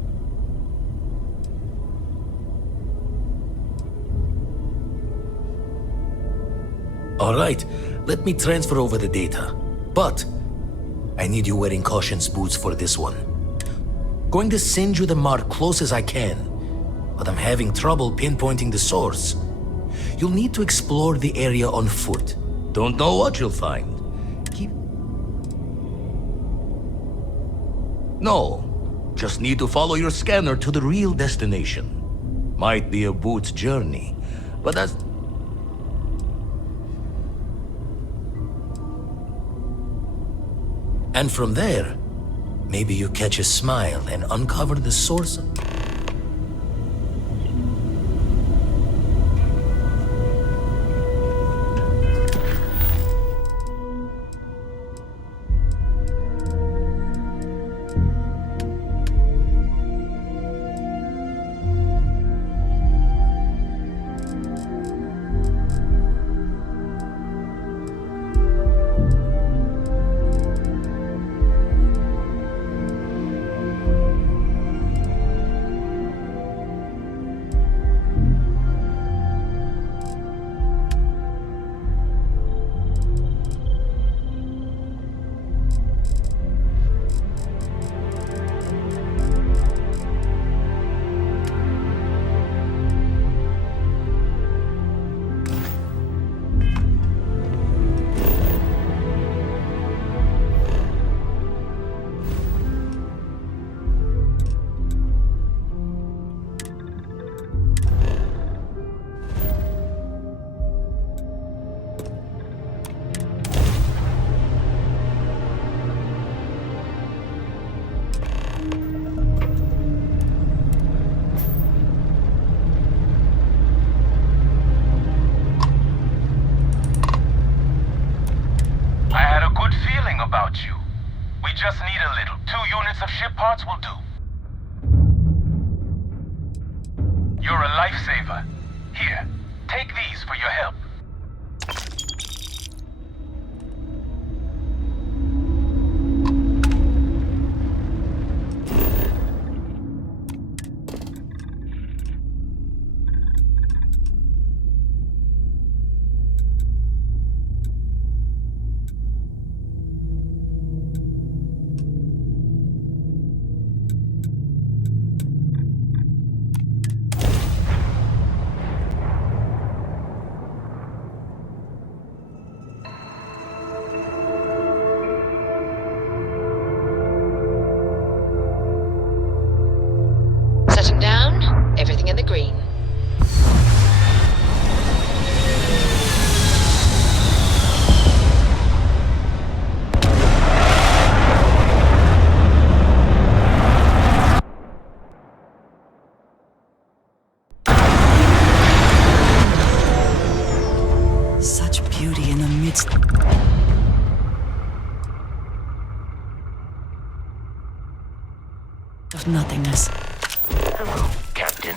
All right, let me transfer over the data. But I need you wearing caution's boots for this one. Going to send you the mark close as I can, but I'm having trouble pinpointing the source. You'll need to explore the area on foot. Don't know what you'll find. No, just need to follow your scanner to the real destination. Might be a boot's journey, but that's... And from there, maybe you catch a smile and uncover the source of... About you. We just need a little. 2 units of ship parts will do. You're a lifesaver. Here, take these for your help. of nothingness. Hello, Captain.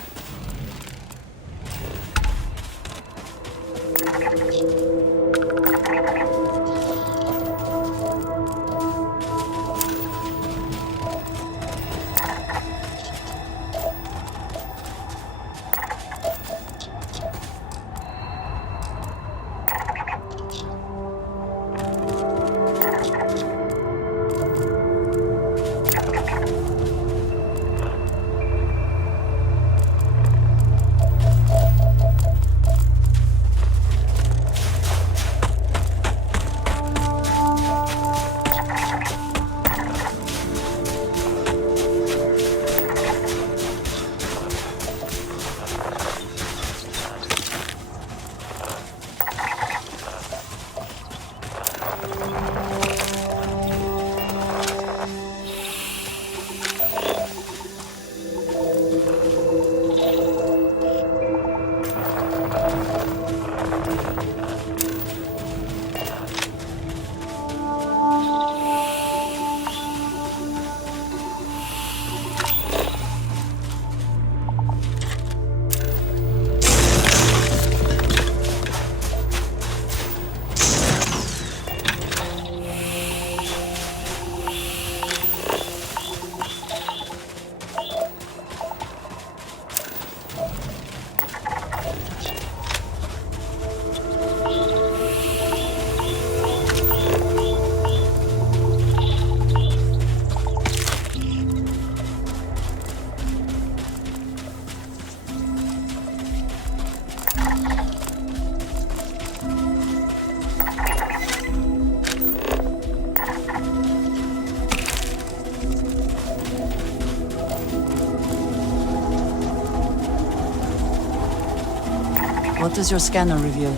What does your scanner reveal?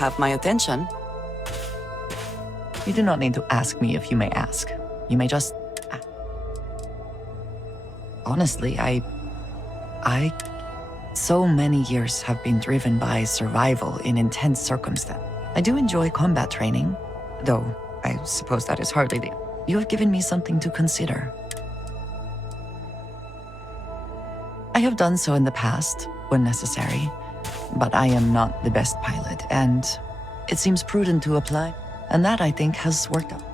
have my attention. You do not need to ask me if you may ask. You may just... Honestly, So many years have been driven by survival in intense circumstance. I do enjoy combat training, though I suppose that is hardly the... You have given me something to consider. I have done so in the past, when necessary, but I am not the best pilot, and it seems prudent to apply, and that, I think, has worked out.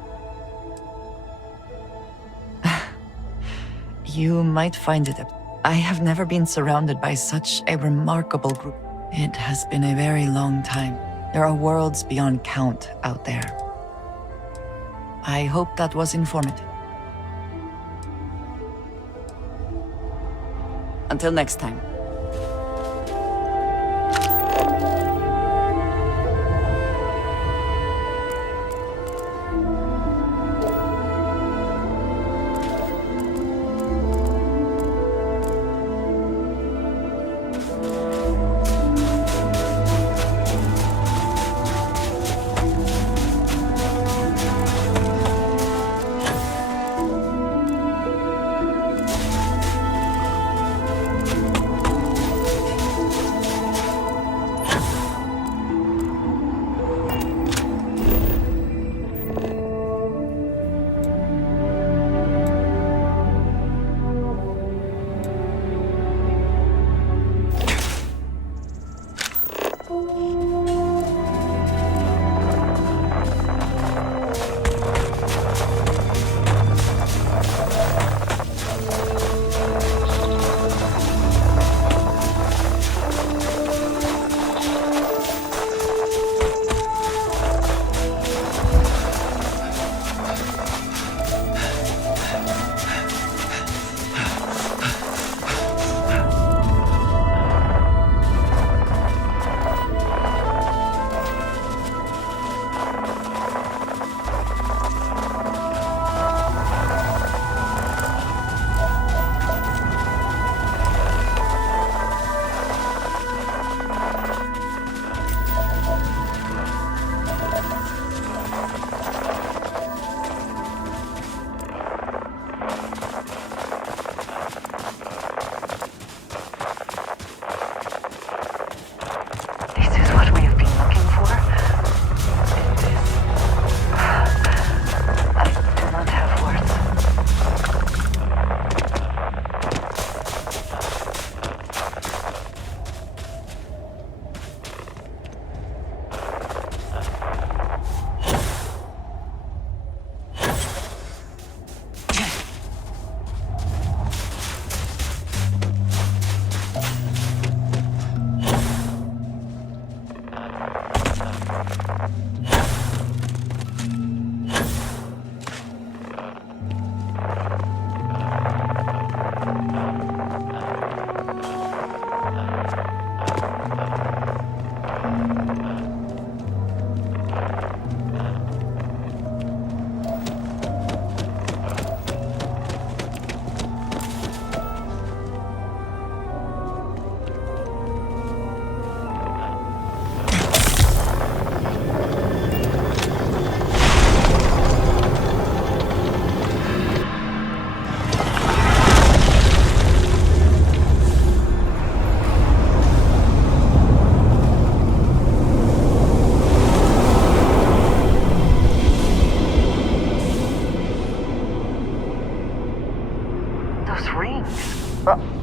You might find it... I have never been surrounded by such a remarkable group. It has been a very long time. There are worlds beyond count out there. I hope that was informative. Until next time.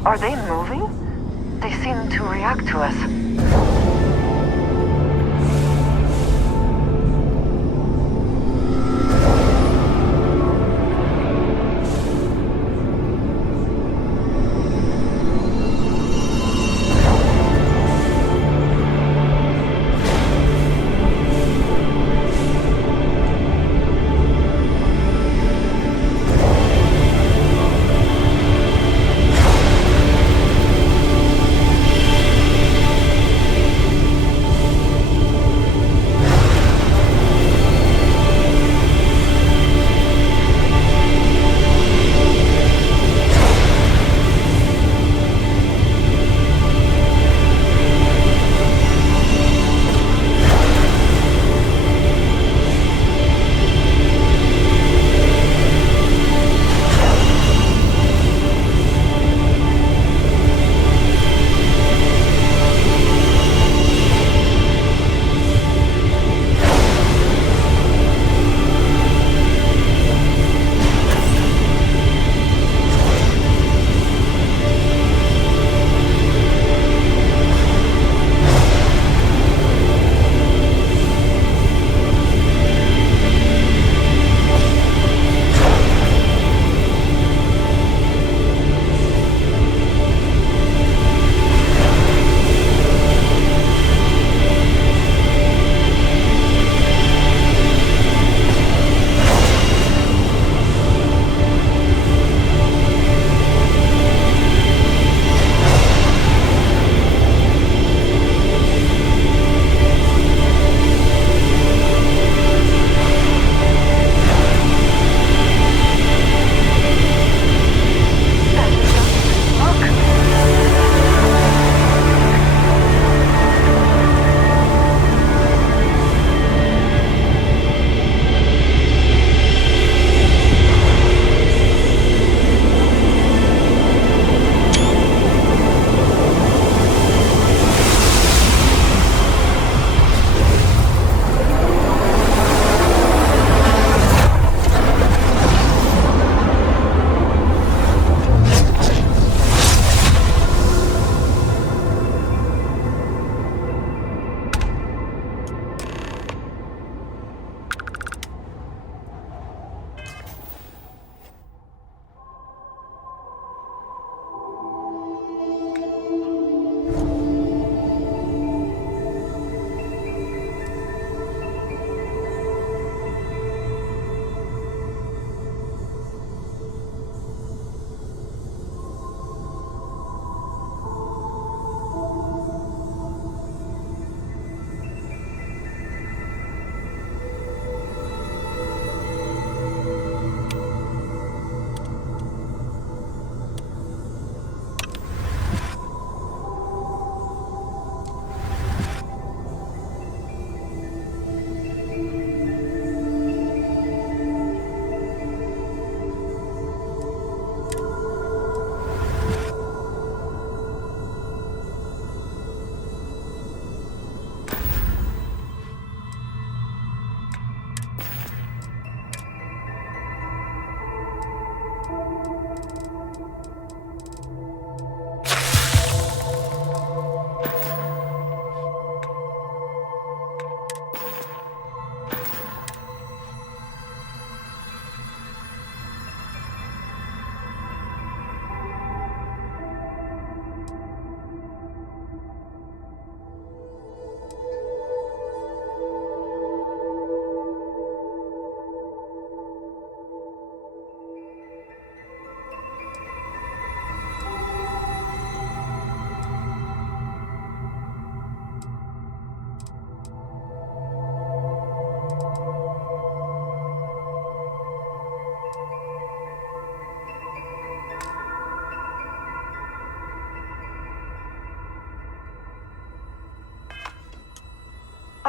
Are they moving? They seem to react to us.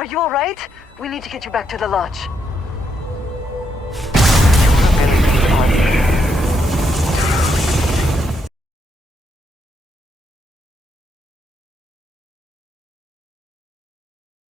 Are you alright? We need to get you back to the lodge.